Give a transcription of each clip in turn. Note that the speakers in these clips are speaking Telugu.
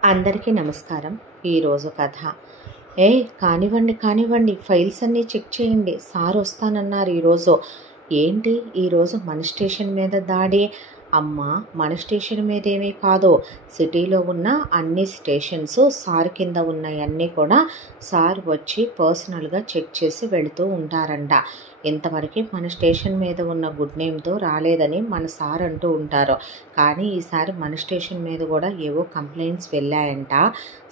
అందరికీ నమస్కారం. ఈరోజు కథ. కానివ్వండి, ఫైల్స్ అన్నీ చెక్ చేయండి, సార్ వస్తానన్నారు ఈరోజు. ఏంటి ఈరోజు మన స్టేషన్ మీద దాడి? అమ్మ, మన స్టేషన్ మీద ఏమీ కాదు, సిటీలో ఉన్న అన్ని స్టేషన్స్ సార్ కింద ఉన్నాయన్నీ కూడా సార్ వచ్చి పర్సనల్గా చెక్ చేసి వెళుతూ ఉంటారంట. ఇంతవరకు మన స్టేషన్ మీద ఉన్న గుడ్ నేమ్తో రాలేదని మన సార్ అంటూ ఉంటారు. కానీ ఈసారి మన స్టేషన్ మీద కూడా ఏవో కంప్లైంట్స్ వెళ్ళాయంట.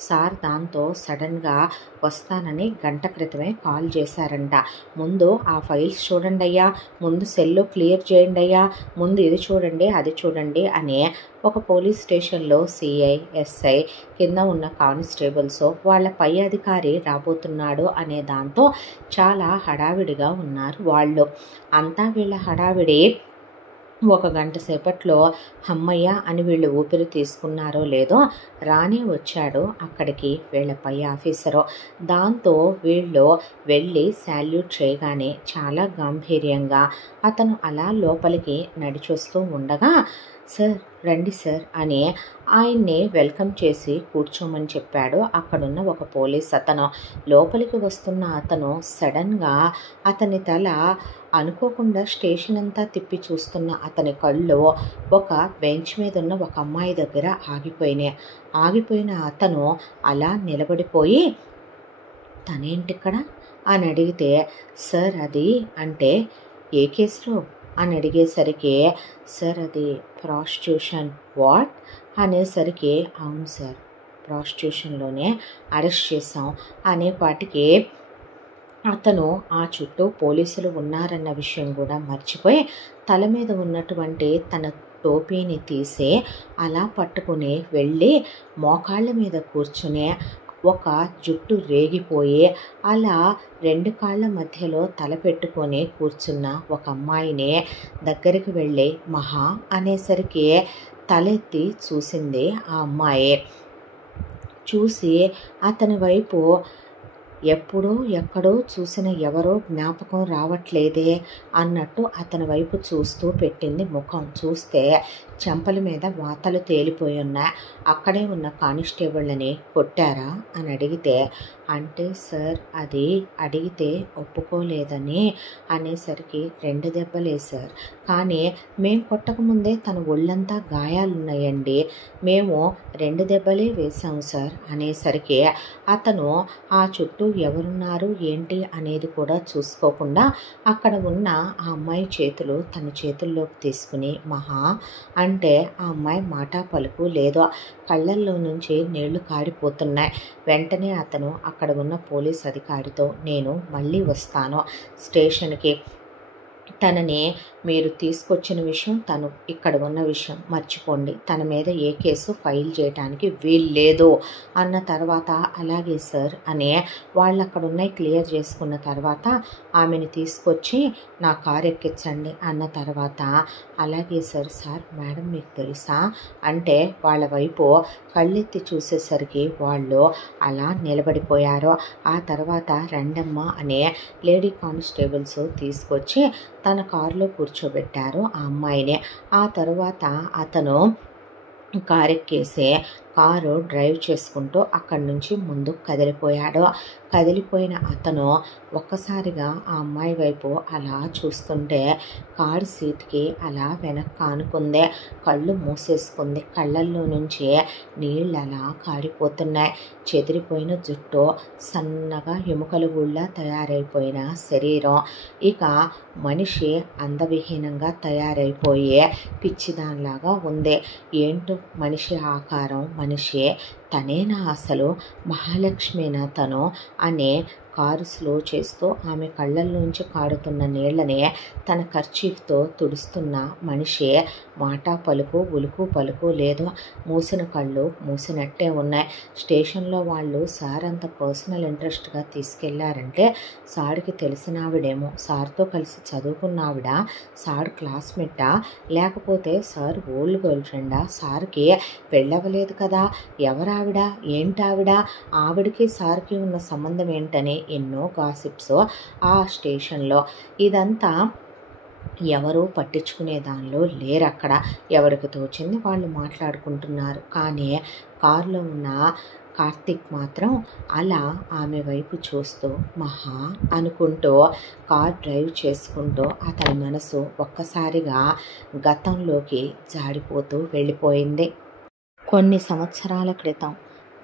సార్ దాంతో సడన్గా వస్తానని గంట క్రితమే కాల్ చేశారంట. ముందు ఆ ఫైల్స్ చూడండి అయ్యా, ముందు సెల్లో క్లియర్ చేయండి అయ్యా, ముందు ఇది చూడండి అది చూడండి అని ఒక పోలీస్ స్టేషన్లో సిఐ, ఎస్ఐ, కింద ఉన్న కానిస్టేబుల్స్ వాళ్ళ పై అధికారి రాబోతున్నాడు అనే దాంతో చాలా హడావిడిగా ఉన్నారు వాళ్ళు. అంతా వీళ్ళ హడావిడి ఒక గంట సేపట్లో అమ్మయ్య అని వీళ్ళు ఊపిరి తీసుకున్నారో లేదో రానే వచ్చాడు అక్కడికి వీళ్ళ పై ఆఫీసరు. దాంతో వీళ్ళు వెళ్ళి శాల్యూట్ చేయగానే చాలా గాంభీర్యంగా అతను అలా లోపలికి నడిచొస్తూ ఉండగా, సార్ రండి సార్ అని ఆయన్ని వెల్కమ్ చేసి కూర్చోమని చెప్పాడు అక్కడున్న ఒక పోలీస్ అతను. లోపలికి వస్తున్న అతను సడన్గా అతని తల అనుకోకుండా స్టేషన్ అంతా తిప్పి చూస్తున్న అతని కళ్ళు ఒక బెంచ్ మీద ఉన్న ఒక అమ్మాయి దగ్గర ఆగిపోయిన అతను అలా నిలబడిపోయి, తనేంటిక్కడ అని అడిగితే, సార్ అది అంటే ఏ కేసులో అని అడిగేసరికి, సార్ అది ప్రాస్టిట్యూషన్. వాట్ అనేసరికి, అవును సార్ ప్రాస్టిట్యూషన్లోనే అరెస్ట్ చేశాం అనేపాటికి అతను ఆ చుట్టూ పోలీసులు ఉన్నారన్న విషయం కూడా మర్చిపోయి తల మీద ఉన్నటువంటి తన టోపీని తీసి అలా పట్టుకుని వెళ్ళి మోకాళ్ళ మీద కూర్చుని ఒక జుట్టు రేగిపోయి అలా రెండు కాళ్ళ మధ్యలో తల పెట్టుకొని కూర్చున్న ఒక అమ్మాయిని దగ్గరికి వెళ్ళి మహా అనేసరికి తలెత్తి చూసింది ఆ అమ్మాయి. చూసి అతని వైపు ఎప్పుడో ఎక్కడో చూసిన ఎవరో జ్ఞాపకం రావట్లేదే అన్నట్టు అతని వైపు చూస్తూ పెట్టింది ముఖం. చూస్తే చెంపల మీద వాతలు తేలిపోయి ఉన్నాయి. అక్కడే ఉన్న కానిస్టేబుళ్ళని కొట్టారా అని అడిగితే, అంటే సార్ అది అడిగితే ఒప్పుకోలేదని అనేసరికి 2 దెబ్బలే సార్, కానీ మేము కొట్టకముందే తన ఒళ్ళంతా గాయాలున్నాయండి, మేము 2 దెబ్బలే వేశాం సార్ అనేసరికి అతను ఆ చుట్టూ ఎవరున్నారు ఏంటి అనేది కూడా చూసుకోకుండా అక్కడ ఉన్న ఆ అమ్మాయి చేతులు తన చేతుల్లోకి తీసుకుని మహా అంటే ఆ అమ్మాయి మాట పలుకు లేదు, కళ్ళల్లో నుంచి నీళ్లు కారిపోతున్నాయి. వెంటనే అతను అక్కడ ఉన్న పోలీస్ అధికారితో, నేను మళ్ళీ వస్తాను స్టేషన్కి, తనని మీరు తీసుకొచ్చిన విషయం, తను ఇక్కడ ఉన్న విషయం మర్చిపోండి, తన మీద ఏ కేసు ఫైల్ చేయడానికి వీల్లేదు అన్న తర్వాత, అలాగే సార్ అని వాళ్ళు అక్కడ ఉన్నాయి క్లియర్ చేసుకున్న తర్వాత ఆమెను తీసుకొచ్చి నా కారు ఎక్కించండి అన్న తర్వాత, అలాగే సార్, సార్ మేడం మీకు తెలుసా అంటే వాళ్ళ వైపు కళ్ళెత్తి చూసేసరికి వాళ్ళు అలా నిలబడిపోయారు. ఆ తర్వాత రండమ్మ అనే లేడీ కానిస్టేబుల్స్ తీసుకొచ్చి తన కారులో కూర్చోబెట్టారు ఆ అమ్మాయిని. ఆ తర్వాత అతను కారెక్కేసి కారు డ్రైవ్ చేసుకుంటూ అక్కడి నుంచి ముందుకు కదిలిపోయిన అతను ఒక్కసారిగా ఆ అమ్మాయి వైపు అలా చూస్తుంటే కారు సీట్కి అలా వెనక్కి ఆనుకుంది, కళ్ళు మూసేసుకుంది, కళ్ళల్లో నుంచి నీళ్ళు అలా కారిపోతున్నాయి. చెదిరిపోయిన జుట్టు, సన్నగా ఎముకల గుళ్ళ తయారైపోయిన శరీరం, ఇక మనిషి అందవిహీనంగా తయారైపోయి పిచ్చిదానిలాగా ఉంది. ఏంటో మనిషి ఆకారం, మనిషి తనేనా అసలు, మహాలక్ష్మీనా తను అనే కారు స్లో చేస్తూ ఆమె కళ్ళల్లోంచి కారుతున్న నీళ్ళని తన కర్చీఫ్తో తుడుస్తున్న మనిషి మాట పలుకు, ఉలుకు పలుకు లేదు, మూసిన కళ్ళు మూసినట్టే ఉన్నాయి. స్టేషన్లో వాళ్ళు సార్ అంత పర్సనల్ ఇంట్రెస్ట్గా తీసుకెళ్లారంటే సార్కి తెలిసిన ఆవిడేమో, సార్తో కలిసి చదువుకున్న ఆవిడ, సార్ క్లాస్మేటా, లేకపోతే సార్ ఓల్డ్ గర్ల్ ఫ్రెండా, సార్కి పెళ్ళవలేదు కదా, ఎవరావిడ, ఏంటావిడ, ఆవిడకి సార్కి ఉన్న సంబంధం ఏంటని ఎన్నో గాసిప్స్ ఆ స్టేషన్లో. ఇదంతా ఎవరూ పట్టించుకునే దానిలో లేరక్కడ. ఎవరికి తోచింది వాళ్ళు మాట్లాడుకుంటున్నారు. కానీ కారులో ఉన్న కార్తీక్ మాత్రం అలా ఆమె వైపు చూస్తూ మహా అనుకుంటూ కార్ డ్రైవ్ చేసుకుంటూ అతని మనసు ఒక్కసారిగా గతంలోకి జారిపోతూ వెళ్ళిపోయింది. కొన్ని సంవత్సరాల క్రితం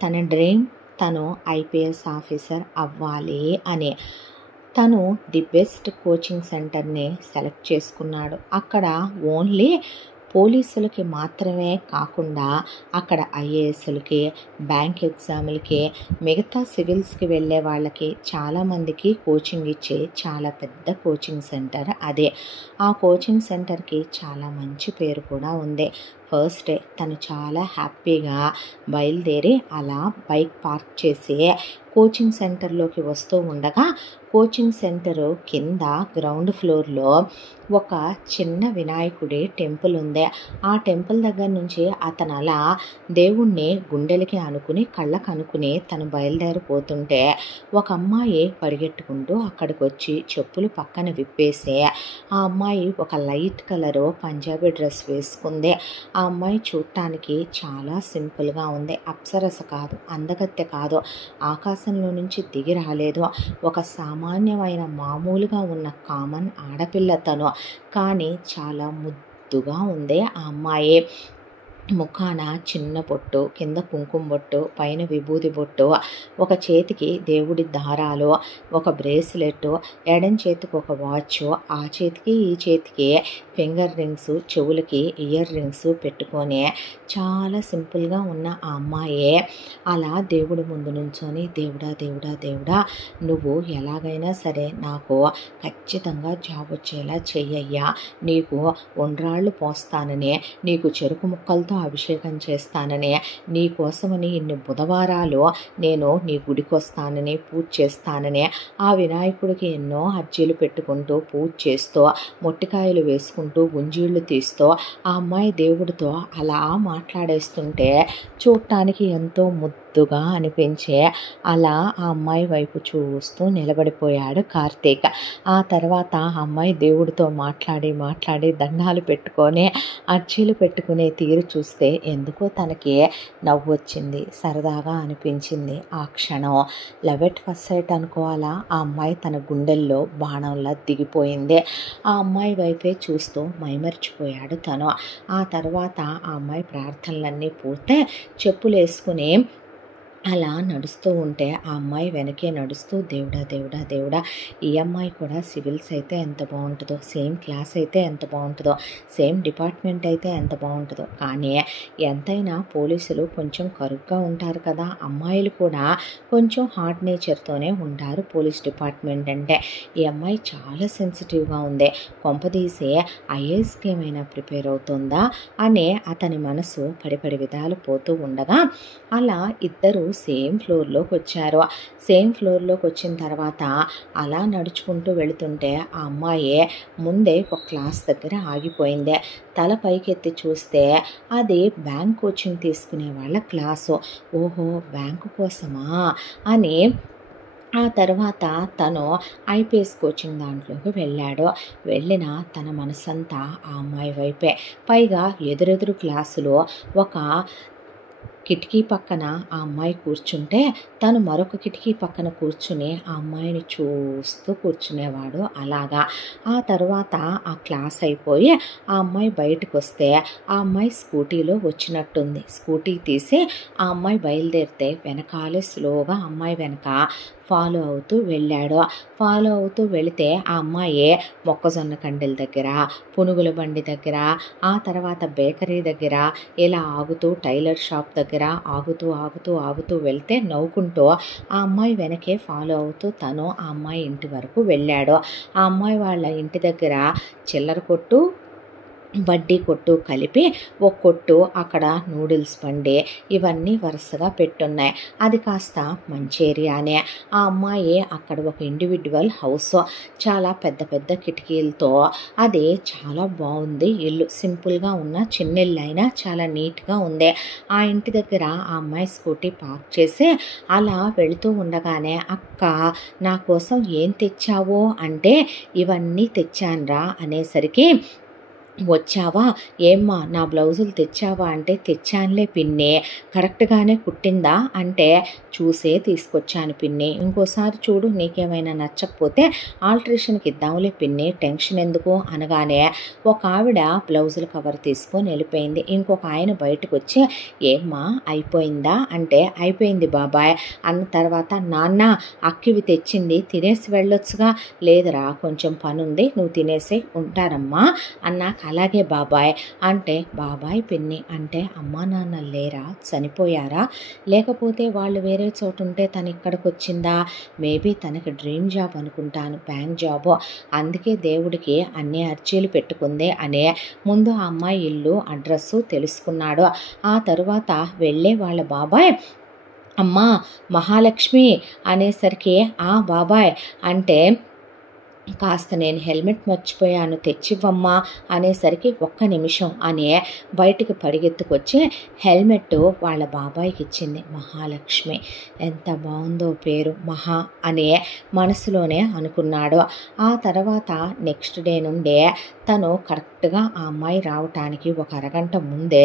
తన డ్రీమ్ తను ఐపీఎస్ ఆఫీసర్ అవ్వాలి అని. తను ది బెస్ట్ కోచింగ్ సెంటర్ని సెలెక్ట్ చేసుకున్నాడు. అక్కడ ఓన్లీ పోలీసులకి మాత్రమే కాకుండా అక్కడ ఐఏఎస్లకి, బ్యాంక్ ఎగ్జాములకి, మిగతా సివిల్స్కి వెళ్ళే వాళ్ళకి చాలామందికి కోచింగ్ ఇచ్చే చాలా పెద్ద కోచింగ్ సెంటర్ అదే. ఆ కోచింగ్ సెంటర్కి చాలా మంచి పేరు కూడా ఉంది. ఫస్ట్ డే తను చాలా హ్యాపీగా బయలుదేరి అలా బైక్ పార్క్ చేసి కోచింగ్ సెంటర్లోకి వస్తూ ఉండగా కోచింగ్ సెంటరు కింద గ్రౌండ్ ఫ్లోర్లో ఒక చిన్న వినాయకుడి టెంపుల్ ఉంది. ఆ టెంపుల్ దగ్గర నుంచి అతను అలా దేవుణ్ణి గుండెలకి అనుకుని కళ్ళకు అనుకుని తను బయలుదేరిపోతుంటే ఒక అమ్మాయి పరిగెట్టుకుంటూ అక్కడికి వచ్చి చెప్పులు పక్కన విప్పేసి ఆ అమ్మాయి ఒక లైట్ కలరు పంజాబీ డ్రెస్ వేసుకుంది. ఆ అమ్మాయి చూడటానికి చాలా సింపుల్గా ఉంది. అప్సరస కాదు, అందగత్తె కాదు, ఆకాశంలో నుంచి దిగి రాలేదు. ఒక సామాన్యమైన మామూలుగా ఉన్న కామన్ ఆడపిల్ల తను. కానీ చాలా ముద్దుగా ఉంది ఆ అమ్మాయి. ముఖాన చిన్న బొట్టు, కింద కుంకుమ బొట్టు, పైన విభూది బొట్టు, ఒక చేతికి దేవుడి దారాలు, ఒక బ్రేస్లెట్, ఎడం చేతికి ఒక వాచ్, ఆ చేతికి ఈ చేతికి ఫింగర్ రింగ్స్, చెవులకి ఇయర్ రింగ్స్ పెట్టుకొని చాలా సింపుల్గా ఉన్న ఆ అమ్మాయే అలా దేవుడి ముందు నుంచొని దేవుడా దేవుడా దేవుడా నువ్వు ఎలాగైనా సరే నాకు ఖచ్చితంగా జాబ్ వచ్చేలా చెయ్యయ్యా, నీకు ఉండ్రాళ్ళు పోస్తానని, నీకు చెరుకు ముక్కలతో అభిషేకం చేస్తానని, నీ కోసమని ఇన్ని బుధవారాలు నేను నీ గుడికి వస్తానని, పూజ చేస్తానని ఆ వినాయకుడికి ఎన్నో అర్జీలు పెట్టుకుంటూ పూజ చేస్తూ మొట్టికాయలు వేసుకుంటూ గుంజీళ్లు తీస్తూ ఆ అమ్మాయి దేవుడితో అలా మాట్లాడేస్తుంటే చూడటానికి ఎంతో ముద్దుగా అనిపించే అలా ఆ అమ్మాయి వైపు చూస్తూ నిలబడిపోయాడు కార్తీక్. ఆ తర్వాత ఆ అమ్మాయి దేవుడితో మాట్లాడి మాట్లాడి దండాలు పెట్టుకొని అర్జీలు పెట్టుకునే తీరు చూస్తే ఎందుకో తనకి నవ్వు వచ్చింది, సరదాగా అనిపించింది. ఆ క్షణం లవ్ ఎట్ ఫస్ట్ సైట్ అనుకోవాలా, ఆ అమ్మాయి తన గుండెల్లో బాణంలా దిగిపోయింది. ఆ అమ్మాయి వైపే చూస్తూ మైమరిచిపోయాడు తను. ఆ తర్వాత ఆ అమ్మాయి ప్రార్థనలన్నీ పూర్తే చెప్పులు వేసుకుని అలా నడుస్తూ ఉంటే ఆ అమ్మాయి వెనకే నడుస్తూ దేవుడా దేవుడా దేవుడా ఈ అమ్మాయి కూడా సివిల్స్ అయితే ఎంత బాగుంటుందో, సేమ్ క్లాస్ అయితే ఎంత బాగుంటుందో, సేమ్ డిపార్ట్మెంట్ అయితే ఎంత బాగుంటుందో. కానీ ఎంతైనా పోలీసులు కొంచెం కరుగ్గా ఉంటారు కదా, అమ్మాయిలు కూడా కొంచెం హార్డ్ నేచర్తోనే ఉంటారు పోలీస్ డిపార్ట్మెంట్ అంటే. ఈ అమ్మాయి చాలా సెన్సిటివ్గా ఉంది, కొంపదీసి ఐఏఎస్కి ఏమైనా ప్రిపేర్ అవుతుందా అనే అతని మనసు పడిపడి విధాలు పోతూ ఉండగా అలా ఇద్దరు సేమ్ ఫ్లోర్లోకి వచ్చారు. సేమ్ ఫ్లోర్లోకి వచ్చిన తర్వాత అలా నడుచుకుంటూ వెళుతుంటే ఆ అమ్మాయి ముందే ఒక క్లాస్ దగ్గర ఆగిపోయింది. తల పైకెత్తి చూస్తే అది బ్యాంక్ కోచింగ్ తీసుకునే వాళ్ళ క్లాసు. ఓహో బ్యాంకు కోసమా అని ఆ తర్వాత తను ఐపీఎస్ కోచింగ్ దాంట్లోకి వెళ్ళాడు. వెళ్ళిన తన మనసంతా ఆ అమ్మాయి వైపే. పైగా ఎదురెదురు క్లాసులో ఒక కిటికీ పక్కన ఆ అమ్మాయి కూర్చుంటే తను మరొక కిటికీ పక్కన కూర్చుని ఆ అమ్మాయిని చూస్తూ కూర్చునేవాడు. అలాగా ఆ తర్వాత ఆ క్లాస్ అయిపోయి ఆ అమ్మాయి బయటకు వస్తే ఆ అమ్మాయి స్కూటీలో వచ్చినట్టుంది. స్కూటీ తీసి ఆ అమ్మాయి బయలుదేరితే వెనకాలే స్లోగా అమ్మాయి వెనక ఫాలో అవుతూ వెళ్ళాడు. ఫాలో అవుతూ వెళితే ఆ అమ్మాయి మొక్కజొన్న కండెల దగ్గర, పునుగుల బండి దగ్గర, ఆ తర్వాత బేకరీ దగ్గర ఇలా ఆగుతూ టైలర్ షాప్ దగ్గర ఆగుతూ ఆగుతూ ఆగుతూ వెళ్తే నవ్వుకుంటూ ఆ అమ్మాయి వెనకే ఫాలో అవుతూ తను ఆ అమ్మాయి ఇంటి వరకు వెళ్ళాడు. ఆ అమ్మాయి వాళ్ళ ఇంటి దగ్గర చిల్లర కొట్టు, బడ్డీ కొట్టు కలిపి ఒక కొట్టు, అక్కడ నూడిల్స్ బండి, ఇవన్నీ వరుసగా పెట్టున్నాయి. అది కాస్త మంచి ఏరియానే. ఆ అమ్మాయి అక్కడ ఒక ఇండివిడ్యువల్ హౌస్, చాలా పెద్ద పెద్ద కిటికీలతో, అది చాలా బాగుంది ఇల్లు. సింపుల్గా ఉన్న చిన్న ఇల్లు అయినా చాలా నీట్గా ఉంది. ఆ ఇంటి దగ్గర ఆ అమ్మాయి స్కూటీ పార్క్ చేసి అలా వెళుతూ ఉండగానే, అక్క నా కోసం ఏం తెచ్చావు అంటే, ఇవన్నీ తెచ్చానురా అనేసరికి, వచ్చావా ఏమ్మా నా బ్లౌజులు తెచ్చావా అంటే, తెచ్చానులే పిన్ని, కరెక్ట్గానే కుట్టిందా అంటే, చూసే తీసుకొచ్చాను పిన్ని, ఇంకోసారి చూడు, నీకేమైనా నచ్చకపోతే ఆల్ట్రేషన్కి ఇద్దాంలే పిన్ని, టెన్షన్ ఎందుకు అనగానే ఒక ఆవిడ బ్లౌజుల కవర్ తీసుకొని వెళ్ళిపోయింది. ఇంకొక ఆయన బయటకు వచ్చి, ఏమ్మా అయిపోయిందా అంటే, అయిపోయింది బాబాయ్ అన్న తర్వాత, నాన్న అక్కివి తెచ్చింది తినేసి వెళ్ళొచ్చుగా, లేదురా కొంచెం పని ఉంది, నువ్వు తినేసి ఉంటారమ్మా అన్నాక, అలాగే బాబాయ్ అంటే, బాబాయ్ పిన్ని అంటే, అమ్మా నాన్న లేరా, చనిపోయారా, లేకపోతే వాళ్ళు వేరే చోటు ఉంటే తను ఇక్కడికి వచ్చిందా, మేబీ తనకి డ్రీమ్ జాబ్ అనుకుంటాను, బ్యాంక్ జాబ్, అందుకే దేవుడికి అన్ని అర్జీలు పెట్టుకుంది అనే ముందు ఆ అమ్మాయి ఇల్లు అడ్రస్సు తెలుసుకున్నాడు. ఆ తరువాత వెళ్ళే వాళ్ళ బాబాయ్, అమ్మా మహాలక్ష్మి అనేసరికి, ఆ బాబాయ్ అంటే, కాస్త నేను హెల్మెట్ మర్చిపోయాను తెచ్చివ్వమ్మా అనేసరికి, ఒక్క నిమిషం అని బయటికి పరిగెత్తుకొచ్చి హెల్మెట్ వాళ్ళ బాబాయ్కి ఇచ్చింది. మహాలక్ష్మి, ఎంత బాగుందో పేరు, మహా అనే మనసులోనే అనుకున్నాడు. ఆ తర్వాత నెక్స్ట్ డే నుండే తను కరెక్ట్గా ఆ అమ్మాయి రావటానికి ఒక అరగంట ముందే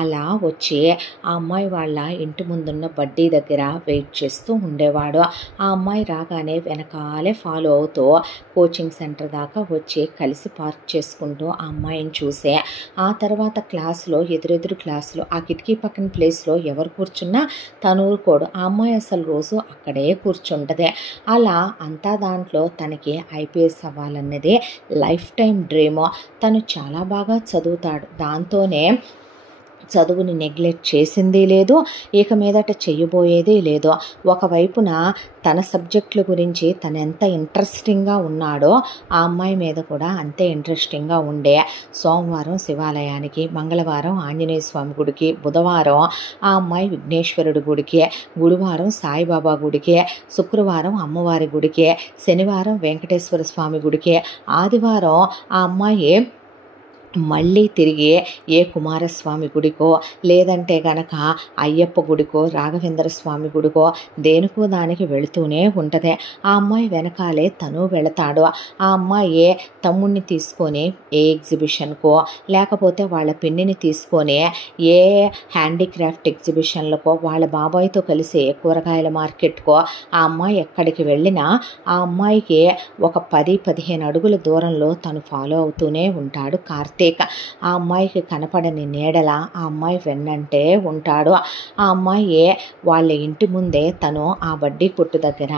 అలా వచ్చి ఆ అమ్మాయి వాళ్ళ ఇంటి ముందున్న బడ్డీ దగ్గర వెయిట్ చేస్తూ ఉండేవాడు. ఆ అమ్మాయి రాగానే వెనకాలే ఫాలో అవుతూ కోచింగ్ సెంటర్ దాకా వచ్చి కలిసి పార్క్ చేసుకుంటూ ఆ అమ్మాయిని చూసే, ఆ తర్వాత క్లాసులో ఎదురెదురు క్లాసులో ఆ కిటికీ పక్కన ప్లేస్లో ఎవరు కూర్చున్నా తను ఊరుకోడు. ఆ అమ్మాయి అసలు రోజు అక్కడే కూర్చుంటుంది. అలా అంతా దాంట్లో తనకి ఐపీఎస్ అవ్వాలన్నదే లైఫ్ టైం డ్రీమ్. తను చాలా బాగా చదువుతాడు, దాంతోనే చదువుని నెగ్లెక్ట్ చేసింది లేదు, ఇక మీదట చెయ్యబోయేది లేదు. ఒకవైపున తన సబ్జెక్టుల గురించి తను ఎంత ఇంట్రెస్టింగ్గా ఉన్నాడో ఆ అమ్మాయి మీద కూడా అంతే ఇంట్రెస్టింగ్గా ఉండే. సోమవారం శివాలయానికి, మంగళవారం ఆంజనేయ స్వామి గుడికి, బుధవారం ఆ అమ్మాయి విఘ్నేశ్వరుడి గుడికి, గురువారం సాయిబాబా గుడికి, శుక్రవారం అమ్మవారి గుడికి, శనివారం వెంకటేశ్వర స్వామి గుడికి, ఆదివారం ఆ అమ్మాయి మళ్ళీ తిరిగి ఏ కుమారస్వామి గుడికో, లేదంటే గనక అయ్యప్ప గుడికో, రాఘవేంద్ర స్వామి గుడికో, దేనికో దానికి వెళుతూనే ఉంటుంది. ఆ అమ్మాయి వెనకాలే తను వెళతాడు. ఆ అమ్మాయి తమ్ముడిని తీసుకొని ఏ ఎగ్జిబిషన్కో, లేకపోతే వాళ్ళ పిన్నిని తీసుకొని ఏ హ్యాండీక్రాఫ్ట్ ఎగ్జిబిషన్లకో, వాళ్ళ బాబాయ్తో కలిసి ఏ కూరగాయల మార్కెట్కో ఆ అమ్మాయి ఎక్కడికి వెళ్ళినా ఆ అమ్మాయికి ఒక 10-15 అడుగుల దూరంలో తను ఫాలో అవుతూనే ఉంటాడు కార్తీక్. ఆ అమ్మాయికి కనపడని నీడలా ఆ అమ్మాయి వెన్నంటే ఉంటాడు. ఆ అమ్మాయి వాళ్ళ ఇంటి ముందే తను ఆ బడ్డీ కొట్టు దగ్గర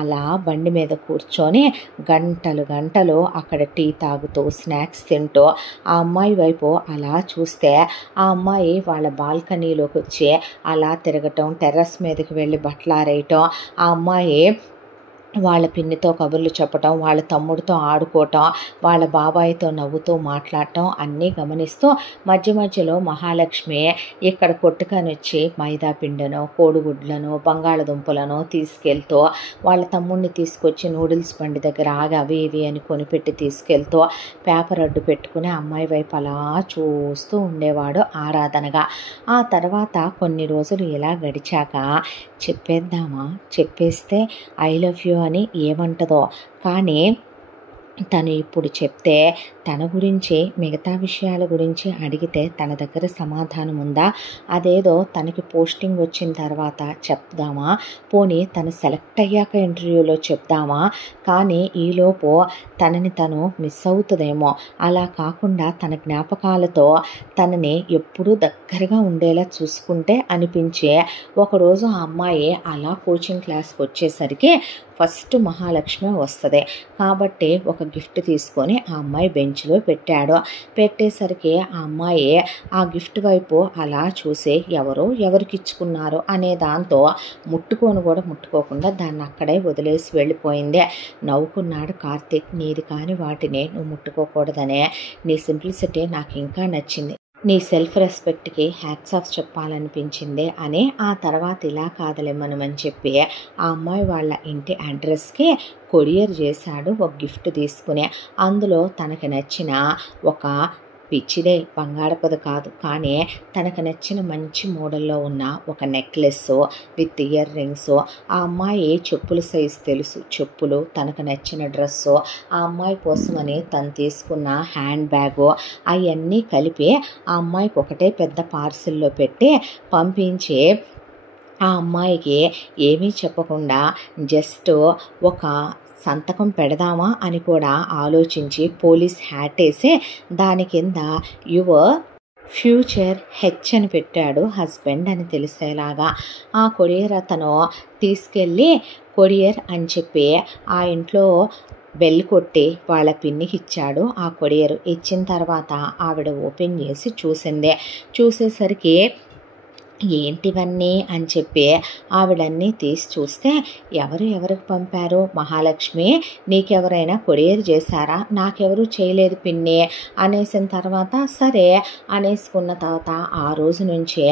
అలా బండి మీద కూర్చొని గంటలు గంటలు అక్కడ టీ తాగుతూ స్నాక్స్ తింటూ ఆ అమ్మాయి వైపు అలా చూస్తే, ఆ అమ్మాయి వాళ్ళ బాల్కనీలోకి వచ్చి అలా తిరగటం, టెర్రస్ మీదకి వెళ్ళి బట్టలు ఆరేయటం, ఆ అమ్మాయి వాళ్ళ పిన్నితో కబుర్లు చెప్పటం, వాళ్ళ తమ్ముడితో ఆడుకోవటం, వాళ్ళ బాబాయితో నవ్వుతూ మాట్లాడటం అన్నీ గమనిస్తూ మధ్య మధ్యలో మహాలక్ష్మి ఇక్కడ కొట్టుకొని వచ్చి మైదా పిండినో, కోడిగుడ్లను, బంగాళదుంపలను తీసుకెళ్తూ వాళ్ళ తమ్ముడిని తీసుకొచ్చి నూడిల్స్ బండి దగ్గర ఆగి అవి ఇవి అని కొనిపెట్టి తీసుకెళ్తూ పేపర్ అడ్డు పెట్టుకుని అమ్మాయి వైపు అలా చూస్తూ ఉండేవాడు ఆరాధనగా. ఆ తర్వాత కొన్ని రోజులు ఇలా గడిచాక, చెప్పేద్దామా, చెప్పేస్తే ఐ లవ్ యూ అని ఏమంటదో, కానీ తను ఇప్పుడు చెప్తే తన గురించి మిగతా విషయాల గురించి అడిగితే తన దగ్గర సమాధానం ఉందా, అదేదో తనకి పోస్టింగ్ వచ్చిన తర్వాత చెప్దామా, పోనీ తను సెలెక్ట్ అయ్యాక ఇంటర్వ్యూలో చెప్దామా, కానీ ఈలోపు తనని తను మిస్ అవుతుందేమో, అలా కాకుండా తన జ్ఞాపకాలతో తనని ఎప్పుడూ దగ్గరగా ఉండేలా చూసుకుంటే అనిపించే. ఒకరోజు ఆ అమ్మాయి అలా కోచింగ్ క్లాస్కి వచ్చేసరికి ఫస్ట్ మహాలక్ష్మి వస్తుంది కాబట్టి ఒక గిఫ్ట్ తీసుకొని ఆ అమ్మాయి బెంచ్లో పెట్టాడు. పెట్టేసరికి ఆ అమ్మాయి ఆ గిఫ్ట్ వైపు అలా చూసి ఎవరికి ఇచ్చుకున్నారు అనే దాంతో ముట్టుకోకుండా దాన్ని అక్కడే వదిలేసి వెళ్ళిపోయింది. నవ్వుకున్నాడు కార్తీక్. నీది కాని వాటిని నువ్వు ముట్టుకోకూడదనే నీ సింప్లిసిటీ నాకు ఇంకా నచ్చింది, నీ సెల్ఫ్ రెస్పెక్ట్కి హ్యాట్స్ ఆఫ్ చెప్పాలనిపించింది అని. ఆ తర్వాత ఇలా కాదలే మనం అని చెప్పి ఆ అమ్మాయి వాళ్ళ ఇంటి అడ్రస్కి కొరియర్ చేశాడు ఒక గిఫ్ట్ తీసుకుని. అందులో తనకి నచ్చిన ఒక పిచ్చిదే బంగారపది కాదు కానీ తనకు నచ్చిన మంచి మోడల్లో ఉన్న ఒక నెక్లెస్ విత్ ఇయర్ రింగ్స్, ఆ అమ్మాయి చెప్పుల సైజు తెలుసు, చెప్పులు, తనకు నచ్చిన డ్రెస్సు, ఆ అమ్మాయి కోసమని తను తీసుకున్న హ్యాండ్ బ్యాగు, అవన్నీ కలిపి ఆ అమ్మాయికి ఒకటే పెద్ద పార్సిల్లో పెట్టి పంపించి ఆ అమ్మాయికి ఏమీ చెప్పకుండా జస్ట్ ఒక సంతకం పెడదామా అని కూడా ఆలోచించి పోలీస్ హ్యాట్ వేసి దాని కింద యువర్ ఫ్యూచర్ హెచ్ అని పెట్టాడు, హస్బెండ్ అని తెలిసేలాగా. ఆ కొరియర్ అతను తీసుకెళ్ళి కొరియర్ అని చెప్పి ఆ ఇంట్లో బెల్ కొట్టి వాళ్ళ పిన్నికి ఇచ్చాడు. ఆ కొరియర్ ఇచ్చిన తర్వాత ఆవిడ ఓపెన్ చేసి చూసింది. చూసేసరికి ఏంటివన్నీ అని చెప్పి ఆవిడన్నీ తీసి చూస్తే ఎవరికి పంపారు? మహాలక్ష్మి, నీకెవరైనా కొరియర్ చేశారా? నాకెవరు చేయలేదు పిన్ని అనేసిన తర్వాత సరే అనేసుకున్న తర్వాత ఆ రోజు నుంచే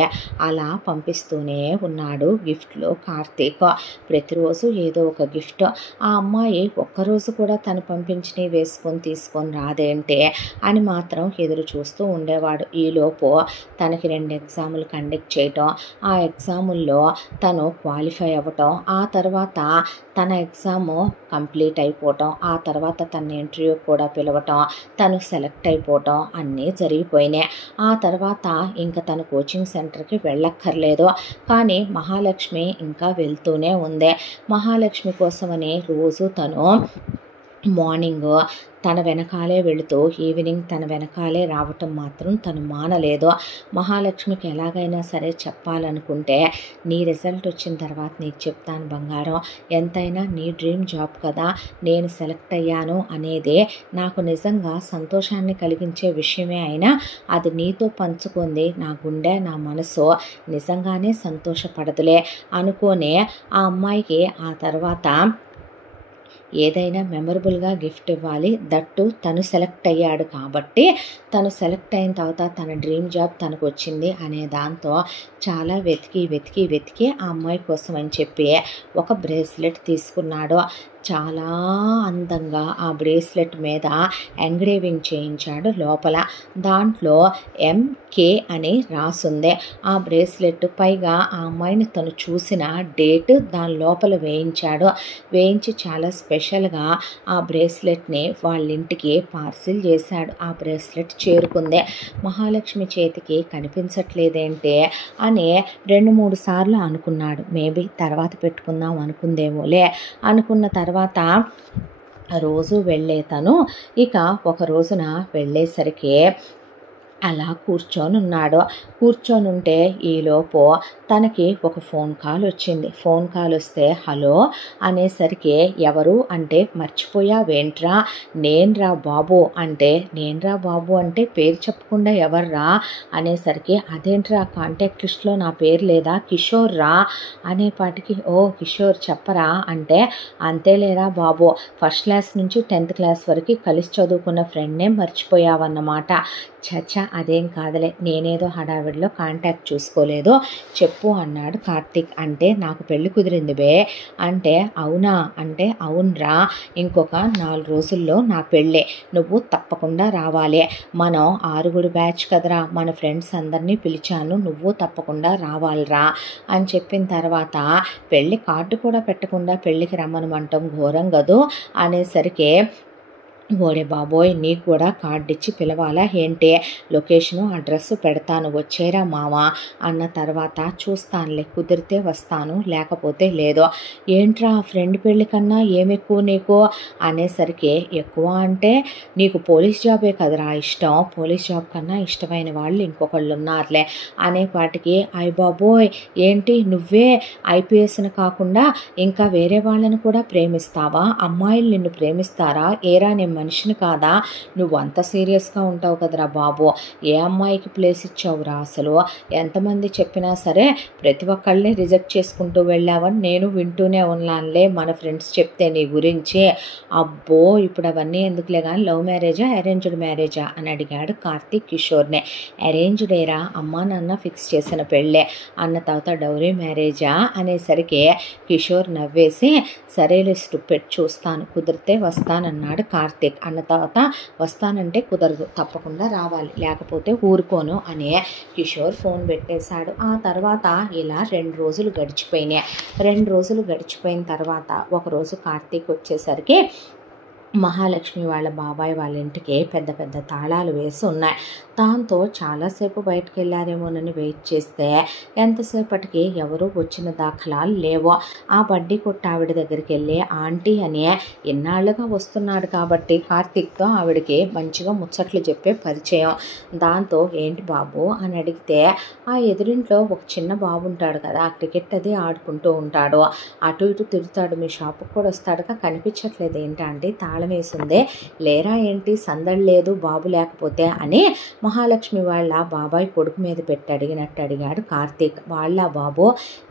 అలా పంపిస్తూనే ఉన్నాడు గిఫ్ట్లు కార్తీక్. ప్రతిరోజు ఏదో ఒక గిఫ్ట్. ఆ అమ్మాయి ఒక్కరోజు కూడా తను పంపించినవి వేసుకొని తీసుకొని రాదేంటే అని మాత్రం ఎదురు చూస్తూ ఉండేవాడు. ఈలోపు తనకి 2 ఎగ్జాములు కండక్ట్ చేయటం, ఆ ఎగ్జాముల్లో తను క్వాలిఫై అవ్వటం, ఆ తర్వాత తన ఎగ్జాము కంప్లీట్ అయిపోవటం, ఆ తర్వాత తన ఇంటర్వ్యూ కూడా పిలవటం, తను సెలెక్ట్ అయిపోవటం అన్నీ జరిగిపోయినాయి. ఆ తర్వాత ఇంకా తను కోచింగ్ సెంటర్కి వెళ్ళక్కర్లేదు. కానీ మహాలక్ష్మి ఇంకా వెళ్తూనే ఉంది. మహాలక్ష్మి కోసమని రోజు తను మార్నింగ్ తన వెనకాలే వెళుతూ ఈవినింగ్ తన వెనకాలే రావటం మాత్రం తను మానలేదు. మహాలక్ష్మికి ఎలాగైనా సరే చెప్పాలనుకుంటే, నీ రిజల్ట్ వచ్చిన తర్వాత నీకు చెప్తాను బంగారం, ఎంతైనా నీ డ్రీమ్ జాబ్ కదా, నేను సెలెక్ట్ అయ్యాను అనేది నాకు నిజంగా సంతోషాన్ని కలిగించే విషయమే అయినా అది నీతో పంచుకుంది నా గుండె నా మనసు నిజంగానే సంతోషపడదులే అనుకోనే ఆ అమ్మాయికి ఆ తర్వాత ఏదైనా మెమరబుల్గా గిఫ్ట్ ఇవ్వాలి. దట్టు తను సెలెక్ట్ అయ్యాడు కాబట్టి తను సెలెక్ట్ అయిన తర్వాత తన డ్రీమ్ జాబ్ తనకు వచ్చింది అనే దాంతో చాలా వెతికి ఆ అమ్మాయి కోసం అని చెప్పి ఒక బ్రేస్లెట్ తీసుకున్నాడు. చాలా అందంగా ఆ బ్రేస్లెట్ మీద ఎంగ్రేవింగ్ చేయించాడు. లోపల దాంట్లో MK అని రాసుంది ఆ బ్రేస్లెట్. పైగా ఆ అమ్మాయిని తను చూసిన డేట్ దాని లోపల వేయించాడు. వేయించి చాలా స్పెషల్గా ఆ బ్రేస్లెట్ని వాళ్ళ ఇంటికి పార్సిల్ చేశాడు. ఆ బ్రేస్లెట్ చేరుకుంది. మహాలక్ష్మి చేతికి కనిపించట్లేదేంటే అని 2-3 సార్లు అనుకున్నాడు. మేబీ తర్వాత పెట్టుకుందాం అనుకుందేమోలే అనుకున్న తర్వాత రోజు వెళ్ళే తను ఇక ఒక రోజున వెళ్ళేసరికి అలా కూర్చొని ఉంటే ఈలోపు తనకి ఒక ఫోన్ కాల్ వచ్చింది. ఫోన్ కాల్ వస్తే హలో అనేసరికి ఎవరు అంటే మర్చిపోయావేంట్రా, నేనురా బాబు అంటే పేరు చెప్పకుండా ఎవర్రా అనేసరికి అదేంట్రా కాంటాక్ట్ లిస్ట్లో నా పేరు లేదా, కిషోర్ రా అనేపాటికి ఓ కిషోర్ చెప్పరా అంటే అంతేలేరా బాబు, ఫస్ట్ క్లాస్ నుంచి 10th క్లాస్ వరకు కలిసి చదువుకున్న ఫ్రెండ్నే మర్చిపోయావన్నమాట. చచ్చా అదేం కాదులే, నేనేదో హడావిడిలో కాంటాక్ట్ చూసుకోలేదు, చెప్పు అన్నాడు కార్తీక్. అంటే నాకు పెళ్లి కుదిరింది బే అంటే అవునా అంటే అవునరా, ఇంకొక 4 రోజుల్లో నా పెళ్ళే, నువ్వు తప్పకుండా రావాలి, మనం 6 బ్యాచ్ కదరా, మన ఫ్రెండ్స్ అందరినీ పిలిచాను, నువ్వు తప్పకుండా రావాలిరా అని చెప్పిన తర్వాత పెళ్ళి కార్డు కూడా పెట్టకుండా పెళ్ళికి రమ్మనమంటాం ఘోరం కదూ అనేసరికి ఓరే బాబోయ్! నీకు కూడా కార్డ్ ఇచ్చి పిలవాలా ఏంటి? లొకేషను, అడ్రస్ పెడతాను వచ్చేరా మామ అన్న తర్వాత చూస్తానులే కుదిరితే వస్తాను లేకపోతే లేదో. ఏంట్రా ఫ్రెండ్ పెళ్ళి కన్నా ఏమెక్కువ నీకు అనేసరికి ఎక్కువ అంటే నీకు పోలీస్ జాబే కదరా ఇష్టం. పోలీస్ జాబ్ కన్నా ఇష్టమైన వాళ్ళు ఇంకొకళ్ళు ఉన్నారులే అనేపాటికి అయ్ బాబోయ్ ఏంటి నువ్వే ఐపీఎస్ని కాకుండా ఇంకా వేరే వాళ్ళని కూడా ప్రేమిస్తావా? అమ్మాయిలు నిన్ను ప్రేమిస్తారా? ఏరా నేను మనిషిని కాదా? నువ్వు అంత సీరియస్గా ఉంటావు కదరా బాబు. ఏ అమ్మాయికి ప్లేస్ ఇచ్చావురా అసలు? ఎంతమంది చెప్పినా సరే ప్రతి ఒక్కళ్ళని రిజెక్ట్ చేసుకుంటూ వెళ్ళావని నేను వింటూనే ఉన్నానులే మన ఫ్రెండ్స్ చెప్తే నీ గురించి. అబ్బో ఇప్పుడు అవన్నీ ఎందుకులే కానీ లవ్ మ్యారేజా అరేంజ్డ్ మ్యారేజా అని అడిగాడు కార్తీక్ కిషోర్నే. అరేంజ్డేరా, అమ్మా నాన్న ఫిక్స్ చేసిన పెళ్ళే అన్న తర్వాత డౌరీ మ్యారేజా అనేసరికి కిషోర్ నవ్వేసి సరే లిస్టు పెట్టి చూస్తాను కుదిరితే వస్తానన్నాడు కార్తీక్. అన్న తర్వాత వస్తానంటే కుదరదు తప్పకుండా రావాలి లేకపోతే ఊరుకోను అని కిషోర్ ఫోన్ పెట్టేశాడు. ఆ తర్వాత ఇలా 2 రోజులు గడిచిపోయినాయి. 2 రోజులు గడిచిపోయిన తర్వాత ఒకరోజు కార్తీక్ వచ్చేసరికి మహాలక్ష్మి వాళ్ళ బాబాయ్ వాళ్ళ ఇంటికి పెద్ద పెద్ద తాళాలు వేసి ఉన్నాయి. దాంతో చాలాసేపు బయటకు వెళ్ళారేమోనని వెయిట్ చేస్తే ఎంతసేపటికి ఎవరూ వచ్చిన దాఖలాలు లేవు. ఆ బడ్డీ కొట్టు ఆవిడ దగ్గరికి వెళ్ళి ఆంటీ అని ఎన్నాళ్ళుగా వస్తున్నాడు కాబట్టి కార్తీక్తో ఆవిడకి మంచిగా ముచ్చట్లు చెప్పే పరిచయం. దాంతో ఏంటి బాబు అని అడిగితే ఆ ఎదురింట్లో ఒక చిన్న బాబు ఉంటాడు కదా, క్రికెట్ అది ఆడుకుంటూ ఉంటాడు, అటు ఇటు తిరుగుతాడు, మీ షాపుకి కూడా వస్తాడుగా, కనిపించట్లేదు ఏంటంటే తాళం వేసిందే లేరా ఏంటి సందడి లేదు బాబు లేకపోతే అని మహాలక్ష్మి వాళ్ళ బాబాయ్ కొడుకు మీద పెట్టి అడిగినట్టు అడిగాడు కార్తీక్. వాళ్ళ బాబు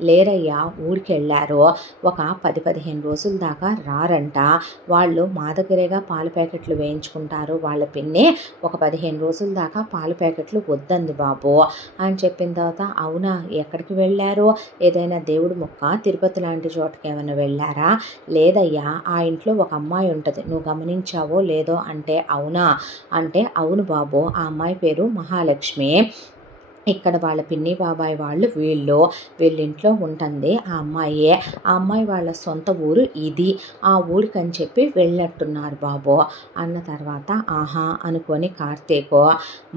లేరయ్యా ఊరికి వెళ్ళారు, ఒక 10-15 రోజుల దాకా రారంట, వాళ్ళు మా దగ్గరేగా పాల ప్యాకెట్లు వేయించుకుంటారు, వాళ్ళ పిన్ని ఒక 15 రోజుల దాకా పాల ప్యాకెట్లు వద్దంది బాబు అని చెప్పిన తర్వాత అవునా ఎక్కడికి వెళ్ళారు? ఏదైనా దేవుడు మొక్క తిరుపతి లాంటి చోటకి ఏమైనా వెళ్ళారా? లేదయ్యా ఆ ఇంట్లో ఒక అమ్మాయి ఉంటుంది, నువ్వు గమనించావో లేదో అంటే అవునా అంటే అవును బాబు ఆ అమ్మాయి పేరు మహాలక్ష్మి, ఇక్కడ వాళ్ళ పిన్ని బాబాయ్ వాళ్ళు వీళ్ళింట్లో ఉంటుంది ఆ అమ్మాయి, ఆ అమ్మాయి వాళ్ళ సొంత ఊరు ఇది, ఆ ఊరికి అని చెప్పి వెళ్ళినట్టున్నారు బాబు అన్న తర్వాత ఆహా అనుకొని కార్తీక్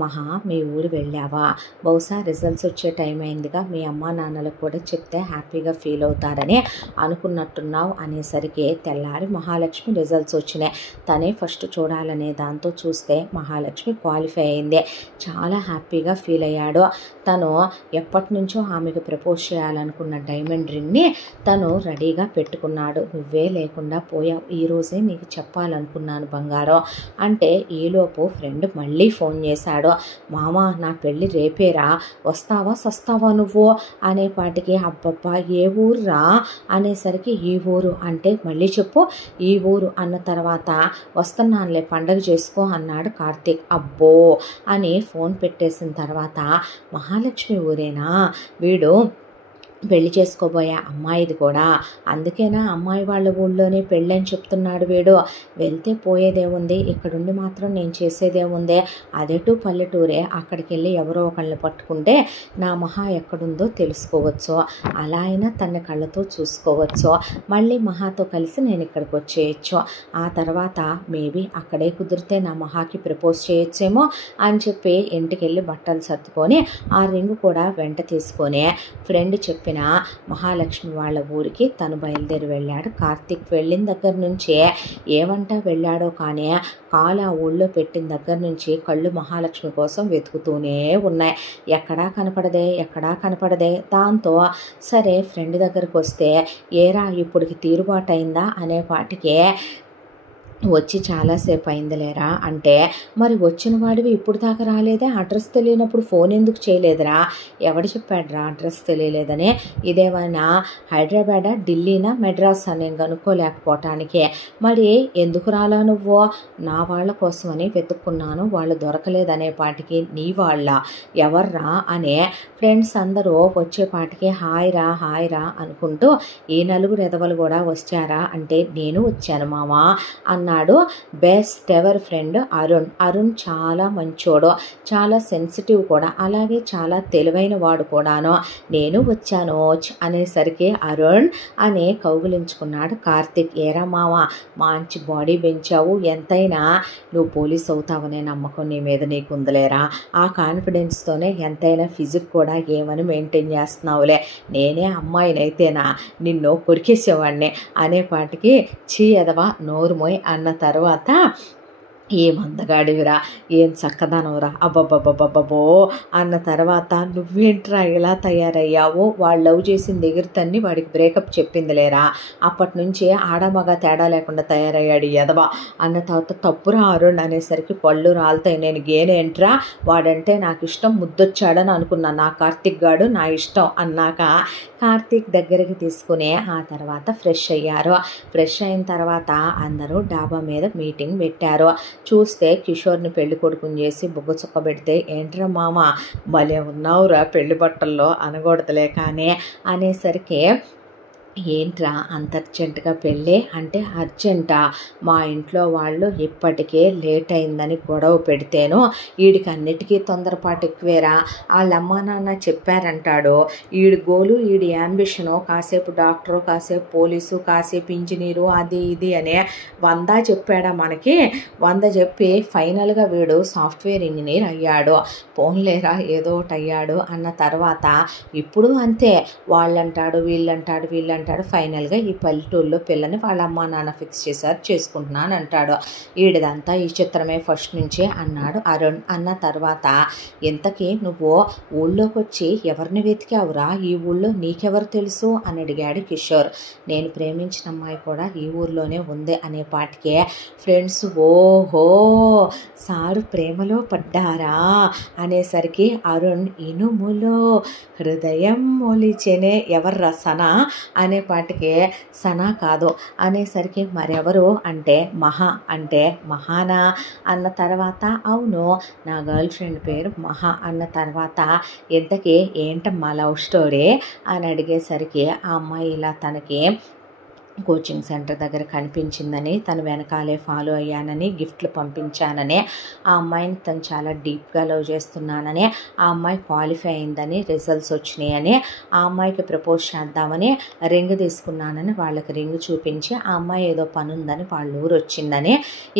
మహా మీ ఊరు వెళ్ళావా, బహుశా రిజల్ట్స్ వచ్చే టైం అయిందిగా మీ అమ్మా నాన్నలకు కూడా చెప్తే హ్యాపీగా ఫీల్ అవుతారని అనుకున్నట్టున్నావు అనేసరికి తెల్లారి మహాలక్ష్మి రిజల్ట్స్ వచ్చినాయి. తనే ఫస్ట్ చూడాలనే దాంతో చూస్తే మహాలక్ష్మి క్వాలిఫై అయింది. చాలా హ్యాపీగా ఫీల్ అయ్యాడు. తను ఎప్పటి నుంచో ఆమెకు ప్రపోజ్ చేయాలనుకున్న డైమండ్ రింగ్ని తను రెడీగా పెట్టుకున్నాడు. నువ్వే లేకుండా పోయావు, ఈరోజే నీకు చెప్పాలనుకున్నాను బంగారం అంటే ఈలోపు ఫ్రెండ్ మళ్ళీ ఫోన్ చేశాడు. మామ నా పెళ్ళి రేపేరా, వస్తావా సస్తావా నువ్వు అనేపాటికి అబ్బబ్బా ఏ ఊరురా అనేసరికి ఈ ఊరు అంటే మళ్ళీ చెప్పు ఈ ఊరు అన్న తర్వాత వస్తున్నానులే పండగ చేసుకో అన్నాడు కార్తీక్. అబ్బో అని ఫోన్ పెట్టేసిన తర్వాత మహాలక్ష్మి ఊరేనా వీడు పెళ్లి చేసుకోబోయే అమ్మాయిది కూడా, అందుకేనా అమ్మాయి వాళ్ళ ఊళ్ళోనే పెళ్ళని చెప్తున్నాడు వీడు, వెళ్తే పోయేదేముంది, ఇక్కడుండి మాత్రం నేను చేసేదేముందే, అదేటు పల్లెటూరే, అక్కడికి వెళ్ళి ఎవరో ఒకళ్ళని పట్టుకుంటే నా మహా ఎక్కడుందో తెలుసుకోవచ్చు, అలా అయినా తన కళ్ళతో చూసుకోవచ్చు, మళ్ళీ మహాతో కలిసి నేను ఇక్కడికి వచ్చేయచ్చు, ఆ తర్వాత మేబీ అక్కడే కుదిరితే నా మహాకి ప్రపోజ్ చేయొచ్చేమో అని చెప్పి ఇంటికి వెళ్ళి బట్టలు సర్దుకొని ఆ రింగ్ కూడా వెంట తీసుకొని ఫ్రెండ్ చెప్పిన మహాలక్ష్మి వాళ్ళ ఊరికి తను బయలుదేరి వెళ్ళాడు. కార్తీక్ వెళ్ళిన దగ్గర నుంచే ఏమంటా వెళ్ళాడో కానీ కాలు ఆ ఊళ్ళో పెట్టిన దగ్గర నుంచి కళ్ళు మహాలక్ష్మి కోసం వెతుకుతూనే ఉన్నాయి. ఎక్కడా కనపడదే. దాంతో సరే ఫ్రెండ్ దగ్గరకు వస్తే ఏరా ఇప్పటికి తీరుబాటు అయిందా అనేపాటికే వచ్చి చాలాసేపు అయిందిలేరా అంటే మరి వచ్చిన వాడివి ఇప్పుడు దాకా రాలేదే, అడ్రస్ తెలియనప్పుడు ఫోన్ ఎందుకు చేయలేదురా, ఎవడు చెప్పాడురా అడ్రస్ తెలియలేదని, ఇదేమైనా హైదరాబాదా ఢిల్లీనా మెడ్రాస్ నేను కనుక్కోలేకపోవటానికే, మరి ఎందుకు రాలా నువ్వు, నా వాళ్ళ కోసమని వెతుక్కున్నాను వాళ్ళు దొరకలేదనేపాటికి నీ వాళ్ళ ఎవర్రా అనే ఫ్రెండ్స్ అందరూ వచ్చేపాటికి హాయ్ రా అనుకుంటూ ఈ నలుగురు ఎదవలు కూడా వచ్చారా అంటే నేను వచ్చాను మావా అన్న అన్నాడు best ever friend Arun. Arun చాలా మంచోడు, చాలా సెన్సిటివ్ కూడా, అలాగే చాలా తెలివైన వాడు కూడాను. నేను వచ్చాను అనేసరికి అరుణ్ అని కౌగులించుకున్నాడు కార్తీక్. ఏరా మామ, మంచి బాడీ పెంచావు, ఎంతైనా నువ్వు పోలీస్ అవుతావనే నమ్మకం నీ మీద నీకు ఉందిలేరా, ఆ కాన్ఫిడెన్స్తోనే ఎంతైనా ఫిజిక్ కూడా ఏమని మెయింటైన్ చేస్తున్నావులే, నేనే అమ్మాయినైతేనా నిన్ను కొరికేసేవాడిని అనేపాటికి చీ ఎదవా నోరుమోయ్ అన్న తర్వాత ఏం అందగాడివిరా, ఏం చక్కదనవురా, అబ్బబ్బబ్బబ్బబ్బో అన్న తర్వాత నువ్వేంట్రా ఇలా తయారయ్యావో, వాళ్ళు లవ్ చేసిన దగ్గర తన్ని వాడికి బ్రేకప్ చెప్పిందిలేరా, అప్పటి నుంచి ఆడమగ తేడా లేకుండా తయారయ్యాడు ఎదవా అన్న తర్వాత తప్పురా అరుణ్ అనేసరికి పళ్ళు రాలుతాయి. నేను గేనేంట్రా, వాడంటే నాకు ఇష్టం, ముద్దొచ్చాడని అనుకున్నా, నా కార్తీక్ గాడు నా ఇష్టం అన్నాక కార్తీక్ దగ్గరికి తీసుకుని ఆ తర్వాత ఫ్రెష్ అయ్యారు. ఫ్రెష్ అయిన తర్వాత అందరూ డాబా మీద మీటింగ్ పెట్టారు. చూస్తే కిషోర్ని పెళ్లి కొడుకుని చేసి బుగ్గ చుక్క పెడితే ఏంట్రా మామ భలే ఉన్నావురా పెళ్లి బట్టల్లో అనకూడదులే కానీ అనేసరికి ఏంట్రా అంత అర్జెంటుగా పెళ్ళి అంటే అర్జెంటా, మా ఇంట్లో వాళ్ళు ఇప్పటికే లేట్ అయిందని గొడవ పెడితేను వీడికి అన్నిటికీ తొందరపాటు ఎక్కువేరా, వాళ్ళ అమ్మా నాన్న చెప్పారంటాడు, వీడి గోలు వీడి యాంబిషను కాసేపు డాక్టరు, కాసేపు పోలీసు, కాసేపు ఇంజనీరు, అది ఇది అనే 100 చెప్పాడా మనకి. 100 చెప్పి ఫైనల్గా వీడు సాఫ్ట్వేర్ ఇంజనీర్ అయ్యాడు. పోన్లేరా ఏదో ఒకటి అయ్యాడు అన్న తర్వాత ఇప్పుడు అంతే, వాళ్ళంటాడు వీళ్ళంటాడు ఫైనల్గా ఈ పల్లెటూరులో పిల్లని వాళ్ళ అమ్మా నాన్న ఫిక్స్ చేశారు, చేసుకుంటున్నాను అంటాడు. వీడిదంతా ఈ చిత్రమే ఫస్ట్ నుంచి అన్నాడు అరుణ్. అన్న తర్వాత ఇంతకీ నువ్వు ఊళ్ళోకి వచ్చి ఎవరిని వెతికావురా, ఈ ఊళ్ళో నీకెవరు తెలుసు అని అడిగాడు కిషోర్. నేను ప్రేమించిన అమ్మాయి కూడా ఈ ఊర్లోనే ఉంది అనే పాటికే ఫ్రెండ్స్ ఓహో సారు ప్రేమలో పడ్డారా అనేసరికి అరుణ్ ఇనుములో హృదయం మొలిచెనే, ఎవర్రా సనా అనేపాటికి సనా కాదు అనేసరికి మరెవరు అంటే మహా, అంటే మహానా అన్న తర్వాత అవును నా గర్ల్ ఫ్రెండ్ పేరు మహా అన్న తర్వాత ఇంతకీ ఏంటమ్మా లవ్ స్టోరీ అని అడిగేసరికి ఆ అమ్మాయి ఇలా తనకి కోచింగ్ సెంటర్ దగ్గర కనిపించిందని, తను వెనకాలే ఫాలో అయ్యానని, గిఫ్ట్లు పంపించానని, ఆ అమ్మాయిని తను చాలా డీప్గా లవ్ చేస్తున్నానని, ఆ అమ్మాయి క్వాలిఫై అయిందని, రిజల్ట్స్ వచ్చినాయని, ఆ అమ్మాయికి ప్రపోజ్ చేద్దామని రింగ్ తీసుకున్నానని వాళ్ళకి రింగ్ చూపించి ఆ అమ్మాయి ఏదో పని ఉందని వాళ్ళ ఊరు వచ్చిందని,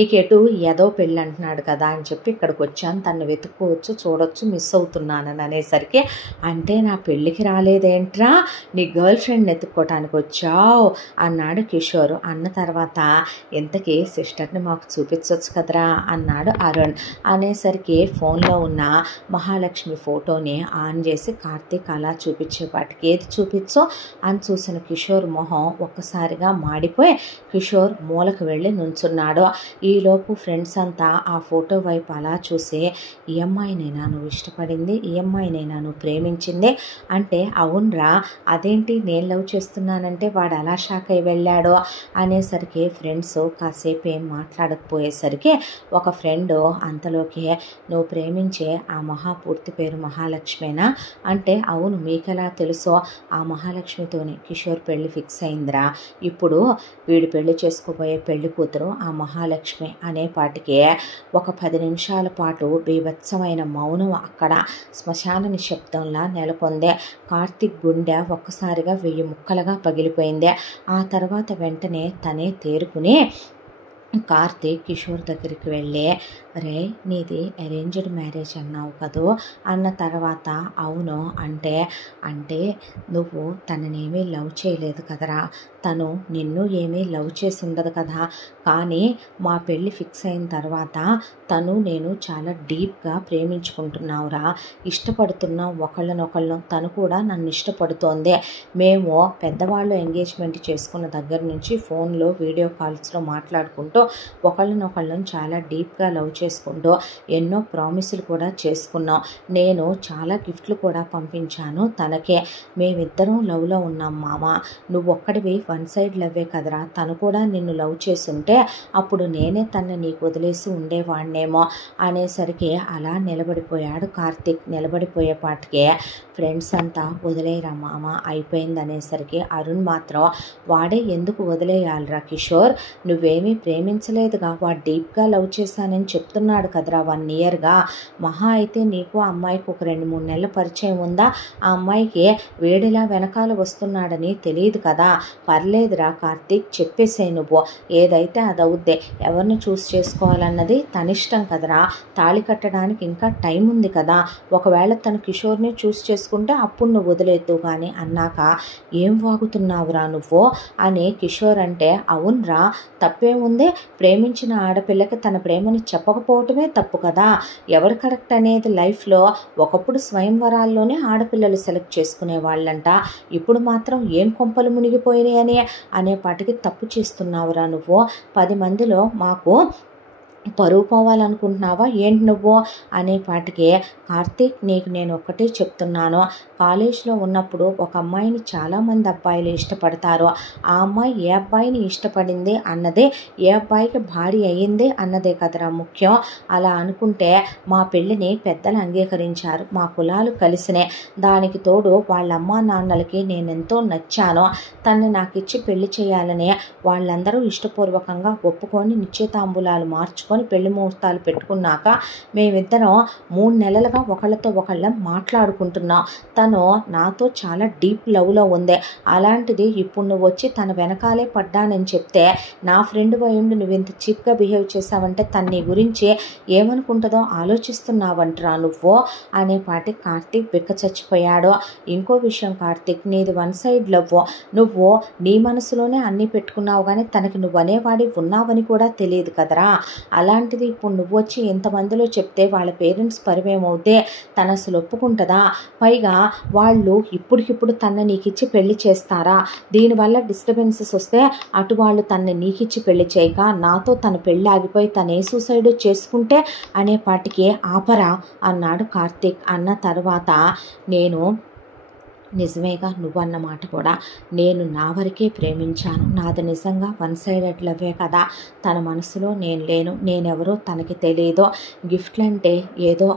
ఇక ఎటు ఏదో పెళ్ళి అంటున్నాడు కదా అని చెప్పి ఇక్కడికి వచ్చాను, తను వెతుక్కోవచ్చు చూడొచ్చు, మిస్ అవుతున్నానని అనేసరికి అంటే నా పెళ్ళికి రాలేదేంట్రా, నీ గర్ల్ ఫ్రెండ్ని ఎత్తుక్కోవటానికి వచ్చావు అన్నాడు కిషోర్. అన్న తర్వాత ఇంతకీ సిస్టర్ని మాకు చూపించవచ్చు కదరా అన్నాడు అరుణ్. అనేసరికి ఫోన్లో ఉన్న మహాలక్ష్మి ఫోటోని ఆన్ చేసి కార్తీక్ అలా చూపించేపాటికి ఏది చూపించో అని చూసిన కిషోర్ మొహం ఒక్కసారిగా మాడిపోయి కిషోర్ మూలకు వెళ్ళి నుంచున్నాడు. ఈలోపు ఫ్రెండ్స్ అంతా ఆ ఫోటో వైపు అలా చూసి ఈ అమ్మాయినైనా నువ్వు ఇష్టపడింది, ఈ అమ్మాయినైనా నువ్వు ప్రేమించింది అంటే అవునరా, అదేంటి నేను లవ్ చేస్తున్నానంటే వాడు అలా షాక్ అయి వెళ్ళాడు అనేసరికి ఫ్రెండ్స్ కాసేపు ఏం మాట్లాడకపోయేసరికి ఒక ఫ్రెండ్ అంతలోకి నువ్వు ప్రేమించే ఆ పూర్తి పేరు మహాలక్ష్మేనా అంటే అవును మీకెలా తెలుసో, ఆ మహాలక్ష్మితోనే కిషోర్ పెళ్లి ఫిక్స్ అయిందిరా, ఇప్పుడు వీడు పెళ్లి చేసుకోబోయే పెళ్లి కూతురు ఆ మహాలక్ష్మి అనేపాటికి ఒక 10 నిమిషాల పాటు బీభత్సమైన మౌనం అక్కడ శ్మశాన నిశ్శబ్దంలా నెలకొంది. కార్తీక్ గుండె ఒక్కసారిగా 1000 ముక్కలుగా పగిలిపోయింది. ఆ తర్వాత వెంటనే తనే తేరుకుని కార్తీక్ కిషోర్ దగ్గరికి వెళ్ళి రే నీది అరేంజ్డ్ మ్యారేజ్ అన్నావు కదూ అన్న తర్వాత అవును అంటే నువ్వు తననేమీ లవ్ చేయలేదు కదరా, తను నిన్ను ఏమీ లవ్ చేసి ఉండదు కదా, కానీ మా పెళ్ళి ఫిక్స్ అయిన తర్వాత తను నేను చాలా డీప్గా ప్రేమించుకుంటున్నావురా, ఇష్టపడుతున్నాం ఒకళ్ళనొకళ్ళను, తను కూడా నన్ను ఇష్టపడుతోంది, మేము పెద్దవాళ్ళు ఎంగేజ్మెంట్ చేసుకున్న దగ్గర నుంచి ఫోన్లో వీడియో కాల్స్లో మాట్లాడుకుంటూ ఒకళ్ళనొకళ్ళను చాలా డీప్గా లవ్ చేసుకుంటూ ఎన్నో ప్రామిసులు కూడా చేసుకున్నాం, నేను చాలా గిఫ్ట్లు కూడా పంపించాను తనకే, మేమిద్దరం లవ్లో ఉన్నాం మామ, నువ్వు ఒక్కడివి వన్ సైడ్ లవ్వే కదరా, తను కూడా నిన్ను లవ్ చేసుంటే అప్పుడు నేనే తన్ని నీకు వదిలేసి ఉండేవాడినేమో అనేసరికి అలా నిలబడిపోయాడు కార్తీక్. నిలబడిపోయేపాటికే ఫ్రెండ్స్ అంతా వదిలేయరా మామ అయిపోయింది అనేసరికి అరుణ్ మాత్రం వాడే ఎందుకు వదిలేయాలిరా కిషోర్, నువ్వేమీ ప్రేమించలేదుగా, వాడు డీప్గా లవ్ చేశానని చెప్తున్నాడు కదరా 1 ఇయర్గా. మహా అయితే నీకు ఆ అమ్మాయికి ఒక 2-3 నెలల పరిచయం ఉందా, ఆ అమ్మాయికి వేడిలా వెనకాల వస్తున్నాడని తెలియదు కదా. పర్లేదురా కార్తీక్, చెప్పేసే నువ్వు, ఏదైతే అది అవుద్దే, ఎవరిని చూస్ చేసుకోవాలన్నది తనిష్టం కదరా, తాళి కట్టడానికి ఇంకా టైం ఉంది కదా, ఒకవేళ తను కిషోర్ని చూస్ చేసుకుంటే అప్పుడు నువ్వు వదిలేద్దు కానీ అన్నాక ఏం వాగుతున్నావురా నువ్వు అని కిషోర్ అంటే, అవునరా తప్పేముంది, ప్రేమించిన ఆడపిల్లకి తన ప్రేమని చెప్పకపోవటమే తప్పు కదా. ఎవరు కరెక్ట్ అనేది లైఫ్లో ఒకప్పుడు స్వయంవరాల్లోనే ఆడపిల్లలు సెలెక్ట్ చేసుకునే వాళ్ళంట, ఇప్పుడు మాత్రం ఏం కొంపలు మునిగిపోయినాయి అని అనేపాటికి తప్పు చేస్తున్నావురా నువ్వు. 10 మందిలో మాకు పరువు పోవాలనుకుంటున్నావా ఏంటి నువ్వు అనేపాటికి, కార్తీక్ నీకు నేను ఒక్కటే చెప్తున్నాను, కాలేజ్లో ఉన్నప్పుడు ఒక అమ్మాయిని చాలామంది అబ్బాయిలు ఇష్టపడతారు, ఆ అమ్మాయి ఏ అబ్బాయిని ఇష్టపడింది అన్నదే ఏ అబ్బాయికి భార్య అయ్యింది అన్నదే కదరా ముఖ్యం. అలా అనుకుంటే మా పెళ్ళిని పెద్దలు అంగీకరించారు, మా కులాలు కలిసినే, దానికి తోడు వాళ్ళ అమ్మా నాన్నలకి నేనెంతో నచ్చాను, తనని నాకు ఇచ్చి పెళ్లి చేయాలని వాళ్ళందరూ ఇష్టపూర్వకంగా ఒప్పుకొని నిశ్చితాంబులాలు మార్చుకొని పెళ్లి ముహూర్తాలు పెట్టుకున్నాక మేమిద్దరం 3 నెలలుగా ఒకళ్ళతో ఒకళ్ళం మాట్లాడుకుంటున్నాం. తను నాతో చాలా డీప్ లవ్లో ఉంది, అలాంటిది ఇప్పుడు నువ్వు వచ్చి తన వెనకాలే పడ్డానని చెప్తే, నా ఫ్రెండ్ అయ్యుండి నువ్వు ఇంత చీప్గా బిహేవ్ చేసావంటే తను నీ గురించి ఏమనుకుంటుందో ఆలోచిస్తున్నావంటరా నువ్వు అనేపాటి కార్తీక్ బిక్క చచ్చిపోయాడు. ఇంకో విషయం కార్తీక్, నీది 1 సైడ్ లవ్, నువ్వు నీ మనసులోనే అన్నీ పెట్టుకున్నావు కానీ తనకి నువ్వు అనేవాడి ఉన్నావని కూడా తెలియదు కదరా. అలాంటిది ఇప్పుడు నువ్వు వచ్చి ఇంతమందిలో చెప్తే వాళ్ళ పేరెంట్స్ పరివేమవుతే తను అసలు ఒప్పుకుంటుందా? పైగా వాళ్ళు ఇప్పటికిప్పుడు తన నీకిచ్చి పెళ్లి చేస్తారా? దీనివల్ల డిస్టర్బెన్సెస్ వస్తే అటు వాళ్ళు తనని నీకిచ్చి పెళ్లి చేయక నాతో తన పెళ్ళి ఆగిపోయి తనే సూసైడ్ చేసుకుంటే అనేపాటికి ఆపరా అన్నాడు కార్తీక్. అన్న తర్వాత నేను నిజమేగా నువ్వన్న మాట కూడా, నేను నా వరకే ప్రేమించాను, నాది నిజంగా 1 సైడెడ్ లవ్వే కదా, తన మనసులో నేను లేను, నేనెవరో తనకి తెలియదు, గిఫ్ట్లంటే ఏదో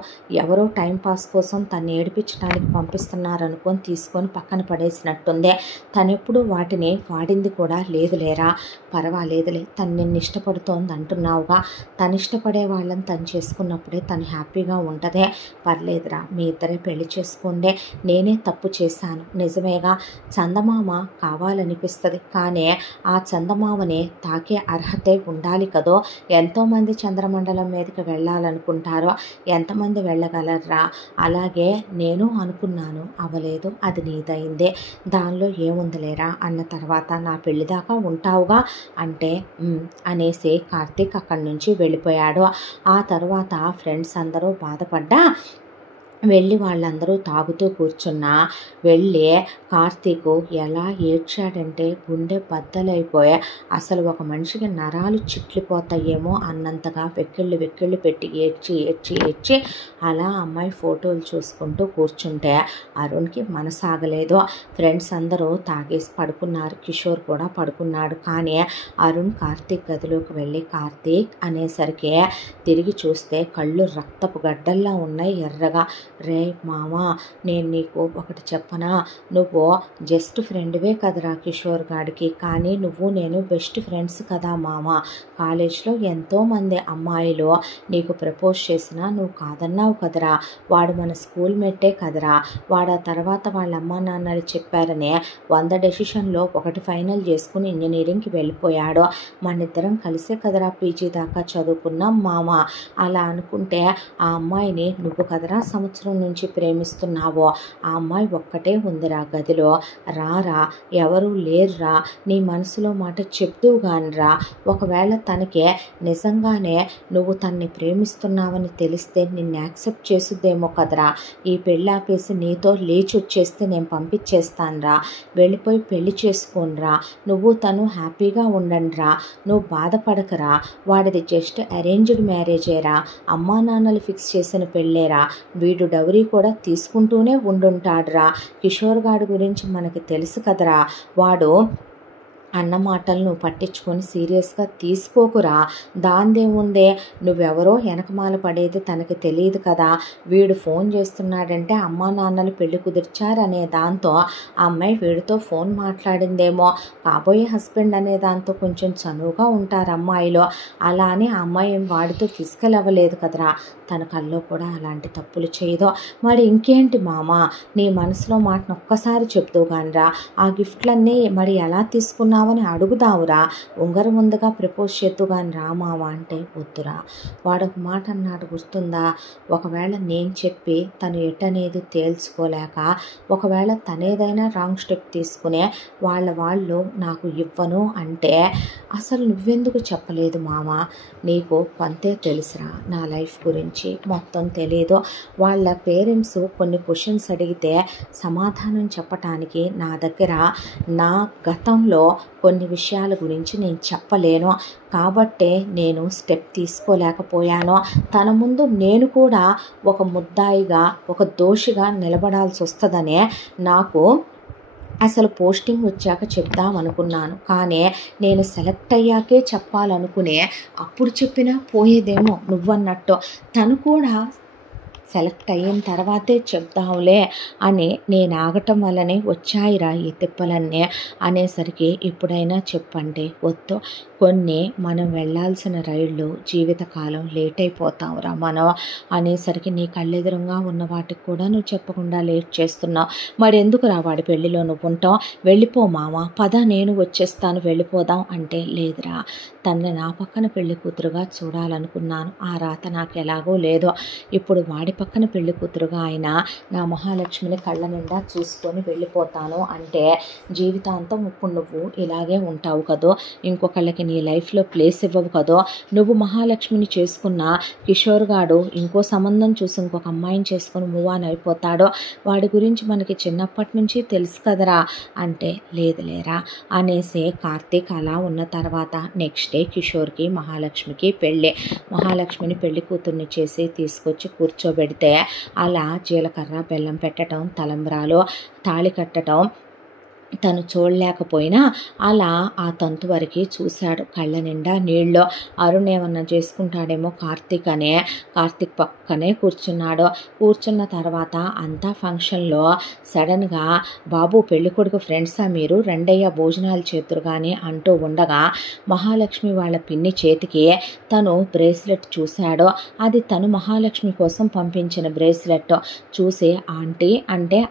ఎవరో టైంపాస్ కోసం తను ఏడిపించడానికి పంపిస్తున్నారనుకొని తీసుకొని పక్కన పడేసినట్టుందే, తనెప్పుడు వాటిని వాడింది కూడా లేదులేరా. పర్వాలేదులే, తను నిన్ను ఇష్టపడుతోంది అంటున్నావుగా, తను ఇష్టపడే వాళ్ళని తను చేసుకున్నప్పుడే తను హ్యాపీగా ఉంటుందే, పర్లేదురా మీ ఇద్దరే పెళ్లి చేసుకోండే, నేనే తప్పు చేశాను నిజమేగా, చందమామ కావాలనిపిస్తుంది కానీ ఆ చందమామని తాకే అర్హతే ఉండాలి కదో. ఎంతోమంది చంద్రమండలం మీదకి వెళ్ళాలనుకుంటారో, ఎంతమంది వెళ్ళగలరా? అలాగే నేను అనుకున్నాను, అవ్వలేదు, అది నీదైందే, దానిలో ఏముందిలేరా అన్న తర్వాత నా పెళ్లి దాకా ఉంటావుగా అంటే అనేసి కార్తీక్ అక్కడి నుంచి వెళ్ళిపోయాడు. ఆ తర్వాత ఫ్రెండ్స్ అందరూ బాధపడ్డా వెళ్ళి వాళ్ళందరూ తాగుతూ కూర్చున్నా, వెళ్ళి కార్తీకు ఎలా ఏడ్చాడంటే గుండె బద్దలైపోయా, అసలు ఒక మనిషికి నరాలు చిట్లిపోతాయేమో అన్నంతగా వెక్కిళ్ళు పెట్టి ఏడ్చి అలా అమ్మాయి ఫోటోలు చూసుకుంటూ కూర్చుంటే అరుణ్కి మనసాగలేదు. ఫ్రెండ్స్ అందరూ తాగేసి పడుకున్నారు, కిషోర్ కూడా పడుకున్నాడు. కానీ అరుణ్ కార్తీక్ గదిలోకి వెళ్ళి కార్తీక్ అనేసరికి తిరిగి చూస్తే కళ్ళు రక్తపు గడ్డల్లా ఉన్నాయి ఎర్రగా. రే మామా, నేను నీకు ఒకటి చెప్పనా, నువ్వు జస్ట్ ఫ్రెండ్వే కదరా కిషోర్ గాడికి, కానీ నువ్వు నేను బెస్ట్ ఫ్రెండ్స్ కదా మామ. కాలేజ్లో ఎంతోమంది అమ్మాయిలు నీకు ప్రపోజ్ చేసినా నువ్వు కాదన్నావు కదరా, వాడు మన స్కూల్ మేటే కదరా, వాడు ఆ తర్వాత వాళ్ళ అమ్మా నాన్నలు చెప్పారనే 100 డెసిషన్లో ఒకటి ఫైనల్ చేసుకుని ఇంజనీరింగ్కి వెళ్ళిపోయాడు, మనిద్దరం కలిసే కదరా పీజీ దాకా చదువుకున్నాం మామ. అలా అనుకుంటే ఆ అమ్మాయిని నువ్వు కదరా సంవత్సరం నుంచి ప్రేమిస్తున్నావో, ఆ అమ్మాయి ఒక్కటే ఉందిరా గదిలో, రారా, ఎవరూ లేరురా, నీ మనసులో మాట చెప్తూ గానిరా, ఒకవేళ తనకే నిజంగానే నువ్వు తన్ని ప్రేమిస్తున్నావని తెలిస్తే నిన్ను యాక్సెప్ట్ చేసుద్దేమో కదరా, ఈ పెళ్ళి ఆపేసి నీతో లేచి వచ్చేస్తే నేను పంపించేస్తానురా, వెళ్ళిపోయి పెళ్లి చేసుకోనరా, నువ్వు తను హ్యాపీగా ఉండండిరా, నువ్వు బాధపడకరా, వాడిది జస్ట్ అరేంజ్డ్ మ్యారేజేరా, అమ్మా నాన్నలు ఫిక్స్ చేసిన పెళ్ళేరా, వీడు డౌరీ కూడా తీసుకుంటూనే ఉండుంటాడురా, కిషోర్ గాడి గురించి మనకి తెలుసు కదరా, వాడు అన్న మాటలు నువ్వు పట్టించుకొని సీరియస్గా తీసుకోకురా, దాందేముందే, నువ్వెవరో వెనకమాల పడేది తనకి తెలియదు కదా, వీడు ఫోన్ చేస్తున్నాడంటే అమ్మా నాన్నలు పెళ్లి కుదిర్చారనే దాంతో ఆ అమ్మాయి వీడితో ఫోన్ మాట్లాడిందేమో, కాబోయే హస్బెండ్ అనే దాంతో కొంచెం చనువుగా ఉంటారు అమ్మాయిలో, అలా అని ఆ అమ్మాయి ఏం వాడితో ఫిజికల్ అవ్వలేదు కదరా, తన కల్లో కూడా అలాంటి తప్పులు చేయదు. మరి ఇంకేంటి మామ, నీ మనసులో మాటను ఒక్కసారి చెప్తూ కానిరా, ఆ గిఫ్ట్లన్నీ మరి ఎలా తీసుకున్నావని అడుగుదావురా, ఉంగరం ముందుగా ప్రపోజ్ చేద్దు కానీ రా మామ అంటే వద్దురా. వాడొక మాట అన్నాడు గుర్తుందా, ఒకవేళ నేను చెప్పి తను ఎటనేది తేల్చుకోలేక ఒకవేళ తనేదైనా రాంగ్ స్టెప్ తీసుకునే వాళ్ళు నాకు ఇవ్వను అంటే అసలు నువ్వెందుకు చెప్పలేదు మామ, నీకు కొంతే తెలుసురా నా లైఫ్ గురించి, మొత్తం తెలీదు. వాళ్ళ పేరెంట్స్ కొన్ని క్వశ్చన్స్ అడిగితే సమాధానం చెప్పటానికి నా దగ్గర నా గతంలో కొన్ని విషయాల గురించి నేను చెప్పలేను, కాబట్టే నేను స్టెప్ తీసుకోలేకపోయాను. తన ముందు నేను కూడా ఒక ముద్దాయిగా ఒక దోషిగా నిలబడాల్సి వస్తుందనే నాకు అసలు పోస్టింగ్ వచ్చాక చెప్దామనుకున్నాను, కానీ నేను సెలెక్ట్ అయ్యాకే చెప్పాలనుకునే అప్పుడు చెప్పినా పోయేదేమో నువ్వన్నట్టు, తను కూడా సెలెక్ట్ అయిన తర్వాతే చెప్దాంలే అని నేను ఆగటం వల్లనే వచ్చాయిరా ఈ తిప్పలన్నీ అనేసరికి ఇప్పుడైనా చెప్పండి వద్దు, కొన్ని మనం వెళ్ళాల్సిన రైళ్ళు జీవితకాలం లేట్ అయిపోతావురా మనం అనేసరికి నీ కళ్ళెదురుగా ఉన్న వాటికి కూడా నువ్వు చెప్పకుండా లేట్ చేస్తున్నావు, మరి ఎందుకు రా వాడి పెళ్ళిలో నువ్వు ఉంటావు, వెళ్ళిపో మామ, పద నేను వచ్చేస్తాను వెళ్ళిపోదాం అంటే లేదురా, తనని నా పక్కన పెళ్లి కూతురుగా చూడాలనుకున్నాను, ఆ రాత నాకు ఎలాగో లేదో, ఇప్పుడు వాడి పక్కన పెళ్లి కూతురుగా ఆయన నా మహాలక్ష్మిని కళ్ళ నిండా చూసుకొని వెళ్ళిపోతాను అంటే జీవితాంతం ఇప్పుడు నువ్వు ఇలాగే ఉంటావు కదో, ఇంకొకళ్ళకి నీ లైఫ్లో ప్లేస్ ఇవ్వవు కదో, నువ్వు మహాలక్ష్మిని చేసుకున్న కిషోర్ గాడు ఇంకో సంబంధం చూసి ఇంకొక అమ్మాయిని చేసుకొని మూవ్ ఆన్ అయిపోతాడో, వాడి గురించి మనకి చిన్నప్పటి నుంచి తెలుసు కదరా అంటే లేదు లేరా అనేసి కార్తీక్ అలా ఉన్న తర్వాత నెక్స్ట్ డే కిషోర్కి మహాలక్ష్మికి పెళ్ళి, మహాలక్ష్మిని పెళ్లి కూతుర్ని చేసి తీసుకొచ్చి కూర్చోబెడితే అలా జీలకర్ర బెల్లం పెట్టడం, తలంబ్రాలు తాళి కట్టడం తను చూడలేకపోయినా అలా ఆ తంతు వరకు చూశాడు, కళ్ళ నిండా నీళ్ళు. అరుణ్ ఏమన్నా చేసుకుంటాడేమో కార్తీక్ పక్కనే కూర్చున్నాడు. కూర్చున్న తర్వాత అంతా ఫంక్షన్లో సడన్గా బాబు పెళ్ళికొడుకు ఫ్రెండ్సా మీరు, రెండయ్య భోజనాలు చేతురు కానీ అంటూ ఉండగా మహాలక్ష్మి వాళ్ళ పిన్ని చేతికి తను బ్రేస్లెట్ చూశాడు, అది తను మహాలక్ష్మి కోసం పంపించిన బ్రేస్లెట్ చూసి ఆంటీ అంటే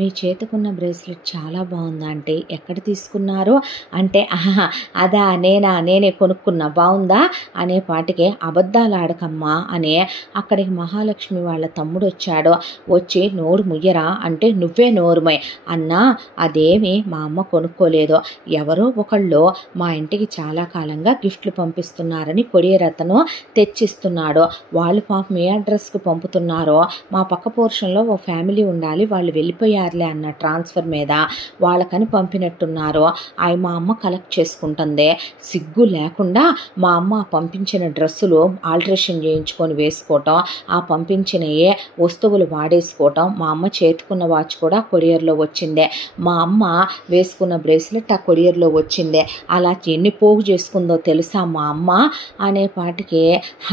మీ చేతికున్న బ్రేస్లెట్ చాలా బాగుందా అంటే ఎక్కడ తీసుకున్నారు అంటే అదా నేనే కొనుక్కున్నా, బాగుందా అనే పాటికి అబద్ధాలు ఆడకమ్మా అని అక్కడికి మహాలక్ష్మి వాళ్ళ తమ్ముడు వచ్చాడు. వచ్చి నోరు ముయ్యరా అంటే నువ్వే నోరుమై అన్నా, అదేమి మా అమ్మ కొనుక్కోలేదు, ఎవరో ఒకళ్ళు మా ఇంటికి చాలా కాలంగా గిఫ్ట్లు పంపిస్తున్నారని కొరియర్ అతను తెచ్చిస్తున్నాడు, వాళ్ళు పాపం ఏ అడ్రస్కి పంపుతున్నారో మా పక్క పోర్షన్లో ఓ ఫ్యామిలీ ఉండాలి, వాళ్ళు వెళ్ళిపోయారులే అన్న ట్రాన్స్ఫర్ మీద వాళ్ళకని పంపినట్టున్నారు, అవి మా అమ్మ కలెక్ట్ చేసుకుంటుంది, సిగ్గు లేకుండా మా అమ్మ పంపించిన డ్రెస్సులు ఆల్టరేషన్ చేయించుకొని వేసుకోవటం, ఆ పంపించిన ఏ వస్తువులు వాడేసుకోవటం, మా అమ్మ చేతుకున్న వాచ్ కూడా కొరియర్లో వచ్చిందే, మా అమ్మ వేసుకున్న బ్రేస్లెట్ ఆ కొరియర్లో వచ్చిందే, అలా ఎన్ని పోగు చేసుకుందో తెలుసా మా అమ్మ అనే పాటికి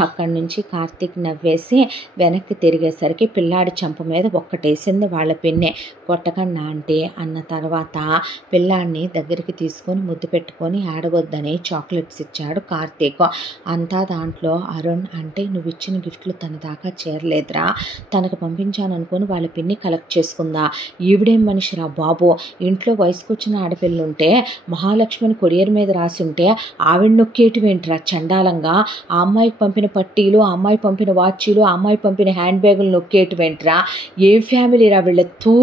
అక్కడి నుంచి కార్తీక్ నవ్వేసి వెనక్కి తిరిగేసరికి పిల్లాడి చంప మీద ఒక్కటేసింది వాళ్ళ పిన్నే. కొట్టకండి ఆంటీ అన్న తర్వాత పిల్లాడిని దగ్గరికి తీసుకొని ముద్దు పెట్టుకొని ఆడవద్దని చాక్లెట్స్ ఇచ్చాడు కార్తీక్. అంతా దాంట్లో అరుణ్ అంటే నువ్వు ఇచ్చిన గిఫ్ట్లు తన దాకా చేరలేదురా, తనకు పంపించాను అనుకుని వాళ్ళ పిన్ని కలెక్ట్ చేసుకుందా, ఈవిడేం మనిషిరా బాబు, ఇంట్లో వయసుకొచ్చిన ఆడపిల్లుంటే మహాలక్ష్మిని కొరియర్ మీద రాసి ఉంటే ఆవిడ నొక్కేటివేంట్రా చండాలంగా, ఆ అమ్మాయికి పంపిన పట్టీలు, ఆ అమ్మాయి పంపిన వాచీలు, ఆ అమ్మాయి పంపిన హ్యాండ్ బ్యాగులు నొక్కేటివేంట్రా, ఏ ఫ్యామిలీ రా వీళ్ళ తూ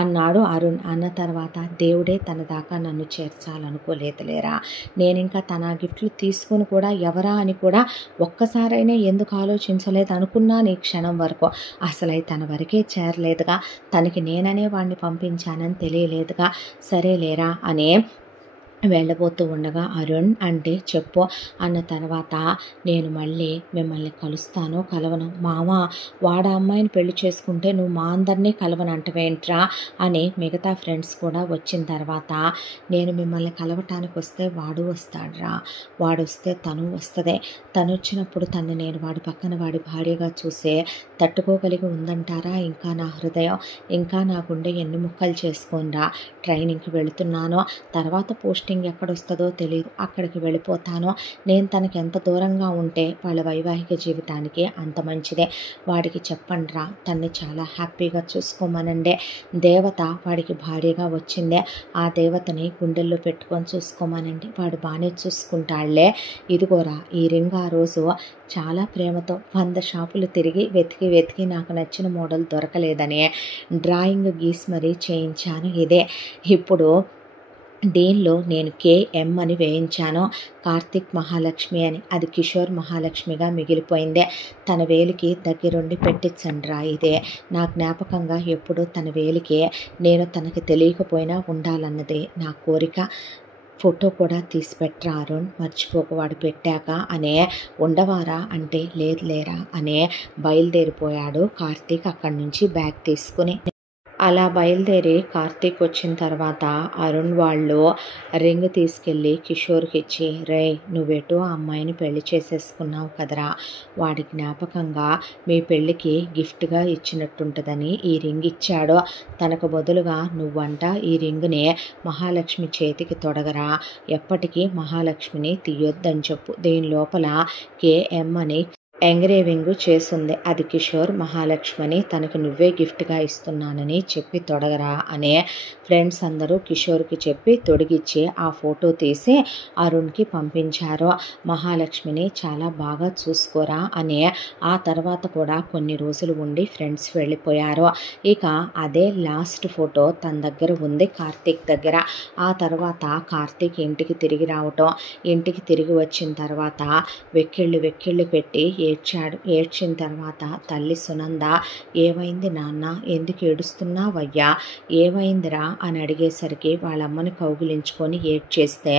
అన్నాడు అరుణ్. అన్న తర్వాత దేవుడే తన దాకా నన్ను చేర్చాలనుకోలేదులేరా, నేను ఇంకా తన గిఫ్ట్లు తీసుకొని కూడా ఎవరా అని కూడా ఒక్కసారైనా ఎందుకు ఆలోచించలేదు అనుకున్నాను ఈ క్షణం వరకు, అసలు తన వరకే చేరలేదుగా, తనకి నేననే వాడిని పంపించానని తెలియలేదుగా, సరేలేరా అనే వెళ్ళబోతూ ఉండగా అరుణ్ అంటే చెప్పు అన్న తర్వాత నేను మళ్ళీ మిమ్మల్ని కలుస్తాను కలవను మామ వాడ అమ్మాయిని పెళ్లి చేసుకుంటే నువ్వు మా అందరినీ కలవనంటవేంట్రా అని మిగతా ఫ్రెండ్స్ కూడా వచ్చిన తర్వాత నేను మిమ్మల్ని కలవటానికి వస్తే వాడు వస్తాడ్రా వాడు వస్తే తను వస్తుంది తను వచ్చినప్పుడు తను నేను వాడి పక్కన వాడి భార్యగా చూసే తట్టుకోగలిగి ఉందంటారా ఇంకా నా హృదయం ఇంకా నా గుండె ఎన్ని ముక్కలు చేసుకోనరా ట్రైనింగ్కి వెళుతున్నాను తర్వాత పోస్టింగ్ ఎక్కడొస్తుందో తెలియదు అక్కడికి వెళ్ళిపోతాను నేను తనకి ఎంత దూరంగా ఉంటే వాళ్ళ వైవాహిక జీవితానికి అంత మంచిదే వాడికి చెప్పండిరా తన్ని చాలా హ్యాపీగా చూసుకోమనండే దేవత వాడికి భార్యగా వచ్చిందే ఆ దేవతని గుండెల్లో పెట్టుకొని చూసుకోమనండి వాడు బాగానే చూసుకుంటాళ్లే ఇదిగోరా ఈ రింగ్ ఆ రోజు చాలా ప్రేమతో 100 షాపులు తిరిగి వెతికి నాకు నచ్చిన మోడల్ దొరకలేదని డ్రాయింగ్ గీసి మరీ చేయించాను ఇదే ఇప్పుడు దీనిలో నేను KM అని వేయించాను కార్తిక్ మహాలక్ష్మి అని అది కిషోర్ మహాలక్ష్మిగా మిగిలిపోయిందే తన వేలికి దగ్గరుండి పెట్టించండ్రా ఇదే నా జ్ఞాపకంగా ఎప్పుడూ తన వేలికి నేను తనకి తెలియకపోయినా ఉండాలన్నదే నా కోరిక ఫోటో కూడా తీసి పెట్టరా అరుణ్ మర్చిపోక వాడు పెట్టాక అనే ఉండవారా అంటే లేదు లేరా అనే బయలుదేరిపోయాడు కార్తీక్ అక్కడి నుంచి బ్యాగ్ తీసుకుని అలా బయలుదేరి కార్తీక్ వచ్చిన తర్వాత అరుణ్ వాళ్ళు రింగ్ తీసుకెళ్ళి కిషోర్కి ఇచ్చి రే నువ్వెటు ఆ అమ్మాయిని పెళ్లి చేసేసుకున్నావు కదరా వాడి జ్ఞాపకంగా మీ పెళ్ళికి గిఫ్ట్గా ఇచ్చినట్టుంటుందని ఈ రింగ్ ఇచ్చాడు తనకు బదులుగా నువ్వంట ఈ రింగ్ని మహాలక్ష్మి చేతికి తొడగరా ఎప్పటికీ మహాలక్ష్మిని తీయొద్దని చెప్పు దీని లోపల KM అని ఎంగ్రేవింగ్ చేసింది అది కిషోర్ మహాలక్ష్మిని తనకు నువ్వే గిఫ్ట్గా ఇస్తున్నానని చెప్పి తొడగరా అనే ఫ్రెండ్స్ అందరూ కిషోర్కి చెప్పి తొడిగిచ్చి ఆ ఫోటో తీసి అరుణ్కి పంపించారు మహాలక్ష్మిని చాలా బాగా చూసుకోరా అనే ఆ తర్వాత కూడా కొన్ని రోజులు ఉండి ఫ్రెండ్స్ వెళ్ళిపోయారు ఇక అదే లాస్ట్ ఫోటో తన దగ్గర ఉంది కార్తీక్ దగ్గర ఆ తర్వాత కార్తీక్ ఇంటికి తిరిగి రావటం ఇంటికి తిరిగి వచ్చిన తర్వాత వెక్కిళ్ళు పెట్టి ఏడ్చిన తర్వాత తల్లి సునంద ఏమైంది నాన్న ఎందుకు ఏడుస్తున్నావయ్యా ఏమైందిరా అని అడిగేసరికి వాళ్ళమ్మని కౌగిలించుకొని ఏడ్చేస్తే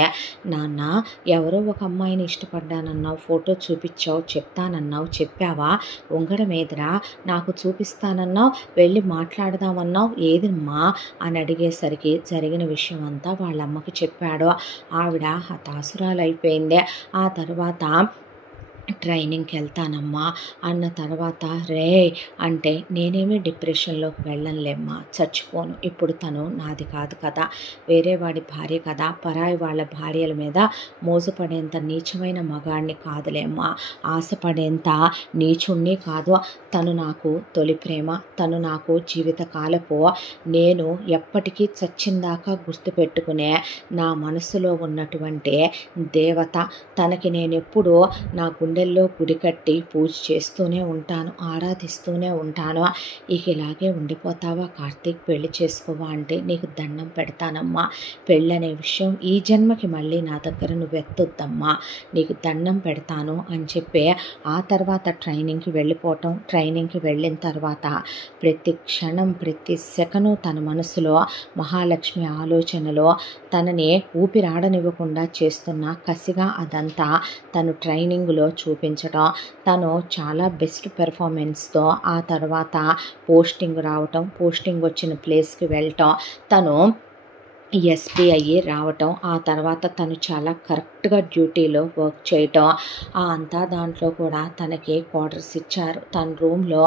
నాన్న ఎవరో ఒక అమ్మాయిని ఇష్టపడ్డానన్నావు ఫోటో చూపించావు చెప్తానన్నావు చెప్పావా ఉంగరం ఏదిరా నాకు చూపిస్తానన్నావు వెళ్ళి మాట్లాడదామన్నావు ఏదమ్మా అని అడిగేసరికి జరిగిన విషయం అంతా వాళ్ళమ్మకి చెప్పాడు ఆవిడ హతాసురాలైపోయింది ఆ తర్వాత ట్రైనింగ్కి వెళ్తానమ్మా అన్న తర్వాత రే అంటే నేనేమి డిప్రెషన్లోకి వెళ్ళనులేమ్మా చచ్చిపోను ఇప్పుడు తను నాది కాదు కదా వేరే వాడి భార్య కదా పరాయి వాళ్ళ భార్యల మీద మోసపడేంత నీచమైన మగాడిని కాదులేమ్మా ఆశపడేంత నీచుణ్ణి కాదు తను నాకు తొలి ప్రేమ తను నాకు జీవితకాలపు నేను ఎప్పటికీ చచ్చిందాకా గుర్తుపెట్టుకునే నా మనసులో ఉన్నటువంటి దేవత తనకి నేను ఎప్పుడూ నా గుండెల్లో గుడి కట్టి పూజ చేస్తూనే ఉంటాను ఆరాధిస్తూనే ఉంటాను ఇక ఇలాగే ఉండిపోతావా కార్తీక్ పెళ్లి చేసుకోవా అంటే నీకు దండం పెడతానమ్మా పెళ్ళనే విషయం ఈ జన్మకి మళ్ళీ నా దగ్గర నువ్వు ఎత్తొద్దమ్మా నీకు దండం పెడతాను అని చెప్పి ఆ తర్వాత ట్రైనింగ్కి వెళ్ళిపోవటం ట్రైనింగ్కి వెళ్ళిన తర్వాత ప్రతి క్షణం ప్రతి సెకను తన మనసులో మహాలక్ష్మి ఆలోచనలో తనని ఊపిరాడనివ్వకుండా చేస్తున్న కసిగా అదంతా తను ట్రైనింగ్లో చూపించడం తను చాలా బెస్ట్ పెర్ఫార్మెన్స్తో ఆ తర్వాత పోస్టింగ్ రావటం పోస్టింగ్ వచ్చిన ప్లేస్కి వెళ్ళటం తను ఎస్పీ అయ్యి రావటం ఆ తర్వాత తను చాలా కరెక్ట్గా డ్యూటీలో వర్క్ చేయటం అంతా దాంట్లో కూడా తనకి క్వార్టర్స్ ఇచ్చారు తన రూమ్లో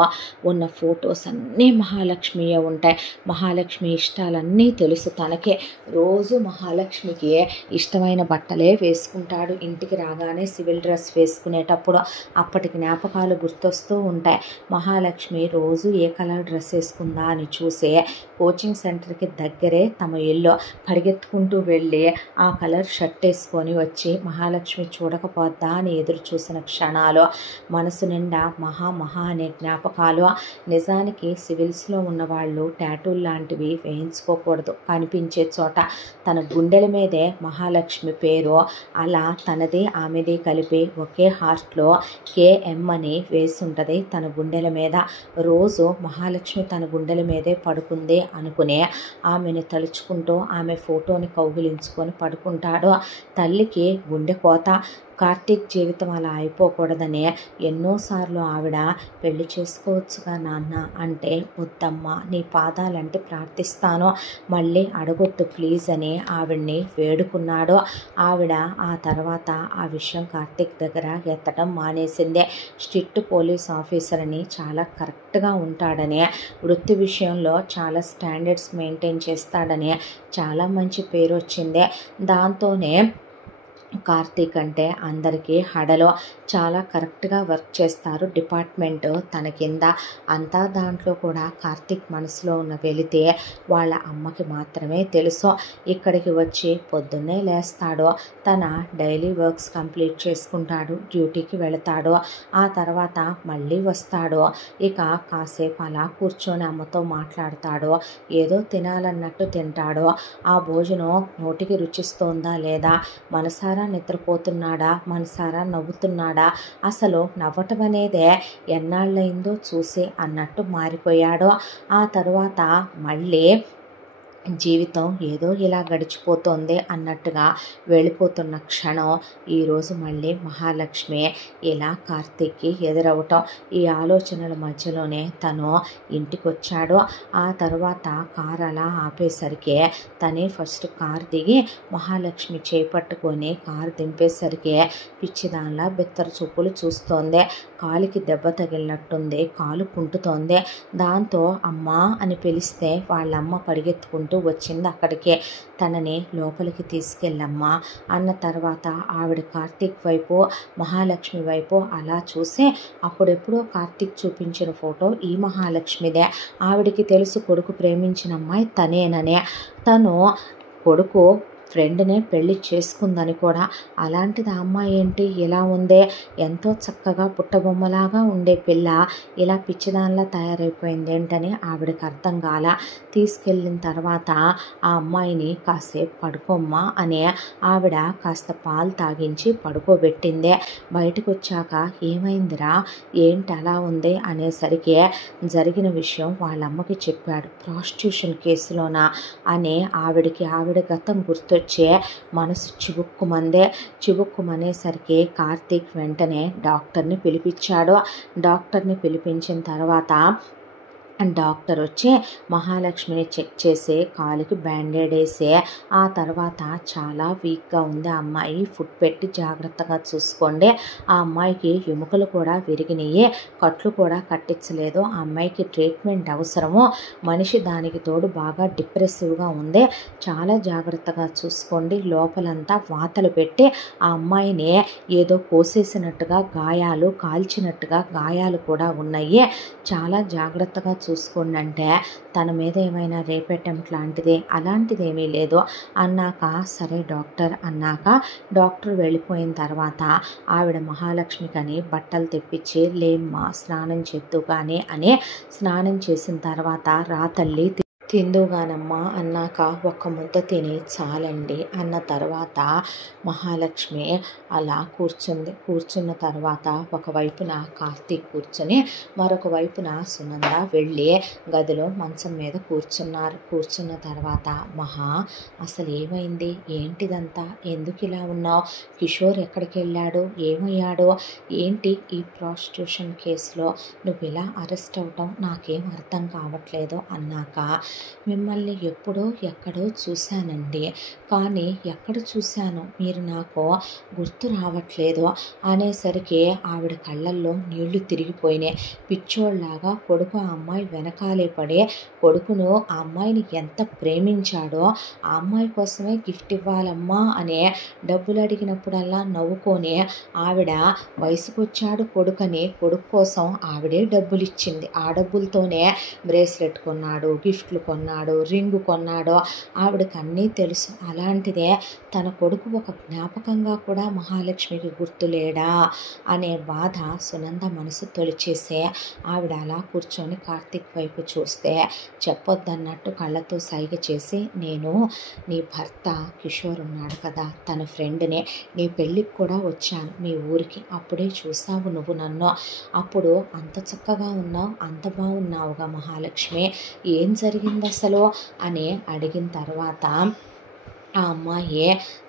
ఉన్న ఫొటోస్ అన్నీ మహాలక్ష్మియే ఉంటాయి మహాలక్ష్మి ఇష్టాలన్నీ తెలుసు తనకే రోజు మహాలక్ష్మికి ఇష్టమైన బట్టలే వేసుకుంటాడు ఇంటికి రాగానే సివిల్ డ్రెస్ వేసుకునేటప్పుడు అప్పటి జ్ఞాపకాలు గుర్తొస్తూ ఉంటాయి మహాలక్ష్మి రోజు ఏ కలర్ డ్రెస్ వేసుకుందా అని చూసే కోచింగ్ సెంటర్కి దగ్గరే తమ ఇల్లు పరిగెత్తుకుంటూ వెళ్ళి ఆ కలర్ షర్ట్ వేసుకొని వచ్చి మహాలక్ష్మి చూడకపోద్దా అని ఎదురు చూసిన క్షణాలు మనసు నిండా మహా అనే జ్ఞాపకాలు నిజానికి సివిల్స్లో ఉన్నవాళ్ళు టాటూలు లాంటివి వేయించుకోకూడదు కనిపించే చోట తన గుండెల మీదే మహాలక్ష్మి పేరు అలా తనది ఆమెది కలిపి ఒకే హార్ట్లో KM అని వేసి ఉంటుంది తన గుండెల మీద రోజు మహాలక్ష్మి తన గుండెల మీదే పడుకుంది అనుకునే ఆమెను తలుచుకుంటూ ఆమె ఫోటోని కౌగిలించుకొని పడుకుంటాడు. తల్లికి గుండె కోత. కార్తీక్ జీవితం అలా అయిపోకూడదని ఎన్నోసార్లు ఆవిడ పెళ్లి చేసుకోవచ్చుగా నాన్న అంటే, వద్దమ్మా, నీ పాదాలంటే ప్రార్థిస్తాను, మళ్ళీ అడగొద్దు ప్లీజ్ అని ఆవిడ్ని వేడుకున్నాడు. ఆవిడ ఆ తర్వాత ఆ విషయం కార్తీక్ దగ్గర ఎత్తడం మానేసిందే. స్ట్రిక్ట్ పోలీస్ ఆఫీసర్ అని, చాలా కరెక్ట్గా ఉంటాడని, వృత్తి విషయంలో చాలా స్టాండర్డ్స్ మెయింటైన్ చేస్తాడని చాలా మంచి పేరు వచ్చింది. దాంతోనే కార్తీక్ అంటే అందరికీ హడలో. చాలా కరెక్ట్గా వర్క్ చేస్తారు డిపార్ట్మెంట్ తన కింద. అంతా దాంట్లో కూడా కార్తీక్ మనసులో ఉన్న వెలితే వాళ్ళ అమ్మకి మాత్రమే తెలుసు. ఇక్కడికి వచ్చి పొద్దున్నే లేస్తాడు, తన డైలీ వర్క్స్ కంప్లీట్ చేసుకుంటాడు, డ్యూటీకి వెళతాడు. ఆ తర్వాత మళ్ళీ వస్తాడు. ఇక కాసేపు అలా కూర్చొని అమ్మతో మాట్లాడతాడు. ఏదో తినాలన్నట్టు తింటాడు. ఆ భోజనం నోటికి రుచిస్తోందా లేదా, మనసారా నిద్రపోతున్నాడా, మనసారా నవ్వుతున్నాడా, అసలు నవ్వటం అనేదే ఎన్నాళ్ళైందో చూసి అన్నట్టు మారిపోయాడు. ఆ తరువాత మళ్ళీ జీవితం ఏదో ఇలా గడిచిపోతోంది అన్నట్టుగా వెళ్ళిపోతున్న క్షణం ఈరోజు మళ్ళీ మహాలక్ష్మి ఇలా కార్తీక్కి ఎదురవటం. ఈ ఆలోచనల మధ్యలోనే తను ఇంటికి వచ్చాడు. ఆ తర్వాత కారు అలా ఆపేసరికి తనే ఫస్ట్ కారు దిగి మహాలక్ష్మి చేపట్టుకొని కారు దింపేసరికి పిచ్చిదానిలా బిత్తర చూపులు చూస్తోంది. కాలికి దెబ్బ తగిలినట్టుంది, కాలు కుంటుతోంది. దాంతో అమ్మా అని పిలిస్తే వాళ్ళమ్మ పరిగెత్తుకుంటూ వచ్చింది అక్కడికే. తనని లోపలికి తీసుకెళ్ళమ్మా అన్న తర్వాత ఆవిడ కార్తీక్ వైపు, మహాలక్ష్మి వైపు అలా చూసి, అప్పుడెప్పుడో కార్తీక్ చూపించిన ఫోటో ఈ మహాలక్ష్మిదే. ఆవిడికి తెలుసు కొడుకు ప్రేమించిన అమ్మాయి తనేననే. తను కొడుకు ఫ్రెండ్నే పెళ్లి చేసుకుందని కూడా. అలాంటిది ఆ అమ్మాయి ఏంటి ఇలా ఉందే, ఎంతో చక్కగా పుట్టబొమ్మలాగా ఉండే పిల్ల ఇలా పిచ్చిదానిలా తయారైపోయింది ఏంటని ఆవిడకి అర్థం కాల. తీసుకెళ్ళిన తర్వాత ఆ అమ్మాయిని కాసేపు పడుకోమ్మా అని ఆవిడ కాస్త పాలు తాగించి పడుకోబెట్టింది. బయటకు వచ్చాక ఏమైందిరా, ఏంటి అలా ఉంది అనేసరికి జరిగిన విషయం వాళ్ళమ్మకి చెప్పాడు. ప్రాస్టిట్యూషన్ కేసులోనా అని ఆవిడ గతం గుర్తొచ్చే మనసు చివుక్కుమనేసరికి కార్తీక్ వెంటనే డాక్టర్ని పిలిపించాడు. డాక్టర్ని పిలిపించిన తర్వాత డాక్టర్ వచ్చి మహాలక్ష్మిని చెక్ చేసి కాలుకి బ్యాండేడ్ వేసి, ఆ తర్వాత చాలా వీక్గా ఉంది ఆ అమ్మాయి, ఫుడ్ పెట్టి జాగ్రత్తగా చూసుకోండి, ఆ అమ్మాయికి ఎముకలు కూడా విరిగినాయి, కట్లు కూడా కట్టించలేదు, ఆ అమ్మాయికి ట్రీట్మెంట్ అవసరము, మనిషి దానికి తోడు బాగా డిప్రెసివ్గా ఉంది, చాలా జాగ్రత్తగా చూసుకోండి, లోపలంతా వాతలు పెట్టి ఆ అమ్మాయిని ఏదో కోసేసినట్టుగా గాయాలు, కాల్చినట్టుగా గాయాలు కూడా ఉన్నాయి, చాలా జాగ్రత్తగా చూసుకోండి అంటే తన మీద ఏమైనా రేప్ అటెంప్ట్ లాంటిది అలాంటిది ఏమీ లేదు అన్నాక, సరే డాక్టర్ అన్నాక డాక్టర్ వెళ్ళిపోయిన తర్వాత ఆవిడ మహాలక్ష్మికని బట్టలు తెప్పించి లేమ్మా స్నానం చేద్దు కానీ అని స్నానం చేసిన తర్వాత రా తల్లి తిందుగానమ్మా అన్నాక ఒక్క ముద్ద తిని చాలండి అన్న తర్వాత మహాలక్ష్మి అలా కూర్చున్న తర్వాత ఒకవైపున కార్తీక్ కూర్చొని మరొక వైపున సునంద వెళ్ళి గదిలో మంచం మీద కూర్చున్న తర్వాత, మహా అసలు ఏమైంది, ఏంటిదంతా, ఎందుకు ఇలా ఉన్నావు, కిషోర్ ఎక్కడికి వెళ్ళాడు, ఏమయ్యాడు, ఏంటి ఈ ప్రాస్టిట్యూషన్ కేసులో నువ్వు ఇలా అరెస్ట్ అవటం నాకేం అర్థం కావట్లేదు అన్నాక, మిమ్మల్ని ఎప్పుడో ఎక్కడో చూశానండి, కానీ ఎక్కడ చూశానో మీరు నాకు గుర్తు రావట్లేదు అనేసరికి ఆవిడ కళ్ళల్లో నీళ్లు తిరిగిపోయినాయి. పిచ్చోళ్ళలాగా కొడుకు ఆ అమ్మాయి వెనకాలే పడి కొడుకును ఆ అమ్మాయిని ఎంత ప్రేమించాడో, ఆ అమ్మాయి కోసమే గిఫ్ట్ ఇవ్వాలమ్మా అనే డబ్బులు అడిగినప్పుడల్లా నవ్వుకొని ఆవిడ వయసుకు వచ్చాడు కొడుకని కొడుకు కోసం ఆవిడే డబ్బులు ఇచ్చింది. ఆ డబ్బులతోనే బ్రేస్లెట్ కొన్నాడు, గిఫ్ట్లు కొన్నాడు, రింగు కొన్నాడు, ఆవిడకి అన్నీ తెలుసు. అలాంటిదే తన కొడుకు ఒక జ్ఞాపకంగా కూడా మహాలక్ష్మికి గుర్తులేడా అనే బాధ సునంద మనసు తొలిచేసే ఆవిడ అలా కూర్చొని కార్తీక్ వైపు చూస్తే చెప్పొద్దన్నట్టు కళ్ళతో సైగ చేసి, నేను నీ భర్త కిషోర్ ఉన్నాడు కదా, తన ఫ్రెండ్ని, నీ పెళ్ళికి కూడా వచ్చాను మీ ఊరికి, అప్పుడే చూసావు నువ్వు నన్ను, అప్పుడు అంత చక్కగా ఉన్నావు, అంత బాగున్నావుగా మహాలక్ష్మి, ఏం జరిగింది అసలు అని అడిగిన తర్వాత ఆ అమ్మాయి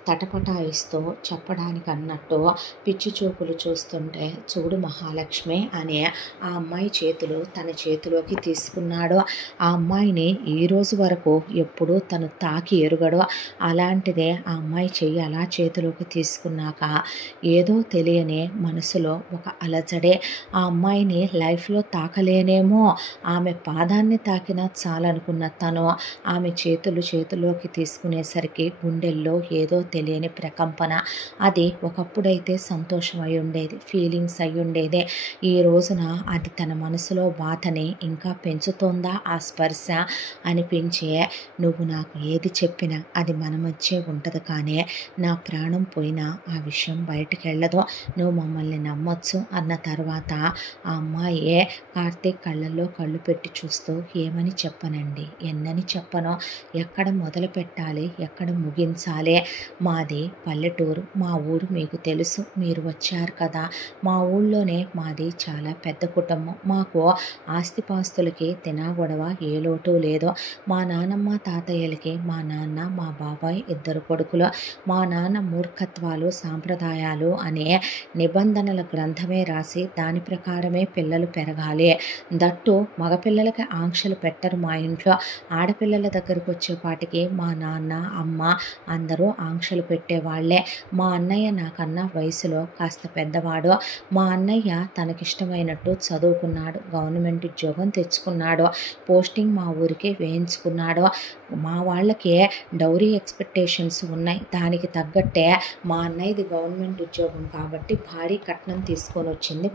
తటపటాయిస్తూ చెప్పడానికి అన్నట్టు పిచ్చి చూపులు చూస్తుంటే, చూడు మహాలక్ష్మి అని ఆ అమ్మాయి చేతులు తన చేతిలోకి తీసుకున్నాడు. ఆ అమ్మాయిని ఈరోజు వరకు ఎప్పుడూ తను తాకి ఎరుగడు. అలాంటిదే ఆ అమ్మాయి చెయ్యి అలా చేతిలోకి తీసుకున్నాక ఏదో తెలియని మనసులో ఒక అలజడే. ఆ అమ్మాయిని లైఫ్లో తాకలేనేమో, ఆమె పాదాన్ని తాకినా చాలనుకున్న తను ఆమె చేతిలోకి తీసుకునేసరికి గుండెల్లో ఏదో తెలియని ప్రకంపన. అది ఒకప్పుడైతే సంతోషం అయి ఉండేది, ఫీలింగ్స్ అయి ఉండేదే. ఈ రోజున అది తన మనసులో బాధని ఇంకా పెంచుతోందా ఆ స్పర్శ అనిపించే, నువ్వు నాకు ఏది చెప్పినా అది మన మధ్య ఉంటుంది, కానీ నా ప్రాణం పోయినా ఆ విషయం బయటికి వెళ్ళదు, నువ్వు మమ్మల్ని నమ్మొచ్చు అన్న తర్వాత ఆ అమ్మాయే కార్తీక్ కళ్ళల్లో కళ్ళు పెట్టి చూస్తూ, ఏమని చెప్పనండి, ఎన్నని చెప్పను, ఎక్కడ మొదలు పెట్టాలి, ఎక్కడ ముగించాలి, మాది పల్లెటూరు, మా ఊరు మీకు తెలుసు, మీరు వచ్చారు కదా, మా ఊళ్ళోనే మాది చాలా పెద్ద కుటుంబం, మాకు ఆస్తిపాస్తులకి తినాగొడవ ఏ లోటు లేదు, మా నానమ్మ తాతయ్యలకి మా నాన్న మా బాబాయ్ ఇద్దరు కొడుకులు, మా నాన్న మూర్ఖత్వాలు సాంప్రదాయాలు అనే నిబంధనల గ్రంథమే రాసి దాని ప్రకారమే పిల్లలు పెరగాలి, దట్టు మగపిల్లలకి ఆంక్షలు పెట్టరు మా ఇంట్లో, ఆడపిల్లల దగ్గరకు వచ్చేపాటికి మా నాన్న అమ్మ అందరూ ఆంక్షలు పెట్టేవాళ్లే, మా అన్నయ్య నాకన్నా వయసులో కాస్త పెద్దవాడు, మా అన్నయ్య తనకిష్టమైనట్టు చదువుకున్నాడు, గవర్నమెంట్ ఉద్యోగం తెచ్చుకున్నాడు, పోస్టింగ్ మా ఊరికి వేయించుకున్నాడు, మా వాళ్ళకి డౌరీ ఎక్స్పెక్టేషన్స్ ఉన్నాయి, దానికి తగ్గట్టే మా అన్నయ్యది గవర్నమెంట్ ఉద్యోగం కాబట్టి భారీ కట్నం తీసుకొని వచ్చింది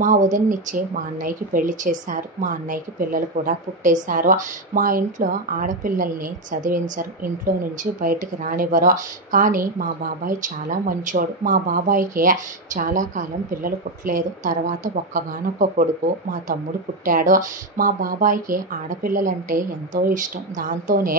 మా వదిననిచ్చి మా అన్నయ్యకి పెళ్లి చేశారు, మా అన్నయ్యకి పిల్లలు కూడా పుట్టేశారు, మా ఇంట్లో ఆడపిల్లల్ని చదివించరు, ఇంట్లో నుంచి బయటికి రానివ్వరు, కానీ మా బాబాయ్ చాలా మంచోడు, మా బాబాయ్కి చాలా కాలం పిల్లలు పుట్టలేదు, తర్వాత ఒక్కగానొక్క కొడుకు మా తమ్ముడు పుట్టాడు, మా బాబాయ్కి ఆడపిల్లలంటే ఎంతో ఇష్టం, దాంతోనే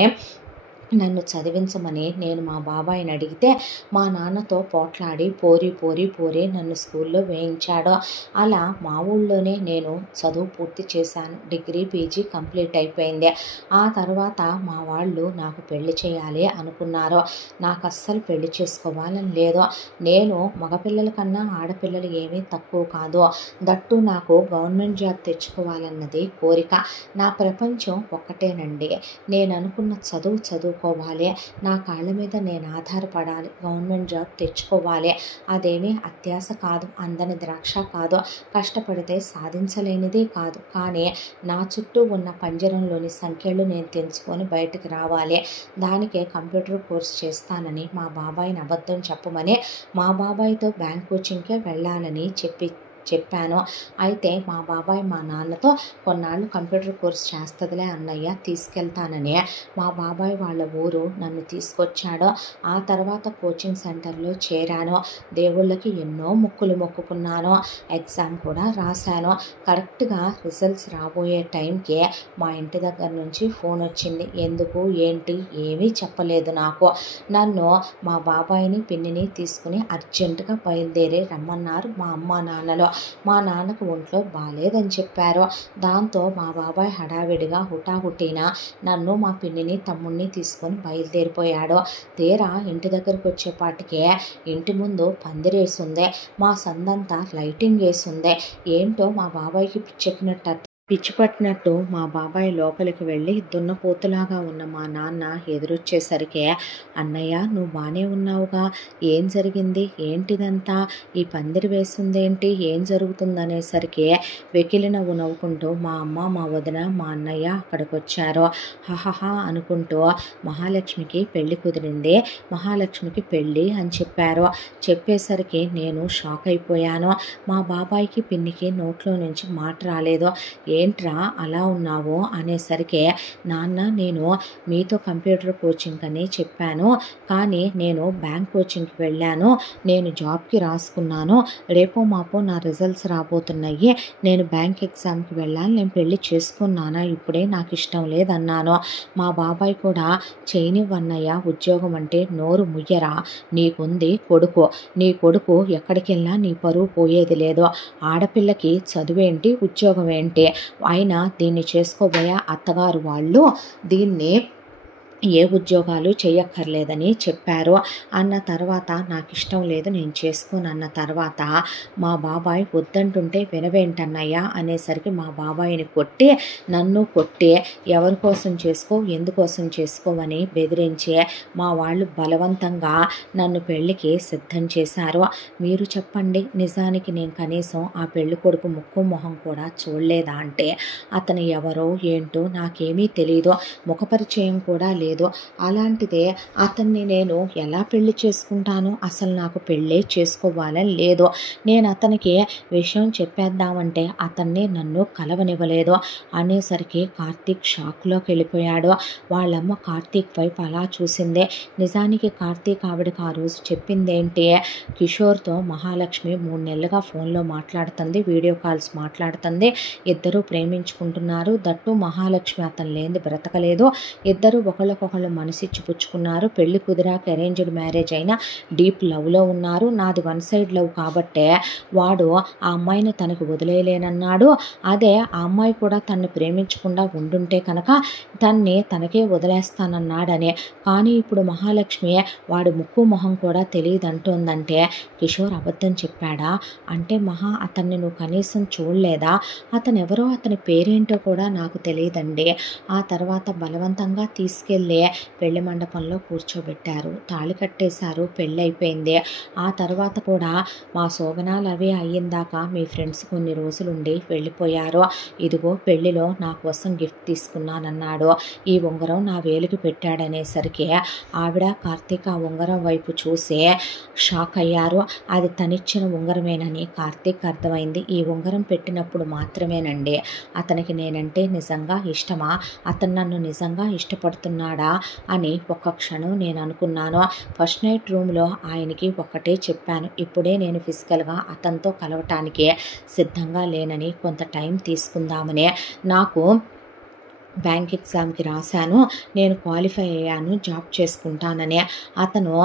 నన్ను చదివించమని నేను మా బాబాయిని అడిగితే మా నాన్నతో పోట్లాడి పోరి నన్ను స్కూల్లో వేయించాడు, అలా మా ఊళ్ళోనే నేను చదువు పూర్తి చేశాను, డిగ్రీ పీజీ కంప్లీట్ అయిపోయింది, ఆ తర్వాత మా వాళ్ళు నాకు పెళ్లి చేయాలి అనుకున్నారు, నాకు అస్సలు పెళ్లి చేసుకోవాలని లేదు, నేను మగపిల్లల కన్నా ఆడపిల్లలు ఏమీ తక్కువ కాదు, దట్టు నాకు గవర్నమెంట్ జాబ్ తెచ్చుకోవాలన్నది కోరిక, నా ప్రపంచం ఒక్కటేనండి, నేను అనుకున్న చదువుకోవాలి, నా కాళ్ళ మీద నేను ఆధారపడాలి, గవర్నమెంట్ జాబ్ తెచ్చుకోవాలి, అదేమీ అత్యాశ కాదు, అందని ద్రాక్ష కాదు, కష్టపడితే సాధించలేనిది కాదు, కానీ నా చుట్టూ ఉన్న పంజరంలోని సంఖ్యలు నేను తెంచుకొని బయటకు రావాలి, దానికే కంప్యూటర్ కోర్స్ చేస్తానని మా బాబాయిని అబద్ధం చెప్పమని మా బాబాయ్తో బ్యాంక్ కోచింగ్కే వెళ్ళాలని చెప్పాను, అయితే మా బాబాయ్ మా నాన్నతో కొన్నాళ్ళు కంప్యూటర్ కోర్స్ చేస్తుందిలే అన్నయ్య తీసుకెళ్తానని మా బాబాయ్ వాళ్ళ ఊరు నన్ను తీసుకొచ్చాడు, ఆ తర్వాత కోచింగ్ సెంటర్లో చేరాను, దేవుళ్ళకి ఎన్నో మొక్కులు మొక్కుకున్నాను, ఎగ్జామ్ కూడా రాశాను, కరెక్ట్గా రిజల్ట్స్ రాబోయే టైంకి మా ఇంటి దగ్గర నుంచి ఫోన్ వచ్చింది, ఎందుకు ఏంటి ఏమీ చెప్పలేదు నాకు, నన్ను మా బాబాయిని పిన్నిని తీసుకుని అర్జెంటుగా బయలుదేరి రమ్మన్నారు మా అమ్మ నాన్నలు, మా నాన్నకు ఒంట్లో బాలేదని చెప్పారు, దాంతో మా బాబాయ్ హడావిడిగా హుటాహుటిన నన్ను మా పిన్నిని తమ్ముడిని తీసుకొని బయలుదేరిపోయాడు, తీరా ఇంటి దగ్గరకు వచ్చేపాటికే ఇంటి ముందు పందిరేసిందే, మా సందంతా లైటింగ్ వేసిందే, ఏంటో మా బాబాయ్కి పిచ్చి పట్టినట్టు మా బాబాయ్ లోపలికి వెళ్ళి దున్నపోతులాగా ఉన్న మా నాన్న ఎదురొచ్చేసరికి, అన్నయ్య నువ్వు బాగానే ఉన్నావుగా, ఏం జరిగింది, ఏంటిదంతా, ఈ పందిరి వేసిందేంటి, ఏం జరుగుతుందనేసరికి వెకిలి నవ్వుకుంటూ మా అమ్మ మా వదిన మా అన్నయ్య అక్కడికి వచ్చారు, హహహా అనుకుంటూ మహాలక్ష్మికి పెళ్లి కుదిరింది, మహాలక్ష్మికి పెళ్ళి అని చెప్పేసరికి నేను షాక్ అయిపోయాను, మా బాబాయ్కి పిన్నికి నోట్లో నుంచి మాట రాలేదు, ఏంట్రా అలా ఉన్నావు అనేసరికి, నాన్న నేను మీతో కంప్యూటర్ కోచింగ్ అని చెప్పాను, కానీ నేను బ్యాంక్ కోచింగ్కి వెళ్ళాను, నేను జాబ్కి రాసుకున్నాను, రేపో మాపో నా రిజల్ట్స్ రాబోతున్నాయి, నేను బ్యాంక్ ఎగ్జామ్కి వెళ్ళాలి, నేను పెళ్లి చేసుకున్నానా ఇప్పుడే, నాకు ఇష్టం లేదన్నాను, మా బాబాయ్ కూడా చేయనివ్వన్నయ్య, ఉద్యోగం అంటే నోరు ముయ్యరా, నీకుంది కొడుకు, నీ కొడుకు ఎక్కడికి వెళ్ళినా నీ పరువు పోయేది లేదు, ఆడపిల్లకి చదువేంటి ఉద్యోగం ఏంటి, అయినా దీన్ని చేసుకోబోయే అత్తగారు వాళ్ళు దీన్ని ఏ ఉద్యోగాలు చేయక్కర్లేదని చెప్పారు. అన్న తర్వాత నాకు ఇష్టం లేదు, నేను చేసుకోను అన్న తర్వాత మా బాబాయ్ వద్దంటుంటే వినవేంటన్నయ్య అనేసరికి మా బాబాయిని కొట్టి నన్ను కొట్టి ఎవరి కోసం చేసుకో ఎందుకోసం చేసుకోవని బెదిరించి మా వాళ్ళు బలవంతంగా నన్ను పెళ్ళికి సిద్ధం చేశారు. మీరు చెప్పండి, నిజానికి నేను కనీసం ఆ పెళ్లి కొడుకు ముక్కు మొహం కూడా చూడలేదా అంటే అతను ఎవరో ఏంటో నాకేమీ తెలియదు, ముఖపరిచయం కూడా లేదు. అలాంటిదే అతన్ని నేను ఎలా పెళ్లి చేసుకుంటాను, అసలు నాకు పెళ్ళే చేసుకోవాలని లేదు. నేను అతనికి విషయం చెప్పేద్దామంటే అతన్ని నన్ను కలవనివ్వలేదు అనేసరికి కార్తీక్ షాక్లోకి వెళ్ళిపోయాడు. వాళ్ళమ్మ కార్తీక్ వైపు అలా చూసింది. నిజానికి కార్తీక్ ఆవిడకి ఆ రోజు చెప్పిందేంటి, కిషోర్తో మహాలక్ష్మి 3 నెలలుగా ఫోన్లో మాట్లాడుతుంది, వీడియో కాల్స్ మాట్లాడుతుంది, ఇద్దరూ ప్రేమించుకుంటున్నారు, దట్టు మహాలక్ష్మి అతను లేనిది బ్రతకలేదు, ఇద్దరు ఒకళ్ళకొకళ్ళు మనసిచ్చి పుచ్చుకున్నారు, పెళ్లి కుదిరాక అరేంజ్డ్ మ్యారేజ్ అయినా డీప్ లవ్లో ఉన్నారు, నాది 1 సైడ్ లవ్ కాబట్టే వాడు ఆ అమ్మాయిని తనకి వదిలేయలేనన్నాడు, అదే ఆ అమ్మాయి కూడా తనని ప్రేమించకుండా ఉండుంటే కనుక తనకే వదిలేస్తానన్నాడని. కానీ ఇప్పుడు మహాలక్ష్మి వాడి ముక్కు మొహం కూడా తెలియదు అంటోందంటే కిషోర్ అబద్ధం చెప్పాడా అంటే, మహా అతన్ని నువ్వు కనీసం చూడలేదా, అతను ఎవరో అతని పేరేంటో కూడా నాకు తెలియదండి. ఆ తర్వాత బలవంతంగా తీసుకెళ్ళి పెళ్లి మండపంలో కూర్చోబెట్టారు, తాళి కట్టేశారు, పెళ్ళి అయిపోయింది. ఆ తర్వాత కూడా మా శోభనాలు అవి అయ్యిందాక మీ ఫ్రెండ్స్ కొన్ని రోజులుండి వెళ్ళిపోయారు. ఇదిగో పెళ్లిలో నా కోసం గిఫ్ట్ తీసుకున్నానన్నాడు, ఈ ఉంగరం నా వేలికి పెట్టాడనేసరికి ఆవిడ కార్తీక్ ఆ ఉంగరం వైపు చూసి షాక్ అయ్యారు. అది తనిచ్చిన ఉంగరమేనని కార్తీక్ అర్థమైంది. ఈ ఉంగరం పెట్టినప్పుడు మాత్రమేనండి అతనికి నేనంటే నిజంగా ఇష్టమా, అతను నన్ను నిజంగా ఇష్టపడుతున్నాడా అని ఒక్క క్షణం నేను అనుకున్నాను. ఫస్ట్ నైట్ రూమ్లో ఆయనకి ఒక్కటే చెప్పాను, ఇప్పుడే నేను ఫిజికల్గా అతనితో కలవటానికి సిద్ధంగా లేనని, కొంత టైం తీసుకుందామని. నాకు బ్యాంక్ ఎగ్జామ్కి రాశాను, నేను క్వాలిఫై అయ్యాను, జాబ్ చేసుకుంటానని. అతను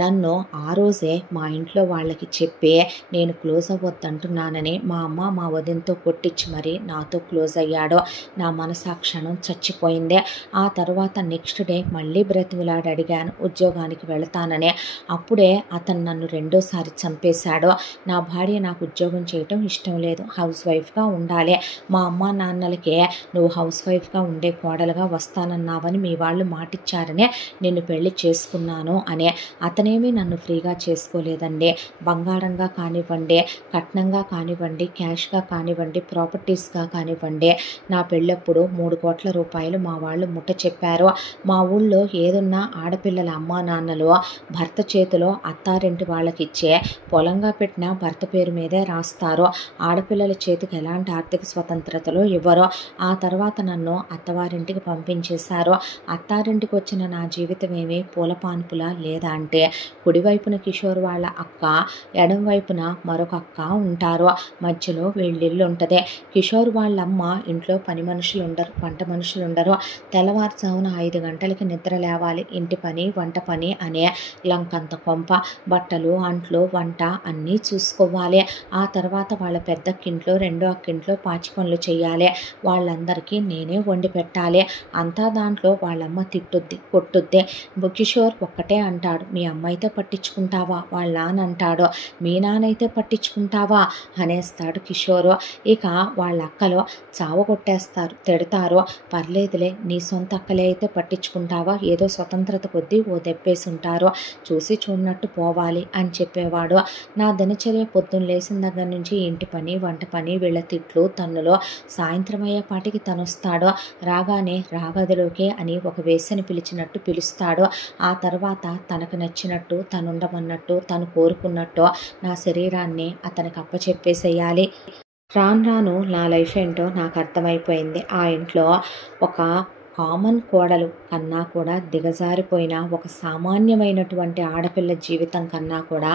నన్ను ఆ రోజే మా ఇంట్లో వాళ్ళకి చెప్పి నేను క్లోజ్ అవ్వద్దంటున్నానని మా అమ్మ మా వదినతో కొట్టించి మరీ నాతో క్లోజ్ అయ్యాడు. నా మనసాక్షణం చచ్చిపోయింది. ఆ తర్వాత నెక్స్ట్ డే మళ్ళీ బ్రతిమలాడి అడిగాను ఉద్యోగానికి వెళతానని. అప్పుడే అతను నన్ను రెండోసారి చంపేశాడు. నా భార్య నాకు ఉద్యోగం చేయటం ఇష్టం లేదు, హౌస్ వైఫ్గా ఉండాలి, మా అమ్మ నాన్నలకే నువ్వు హౌస్ వైఫ్గా ఉండే కోడలుగా వస్తానన్నావని మీ వాళ్ళు మాటిచ్చారనే నిన్ను పెళ్లి చేసుకున్నాను అని. అతనేమీ నన్ను ఫ్రీగా చేసుకోలేదండి. బంగారంగా కానివ్వండి, కట్నంగా కానివ్వండి, క్యాష్గా కానివ్వండి, ప్రాపర్టీస్గా కానివ్వండి, నా పెళ్ళప్పుడు 3 కోట్ల రూపాయలు మా వాళ్ళు ముట్ట చెప్పారు. మా ఊళ్ళో ఏదున్నా ఆడపిల్లల అమ్మా నాన్నలు భర్త చేతిలో అత్తారింటి వాళ్ళకిచ్చే పొలంగా పెట్టిన భర్త పేరు మీదే రాస్తారు. ఆడపిల్లల చేతికి ఎలాంటి ఆర్థిక స్వతంత్రతలు ఇవ్వరు. ఆ తర్వాత నన్ను అత్తవారింటికి పంపించేశారు. అత్తారింటికి వచ్చిన నా జీవితం ఏమీ పూలపాన్పులా లేదా అంటే, కుడివైపున కిషోర్ వాళ్ళ అక్క, ఎడం వైపున మరొక అక్క ఉంటారు, మధ్యలో వీళ్ళిల్లు ఉంటుంది. కిషోర్ వాళ్ళమ్మ ఇంట్లో పని మనుషులు ఉండరు, వంట మనుషులు ఉండరు. తెల్లవారుజామున 5 గంటలకి నిద్ర లేవాలి, ఇంటి పని వంట పని అనే లంకంత కొంప, బట్టలు అంట్లు వంట అన్నీ చూసుకోవాలి. ఆ తర్వాత వాళ్ళ పెద్దక్కింట్లో రెండో అక్కింట్లో పాచి పనులు చేయాలి, వాళ్ళందరికీ నేనే వండి పెట్టాలి. అంతా దాంట్లో వాళ్ళమ్మ తిట్టుద్ది కొట్టుద్ది. కిషోర్ ఒక్కటే అంటాడు, మీ అమ్మాయితో పట్టించుకుంటావా, వాళ్ళ నాన్న అంటాడు, మీ నాన్నైతే పట్టించుకుంటావా అనేస్తాడు కిషోరు. ఇక వాళ్ళ అక్కలో చావ కొట్టేస్తారు, తిడతారు, పర్లేదులే నీ సొంత అక్కలే అయితే పట్టించుకుంటావా, ఏదో స్వతంత్రత కొద్దీ ఓ దెబ్బేసి ఉంటారు, చూసి చూడనట్టు పోవాలి అని చెప్పేవాడు. నా దినచర్య పొద్దున్న లేచిన దగ్గర నుంచి ఇంటి పని వంట పని, వీళ్ళ తిట్లు తన్నులో, సాయంత్రం అయ్యేపాటికి తను వస్తాడు. రాగానే రాగదిలోకి అని ఒక వేసని పిలిచినట్టు పిలుస్తాడు. ఆ తర్వాత తనకు నచ్చినట్టు, తనుండమన్నట్టు, తను కోరుకున్నట్టు నా శరీరాన్ని అతనికి అప్పచెప్పేసేయాలి. రాను రాను నా లైఫ్ ఏంటో నాకు అర్థమైపోయింది. ఆ ఇంట్లో ఒక కామన్ కోడలు కన్నా కూడా దిగజారిపోయిన, ఒక సామాన్యమైనటువంటి ఆడపిల్ల జీవితం కన్నా కూడా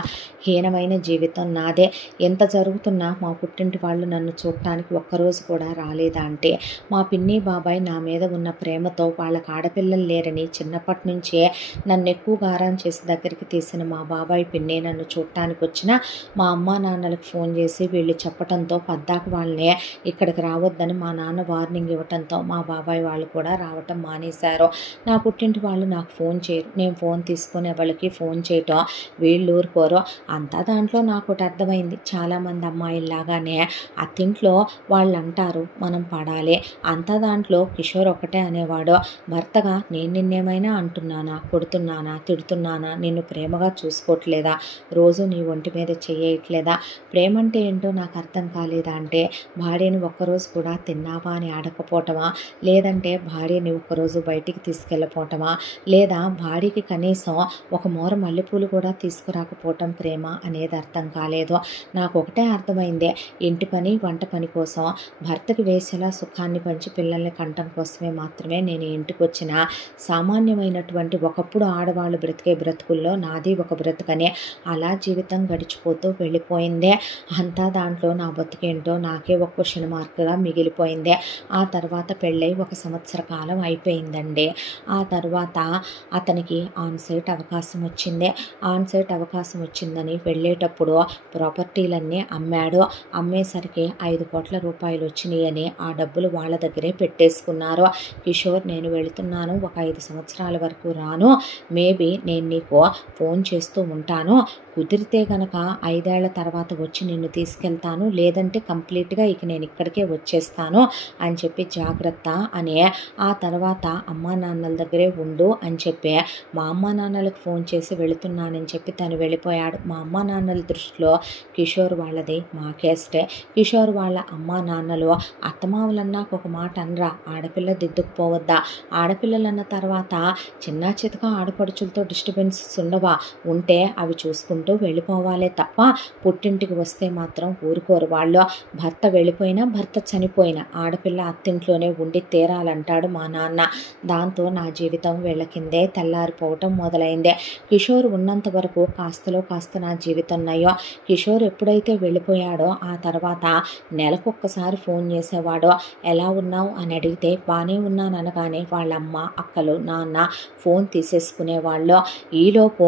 హీనమైన జీవితం నాదే. ఎంత జరుగుతున్నా మా పుట్టింటి వాళ్ళు నన్ను చూడటానికి ఒక్కరోజు కూడా రాలేదా అంటే, మా పిన్ని బాబాయ్ నా మీద ఉన్న ప్రేమతో వాళ్ళకి ఆడపిల్లలు లేరని చిన్నప్పటి నుంచే నన్ను ఎక్కువ గారం చేసి దగ్గరికి తీసిన మా బాబాయ్ పిన్ని నన్ను చూడటానికి వచ్చిన మా అమ్మా నాన్నలకు ఫోన్ చేసి వీళ్ళు చెప్పడంతో పద్దాకు వాళ్ళనే ఇక్కడికి రావద్దని మా నాన్న వార్నింగ్ ఇవ్వటంతో మా బాబాయ్ వాళ్ళు కూడా రావటం మానేశారో, నా పుట్టింటి వాళ్ళు నాకు ఫోన్ చేయరు, నేను ఫోన్ తీసుకునే వాళ్ళకి ఫోన్ చేయటం వీళ్ళు ఊరుకోరు. అంతా దాంట్లో నాకు ఒకటి అర్థమైంది, చాలామంది అమ్మాయిల్లాగానే అత్తింట్లో వాళ్ళు అంటారు మనం పడాలి. అంతా దాంట్లో కిషోర్ ఒకటే అనేవాడు, భర్తగా నేను నిన్నేమైనా అంటున్నానా, కొడుతున్నానా, తిడుతున్నానా, నిన్ను ప్రేమగా చూసుకోవట్లేదా, రోజు నీ ఒంటి మీద చెయ్యట్లేదా, ప్రేమ అంటే ఏంటో నాకు అర్థం కాలేదా అంటే భార్యని ఒక్కరోజు కూడా తిన్నావా అని అడగకపోవటమా, లేదంటే భార్యని ఒక్కరోజు బయటికి తీసుకెళ్ళిపోవటమా, లేదా భార్యకి కనీసం ఒక మూర మల్లెపూలు కూడా తీసుకురాకపోవటం ప్రేమ అనేది అర్థం కాలేదు. నాకు ఒకటే అర్థమైందే, ఇంటి పని వంట పని కోసం భర్తకి వేసేలా సుఖాన్ని పంచి పిల్లల్ని కంటం కోసమే మాత్రమే నేను ఇంటికి వచ్చిన సామాన్యమైనటువంటి ఒకప్పుడు ఆడవాళ్ళు బ్రతికే బ్రతుకుల్లో నాది ఒక బ్రతుకనే అలా జీవితం గడిచిపోతూ వెళ్ళిపోయిందే. అంతా దాంట్లో నా బతుకేంటో నాకే ఒక క్వశ్చన్ మార్క్గా మిగిలిపోయిందే. ఆ తర్వాత పెళ్ళై 1 సంవత్సర కాలం అయిపోయిందండి. ఆ తర్వాత అతనికి ఆన్సైట్ అవకాశం వచ్చింది. ఆన్సైట్ అవకాశం వచ్చిందని వెళ్ళేటప్పుడు ప్రాపర్టీలన్నీ అమ్మాడు. అమ్మేసరికి 5 కోట్ల రూపాయలు వచ్చినాయని ఆ డబ్బులు వాళ్ళ దగ్గరే పెట్టేసుకున్నారు. కిషోర్, నేను వెళుతున్నాను, ఒక 5 సంవత్సరాల వరకు రాను, మేబీ నేను నీకు ఫోన్ చేస్తూ ఉంటాను, కుదిరితే గనక 5 ఏళ్ల తర్వాత వచ్చి నిన్ను తీసుకెళ్తాను, లేదంటే కంప్లీట్గా ఇక నేను ఇక్కడికే వచ్చేస్తాను అని చెప్పి జాగ్రత్త అని, ఆ తర్వాత అమ్మా నాన్నల దగ్గరే ఉండు అని చెప్పి మా అమ్మా నాన్నలకు ఫోన్ చేసి వెళుతున్నానని చెప్పి తను వెళ్ళిపోయాడు. మా అమ్మా నాన్నల దృష్టిలో కిషోర్ వాళ్ళది మా కేస్టే. కిషోర్ వాళ్ళ అమ్మా నాన్నలు అత్తమావులన్నాక ఒక మాట అనరా, ఆడపిల్ల దిద్దుకుపోవద్దా, ఆడపిల్లలన్న తర్వాత చిన్న చితక ఆడపడుచులతో డిస్టర్బెన్సెస్ ఉండవా, ఉంటే అవి చూసుకుంటూ వెళ్ళిపోవాలే తప్ప పుట్టింటికి వస్తే మాత్రం ఊరుకోరు వాళ్ళు. భర్త వెళ్ళిపోయినా భర్త చనిపోయినా ఆడపిల్ల అత్తింట్లోనే ఉండి తీరాలంటాడు మా నాన్న. దాంతో నా జీవితం వీళ్ళ కిందే తెల్లారిపోవటం మొదలైందే. కిషోర్ ఉన్నంత వరకు కాస్తలో కాస్త నా జీవితం నయ్యో. కిషోర్ ఎప్పుడైతే వెళ్ళిపోయాడో ఆ తర్వాత నెలకొక్కసారి ఫోన్ చేసేవాడో, ఎలా ఉన్నావు అని అడిగితే బాగానే ఉన్నాను అనగానే వాళ్ళ అమ్మ, అక్కలు, నాన్న ఫోన్ తీసేసుకునేవాళ్ళు. ఈలోపు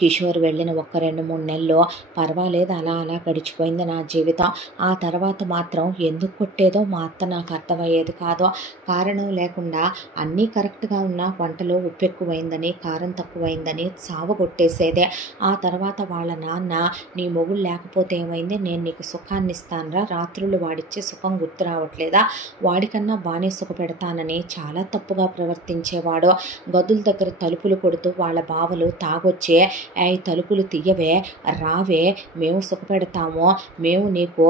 కిషోర్ వెళ్ళిన 1-2-3 నెలలు పర్వాలేదు, అలా అలా గడిచిపోయింది నా జీవితం. ఆ తర్వాత మాత్రం ఎందుకు కొట్టేదో మా అత్త నాకు అర్థమయ్యేది కాదు. కారణం లేకుండా అన్నీ కరెక్ట్గా ఉన్న వంటలో ఉప్పు ఎక్కువైందని, కారం తక్కువైందని సావగొట్టేసేదే. ఆ తర్వాత వాళ్ళ నాన్న, నీ మొగుడు లేకపోతే ఏమైంది, నేను నీకు సుఖాన్ని ఇస్తానురా, రాత్రులు వాడిచ్చే సుఖం గుర్తు రావట్లేదా, వాడికన్నా బాగానే సుఖపెడతానని చాలా తప్పుగా ప్రవర్తించేవాడు. గదుల దగ్గర తలుపులు కొడుతూ వాళ్ళ బావలు తాగొచ్చే, తలుపులు తీయవే, రావే, మేము సుఖపెడతాము, మేము నీకు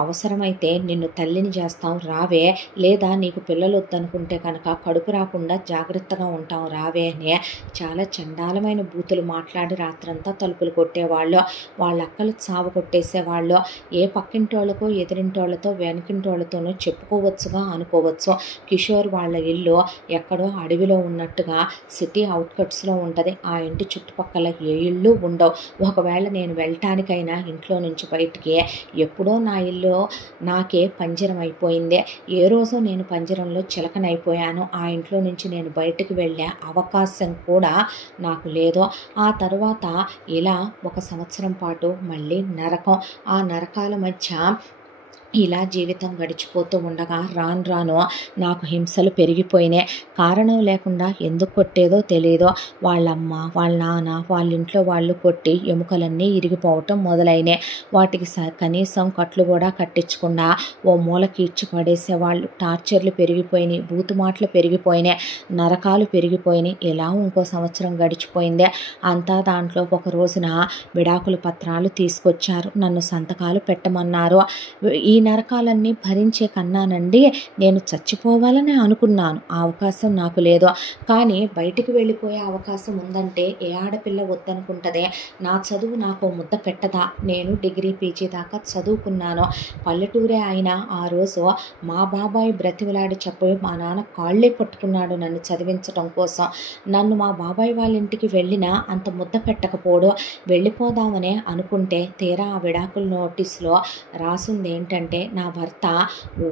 అవసరమైతే నిన్ను తల్లిని చేస్తాం రావే, లేదా నీకు పిల్లలు వద్దనుకుంటే కనుక కడుపు రాకుండా జాగ్రత్తగా ఉంటాం రావే అని చాలా చండాలమైన బూతులు మాట్లాడి రాత్రంతా తలుపులు కొట్టేవాళ్ళు. వాళ్ళ అక్కలు చావ కొట్టేసేవాళ్ళు. ఏ పక్కింటోళ్ళకో ఎదురింటోళ్ళతో వెనకింటోళ్ళతోనో చెప్పుకోవచ్చుగా అనుకోవచ్చు. కిషోర్ వాళ్ళ ఇల్లు ఎక్కడో అడవిలో ఉన్నట్టుగా సిటీ అవుట్కట్స్లో ఉంటుంది. ఆ ఇంటి చుట్టుపక్కల ఏ ఇళ్ళు ఉండవు. ఒకవేళ నేను వెళ్ళటానికైనా ఇంట్లో నుంచి బయటికి ఎప్పుడో నా ఇల్లు నాకే పంజరం అయిపోయింది. ఏ రోజో నేను పంజరంలో చిలకనైపోయాను. ఆ ఇంట్లో నుంచి నేను బయటికి వెళ్ళే అవకాశం కూడా నాకు లేదు. ఆ తర్వాత ఇలా 1 సంవత్సరం పాటు మళ్ళీ నరకం. ఆ నరకాల మధ్య ఇలా జీవితం గడిచిపోతూ ఉండగా రాను రాను నాకు హింసలు పెరిగిపోయినాయి. కారణం లేకుండా ఎందుకు కొట్టేదో తెలియదు. వాళ్ళమ్మ, వాళ్ళ నాన్న, వాళ్ళ ఇంట్లో వాళ్ళు కొట్టి ఎముకలన్నీ ఇరిగిపోవటం మొదలైనాయి. వాటికి కనీసం కట్లు కూడా కట్టించకుండా ఓ మూలకి ఇచ్చి పడేసేవాళ్ళు. టార్చర్లు పెరిగిపోయినాయి, బూతుమాటలు పెరిగిపోయినాయి, నరకాలు పెరిగిపోయినాయి. ఇలా ఇంకో సంవత్సరం గడిచిపోయింది. అంతా దాంట్లో ఒక రోజున విడాకుల పత్రాలు తీసుకొచ్చారు. నన్ను సంతకాలు పెట్టమన్నారు. ఈ నరకాలన్నీ భరించే కన్నానండి నేను చచ్చిపోవాలని అనుకున్నాను. ఆ అవకాశం నాకు లేదు. కానీ బయటికి వెళ్ళిపోయే అవకాశం ఉందంటే ఏ ఆడపిల్ల వద్దనుకుంటుందే. నా చదువు నాకు ముద్ద పెట్టదా. నేను డిగ్రీ పీజీ దాకా చదువుకున్నాను. పల్లెటూరే అయినా ఆ రోజు మా బాబాయ్ బ్రతిమలాడి చెప్పి మా నాన్న కాళ్ళే పట్టుకున్నాడు నన్ను చదివించడం కోసం. నన్ను మా బాబాయ్ వాళ్ళ ఇంటికి వెళ్ళినా అంత ముద్ద పెట్టకపోడు. వెళ్ళిపోదామనే అనుకుంటే తీరా ఆ విడాకుల నోటీసులో రాసింది ఏంటంటే ఎందుకంటే నా భర్త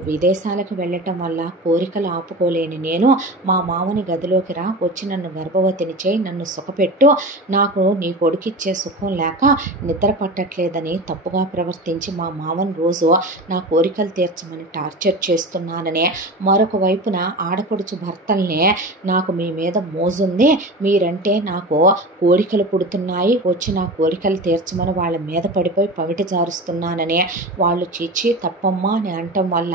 విదేశాలకు వెళ్ళటం వల్ల కోరికలు ఆపుకోలేని నేను మా మామని గదిలోకి రా, వచ్చి నన్ను గర్భవతిని చేయి, నన్ను సుఖపెట్టు, నాకు నీ కొడుకిచ్చే సుఖం లేక నిద్ర పట్టట్లేదని తప్పుగా ప్రవర్తించి మా మామని రోజు నా కోరికలు తీర్చమని టార్చర్ చేస్తున్నాననే, మరొక వైపున ఆడపడుచు భర్తల్నే నాకు మీ మీద మోజుంది, మీరంటే నాకు కోరికలు పుడుతున్నాయి, వచ్చి నా కోరికలు తీర్చమని వాళ్ళ మీద పడిపోయి పవిటి జారుస్తున్నాననే, వాళ్ళు చీచి తప్పమ్మా అని అనటం వల్ల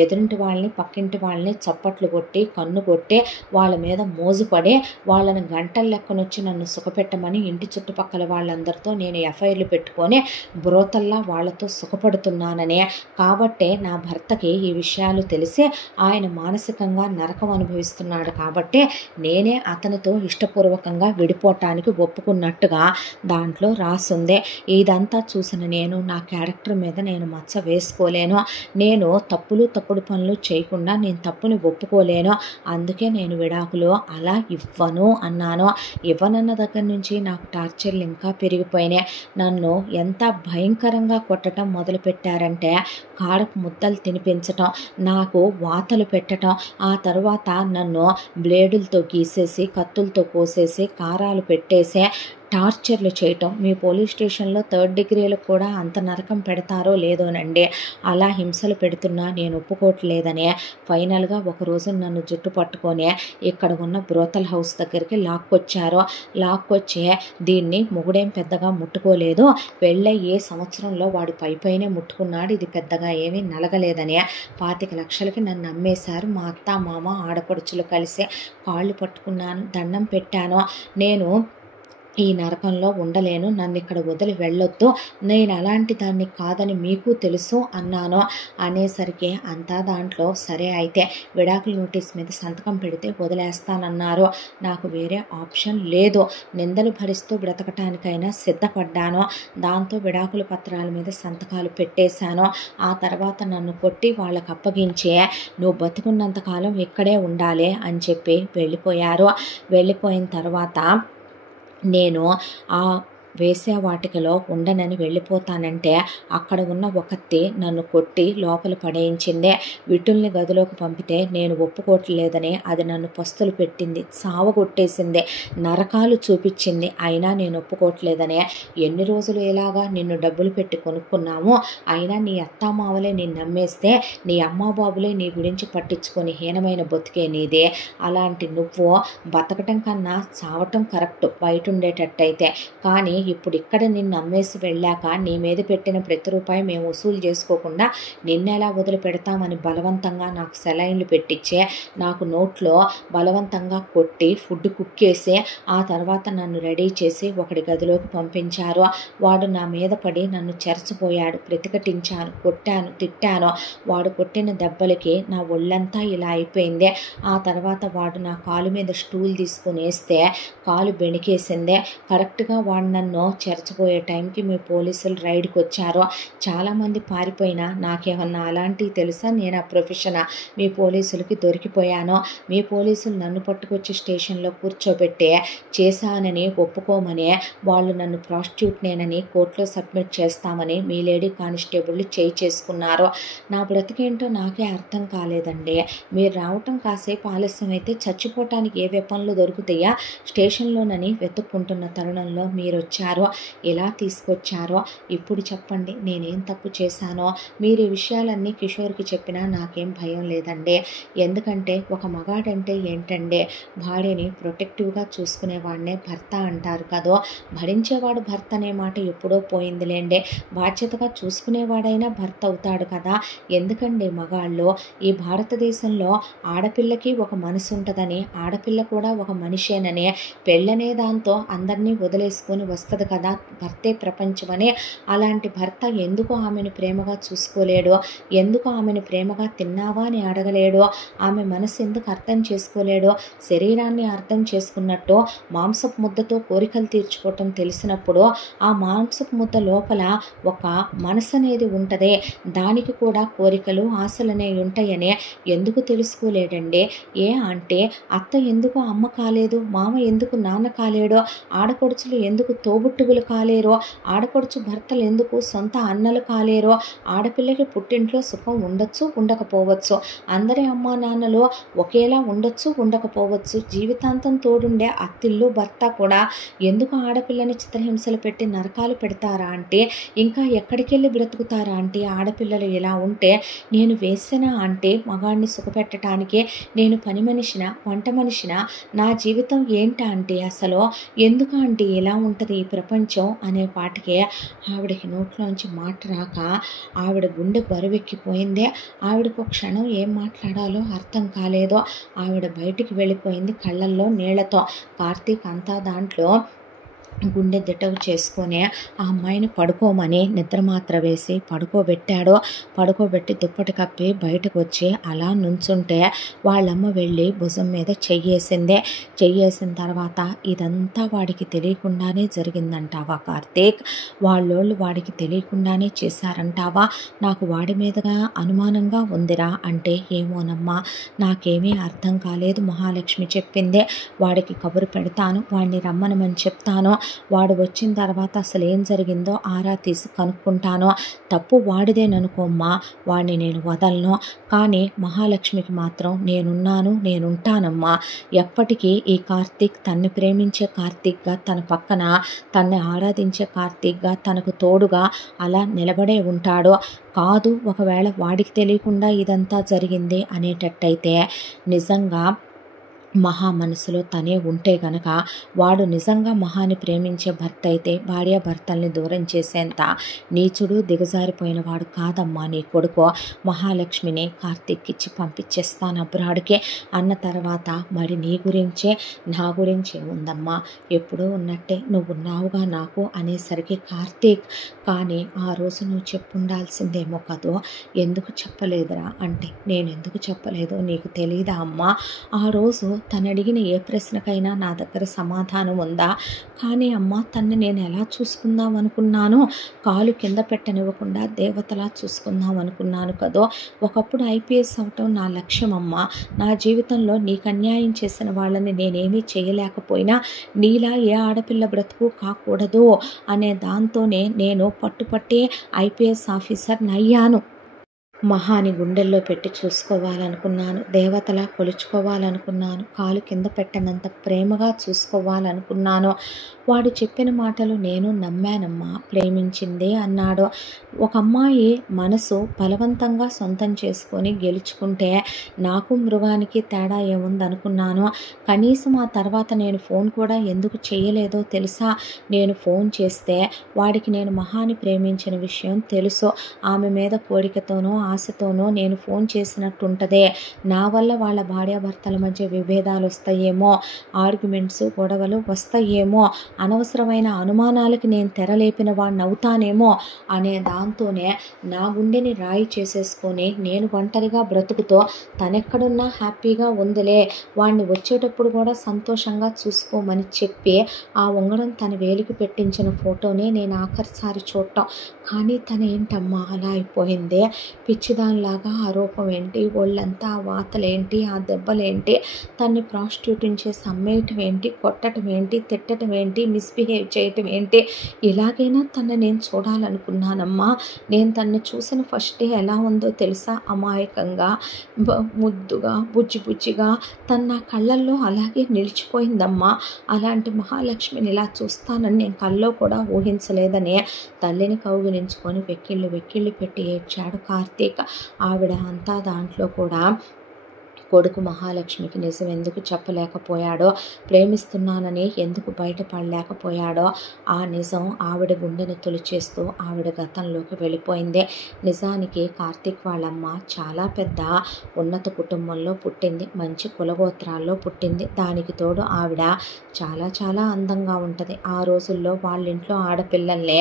ఎదురింటి వాళ్ళని పక్కింటి వాళ్ళని చప్పట్లు కొట్టి కన్ను కొట్టి వాళ్ళ మీద మోజుపడి వాళ్ళని గంటల లెక్కనొచ్చి నన్ను సుఖపెట్టమని ఇంటి చుట్టుపక్కల వాళ్ళందరితో నేను ఎఫ్ఐఆర్లు పెట్టుకొని బ్రోతల్లా వాళ్ళతో సుఖపడుతున్నాననే, కాబట్టే నా భర్తకి ఈ విషయాలు తెలిసి ఆయన మానసికంగా నరకం అనుభవిస్తున్నాడు, కాబట్టి నేనే అతనితో ఇష్టపూర్వకంగా విడిపోవటానికి ఒప్పుకున్నట్టుగా దాంట్లో రాసుంది. ఇదంతా చూసిన నేను నా క్యారెక్టర్ మీద నేను మచ్చ వేసుకోలేను, నేను తప్పుడు పనులు చేయకుండా నేను తప్పుని ఒప్పుకోలేను, అందుకే నేను విడాకులు అలా ఇవ్వను అన్నాను. ఇవ్వనన్న దగ్గర నుంచి నాకు టార్చర్లు ఇంకా పెరిగిపోయినాయి. నన్ను ఎంత భయంకరంగా కొట్టడం మొదలుపెట్టారంటే కాడకు ముద్దలు తినిపించటం, నాకు వాతలు పెట్టడం, ఆ తర్వాత నన్ను బ్లేడులతో గీసేసి కత్తులతో కోసేసి కారాలు పెట్టేసి టార్చర్లు చేయటం. మీ పోలీస్ స్టేషన్లో 3rd డిగ్రీలకు కూడా అంత నరకం పెడతారో లేదోనండి, అలా హింసలు పెడుతున్నా నేను ఒప్పుకోవట్లేదనే ఫైనల్గా ఒకరోజు నన్ను జుట్టు పట్టుకొని ఇక్కడ ఉన్న బ్రోతల్ హౌస్ దగ్గరికి లాక్కొచ్చి దీన్ని మొగుడేం పెద్దగా ముట్టుకోలేదు, పెళ్ళయ్యే సంవత్సరంలో వాడు పైనే ముట్టుకున్నాడు, ఇది పెద్దగా ఏమీ నలగలేదని 25 లక్షలకి నన్ను అమ్మేశారు. మా అత్త మామ ఆడపడుచులు కలిసి కాళ్ళు పట్టుకున్నాను, దండం పెట్టాను, నేను ఈ నరకంలో ఉండలేను, నన్ను ఇక్కడ వదిలి వెళ్ళొద్దు, నేను అలాంటి దాన్ని కాదని మీకు తెలుసు అన్నాను. అనేసరికి అంతా దాంట్లో సరే అయితే విడాకుల నోటీస్ మీద సంతకం పెడితే వదిలేస్తానన్నారు. నాకు వేరే ఆప్షన్ లేదు, నిందలు భరిస్తూ బ్రతకటానికైనా సిద్ధపడ్డాను. దాంతో విడాకుల పత్రాల మీద సంతకాలు పెట్టేశాను. ఆ తర్వాత నన్ను కొట్టి వాళ్ళకు అప్పగించే నువ్వు బతుకున్నంతకాలం ఇక్కడే ఉండాలి అని చెప్పి వెళ్ళిపోయారు. వెళ్ళిపోయిన తర్వాత నేను ఆ వేశ్యావాటికలో ఉండనని వెళ్ళిపోతానంటే అక్కడ ఉన్న ఒకత్తి నన్ను కొట్టి లోపల పడేయించిందే. విటుల్ని గదిలోకి పంపితే నేను ఒప్పుకోవట్లేదని అది నన్ను పస్తులు పెట్టింది, సావగొట్టేసింది, నరకాలు చూపించింది, అయినా నేను ఒప్పుకోవట్లేదనే. ఎన్ని రోజులు ఇలాగా నిన్ను డబ్బులు పెట్టి కొనుక్కున్నాము, అయినా నీ అత్తామావలే నిన్ను నమ్మేస్తే నీ అమ్మాబాబులే నీ గురించి పట్టించుకొని హీనమైన బతికే నీదే, అలాంటి నువ్వు బతకటం కన్నా చావటం కరెక్ట్ బయట ఉండేటట్టయితే, కానీ ఇప్పుడు ఇక్కడ నిన్ను అమ్మేసి వెళ్ళాక నీ మీద పెట్టిన ప్రతి రూపాయి మేము వసూలు చేసుకోకుండా నిన్నెలా వదిలిపెడతామని బలవంతంగా నాకు సెలైన్లు పెట్టించే, నాకు నోట్లో బలవంతంగా కొట్టి ఫుడ్ కుక్కేసి ఆ తర్వాత నన్ను రెడీ చేసి ఒకటి గదిలోకి పంపించారు. వాడు నా మీద పడి నన్ను చెరచిపోయాడు, ప్రతిఘటించాను, కొట్టాను, తిట్టాను. వాడు కొట్టిన దెబ్బలకి నా ఒళ్ళంతా ఇలా అయిపోయింది. ఆ తర్వాత వాడు నా కాలు మీద స్టూల్ తీసుకుని వేస్తే కాలు బెణికేసిందే. కరెక్ట్గా వాడు నన్ను చెరచిపోయే టైంకి మీ పోలీసులు రైడ్కి వచ్చారు. చాలామంది పారిపోయినా నాకేమన్నా అలాంటివి తెలుసా, నేను ఆ ప్రొఫెషనా, మీ పోలీసులకి దొరికిపోయాను. మీ పోలీసులు నన్ను పట్టుకొచ్చి స్టేషన్లో కూర్చోబెట్టి చేశానని ఒప్పుకోమని వాళ్ళు నన్ను ప్రాస్టిట్యూట్నేనని కోర్టులో సబ్మిట్ చేస్తామని మీ లేడీ కానిస్టేబుల్ చేసుకున్నారు. నా బ్రతికేంటో నాకే అర్థం కాలేదండి. మీరు రావటం కాసేపు ఆలస్యం అయితే చచ్చిపోవటానికి ఏ వెపన్లు దొరుకుతాయా స్టేషన్లోనని వెతుక్కుంటున్న తరుణంలో మీరు వచ్చారు. ఎలా తీసుకొచ్చారో ఇప్పుడు చెప్పండి, నేనేం తప్పు చేశానో. మీరు ఈ విషయాలన్నీ కిషోర్కి చెప్పినా నాకేం భయం లేదండి. ఎందుకంటే ఒక మగాడంటే ఏంటంటే భార్యని ప్రొటెక్టివ్గా చూసుకునేవాడినే భర్త అంటారు కదా. భరించేవాడు భర్త అనే మాట ఎప్పుడో పోయిందిలేండి, బాధ్యతగా చూసుకునేవాడైనా భర్త అవుతాడు కదా. ఎందుకండి మగాళ్ళు ఈ భారతదేశంలో ఆడపిల్లకి ఒక మనసు ఉంటుందని, ఆడపిల్ల కూడా ఒక మనిషేనని, పెళ్ళనే దాంతో అందరినీ వదిలేసుకొని వస్తుంది కదా, భర్తే ప్రపంచమని. అలాంటి భర్త ఎందుకు ఆమెను ప్రేమగా చూసుకోలేడు, ఎందుకు ఆమెను ప్రేమగా తిన్నావా అని అడగలేడు, ఆమె మనసు ఎందుకు అర్థం చేసుకోలేడు. శరీరాన్ని అర్థం చేసుకున్నట్టు మాంసపు ముద్దతో కోరికలు తీర్చుకోవటం తెలిసినప్పుడు ఆ మాంసపు ముద్ద లోపల ఒక మనసు అనేది ఉంటుంది, దానికి కూడా కోరికలు ఆశలు అనేవి ఉంటాయని ఎందుకు తెలుసుకోలేడండి. అంటే అత్త ఎందుకు అమ్మ కాలేదు, మామ ఎందుకు నాన్న కాలేడో, ఆడపడుచులు ఎందుకు తోబు తోబుట్టువులు కాలేరో, ఆడపడుచు భర్తలు ఎందుకు సొంత అన్నలు కాలేరో, ఆడపిల్లకి పుట్టింట్లో సుఖం ఉండొచ్చు, ఉండకపోవచ్చు, అందరి అమ్మా నాన్నలు ఒకేలా ఉండొచ్చు, ఉండకపోవచ్చు, జీవితాంతం తోడుండే అత్తిల్లు భర్త కూడా ఎందుకు ఆడపిల్లని చిత్రహింసలు పెట్టి నరకాలు పెడతారా అంటే, ఇంకా ఎక్కడికెళ్ళి బ్రతుకుతారా అంటే, ఆడపిల్లలు ఇలా ఉంటే నేను వేసిన అంటే మగాడిని సుఖపెట్టడానికి నేను పని మనిషిన, వంట మనిషిన, నా జీవితం ఏంటా అంటే అసలు ఎందుకు అంటే ఇలా ఉంటుంది ఈ ప్రపంచం అనే పాటికే ఆవిడకి నోట్లోంచి మాట రాక ఆవిడ గుండె బరువెక్కిపోయిందే. ఆవిడకు క్షణం ఏం మాట్లాడాలో అర్థం కాలేదో. ఆవిడ బయటికి వెళ్ళిపోయింది కళ్ళల్లో నీళ్లతో. కార్తీక్ అంతా దాంట్లో గుండె దిటవు చేసుకొని ఆ అమ్మాయిని పడుకోమని నిద్ర మాత్ర వేసి పడుకోబెట్టాడు. పడుకోబెట్టి దుప్పటి కప్పి బయటకు వచ్చి అలా నుంచుంటే వాళ్ళమ్మ వెళ్ళి భుజం మీద చెయ్యేసింది. చెయ్యేసిన తర్వాత ఇదంతా వాడికి తెలియకుండానే జరిగిందంటావా కార్తీక్? వాళ్ళోళ్ళు వాడికి తెలియకుండానే చేశారంటావా? నాకు వాడి మీదగా అనుమానంగా ఉందిరా అంటే, ఏమోనమ్మా నాకేమీ అర్థం కాలేదు, మహాలక్ష్మి చెప్పిందే, వాడికి కబురు పెడతాను, వాడిని రమ్మనమని చెప్తాను, వాడు వచ్చిన తర్వాత అసలు ఏం జరిగిందో ఆరా తీసి కనుక్కుంటాను, తప్పు వాడిదేననుకోమ్మా, వాడిని నేను వదలను, కానీ మహాలక్ష్మికి మాత్రం నేనుంటానమ్మా, ఎప్పటికీ ఈ కార్తీక్ తన్ని ప్రేమించే కార్తీక్గా, తన పక్కన తన్ని ఆరాధించే కార్తీక్గా, తనకు తోడుగా అలా నిలబడే ఉంటాడు. కాదు ఒకవేళ వాడికి తెలియకుండా ఇదంతా జరిగింది అనేటట్టయితే, నిజంగా మహా మనసులో తనే ఉంటే గనక వాడు నిజంగా మహాని ప్రేమించే భర్త అయితే భార్యాభర్తల్ని దూరం చేసేంత నీచుడు దిగజారిపోయిన వాడు కాదమ్మా నీ కొడుకు. మహాలక్ష్మిని కార్తీక్ ఇచ్చి పంపించేస్తాను అబ్రాడ్కి అన్న తర్వాత మరి నీ గురించే నా గురించే ఉందమ్మా, ఎప్పుడూ ఉన్నట్టే నువ్వున్నావుగా నాకు అనేసరికి కార్తీక్, కానీ ఆ రోజు నువ్వు చెప్పుండాల్సిందేమో కదో, ఎందుకు చెప్పలేదురా అంటే, నేను ఎందుకు చెప్పలేదో నీకు తెలీదా అమ్మా? ఆ రోజు తను అడిగిన ఏ ప్రశ్నకైనా నా దగ్గర సమాధానం ఉందా? కానీ అమ్మ తన్ని నేను ఎలా చూసుకుందాం అనుకున్నానో, కాలు కింద పెట్టనివ్వకుండా దేవతలా చూసుకుందాం అనుకున్నాను కదో. ఒకప్పుడు ఐపీఎస్ అవటం నా లక్ష్యం అమ్మ. నా జీవితంలో నీకు అన్యాయం చేసిన వాళ్ళని నేనేమీ చేయలేకపోయినా నీలా ఏ ఆడపిల్ల బ్రతుకు కాకూడదు అనే దాంతోనే నేను పట్టుపట్టి ఐపీఎస్ ఆఫీసర్ నయ్యాను. మహాని గుండెల్లో పెట్టి చూసుకోవాలనుకున్నాను, దేవతలా కొలుచుకోవాలనుకున్నాను, కాలు కింద పెట్టనంత ప్రేమగా చూసుకోవాలనుకున్నాను. వాడు చెప్పిన మాటలు నేను నమ్మానమ్మా. ప్రేమించిందే అన్నాడు. ఒక అమ్మాయి మనసు బలవంతంగా సొంతం చేసుకొని గెలుచుకుంటే నాకు మృగానికి తేడా ఏముందనుకున్నాను. కనీసం ఆ తర్వాత నేను ఫోన్ కూడా ఎందుకు చేయలేదో తెలుసా? నేను ఫోన్ చేస్తే వాడికి నేను మహాని ప్రేమించిన విషయం తెలుసు. ఆమె మీద కోరికతోనో ఆశతోనో నేను ఫోన్ చేసినట్టుంటదే. నా వల్ల వాళ్ళ భార్యాభర్తల మధ్య విభేదాలు వస్తాయేమో, ఆర్గ్యుమెంట్స్ గొడవలు వస్తాయేమో, అనవసరమైన అనుమానాలకి నేను తెరలేపిన వాడిని అవుతానేమో అనే దాంతోనే నా గుండెని రాయి చేసేసుకొని నేను ఒంటరిగా బ్రతుకుతో తనెక్కడున్నా హ్యాపీగా ఉందిలే, వాడిని వచ్చేటప్పుడు కూడా సంతోషంగా చూసుకోమని చెప్పి ఆ ఉంగరం తన వేలికి పెట్టించిన ఫోటోనే నేను ఆఖరిసారి చూడటం. కానీ తనేంటమ్మా అలా అయిపోయిందే? పిచ్చిదానిలాగా ఆ రూపం ఏంటి, ఒళ్ళంతా ఆ వాతలేంటి, ఆ దెబ్బలేంటి, తన్ని ప్రాస్టిట్యూట్ని చేసి అమ్మేయటం ఏంటి, కొట్టడం ఏంటి, తిట్టడం ఏంటి, మిస్బిహేవ్ చేయటం ఏంటి? ఇలాగైనా తన్ని నేను చూడాలనుకున్నానమ్మా. నేను తన్ని చూసిన ఫస్ట్ డే ఎలా ఉందో తెలుసా? అమాయకంగా, ముద్దుగా, బుజ్జి బుజ్జిగా తన నా కళ్ళల్లో అలాగే నిలిచిపోయిందమ్మా. అలాంటి మహాలక్ష్మిని ఇలా చూస్తానని నేను కల్లో కూడా ఊహించలేదని తల్లిని కౌగిలించుకొని వెక్కిళ్ళు పెట్టి ఏడ్చాడు కార్తీక్. ఆవిడ అంతా దాంట్లో కూడా కొడుకు మహాలక్ష్మికి నిజం ఎందుకు చెప్పలేకపోయాడో, ప్రేమిస్తున్నానని ఎందుకు బయటపడలేకపోయాడో ఆ నిజం ఆవిడ గుండెని తొలిచేస్తూ ఆవిడ గతంలోకి వెళ్ళిపోయింది. నిజానికి కార్తీక్ వాళ్ళమ్మ చాలా పెద్ద ఉన్నత కుటుంబంలో పుట్టింది, మంచి కులగోత్రాల్లో పుట్టింది. దానికి తోడు ఆవిడ చాలా చాలా అందంగా ఉంటుంది. ఆ రోజుల్లో వాళ్ళ ఇంట్లో ఆడపిల్లల్ని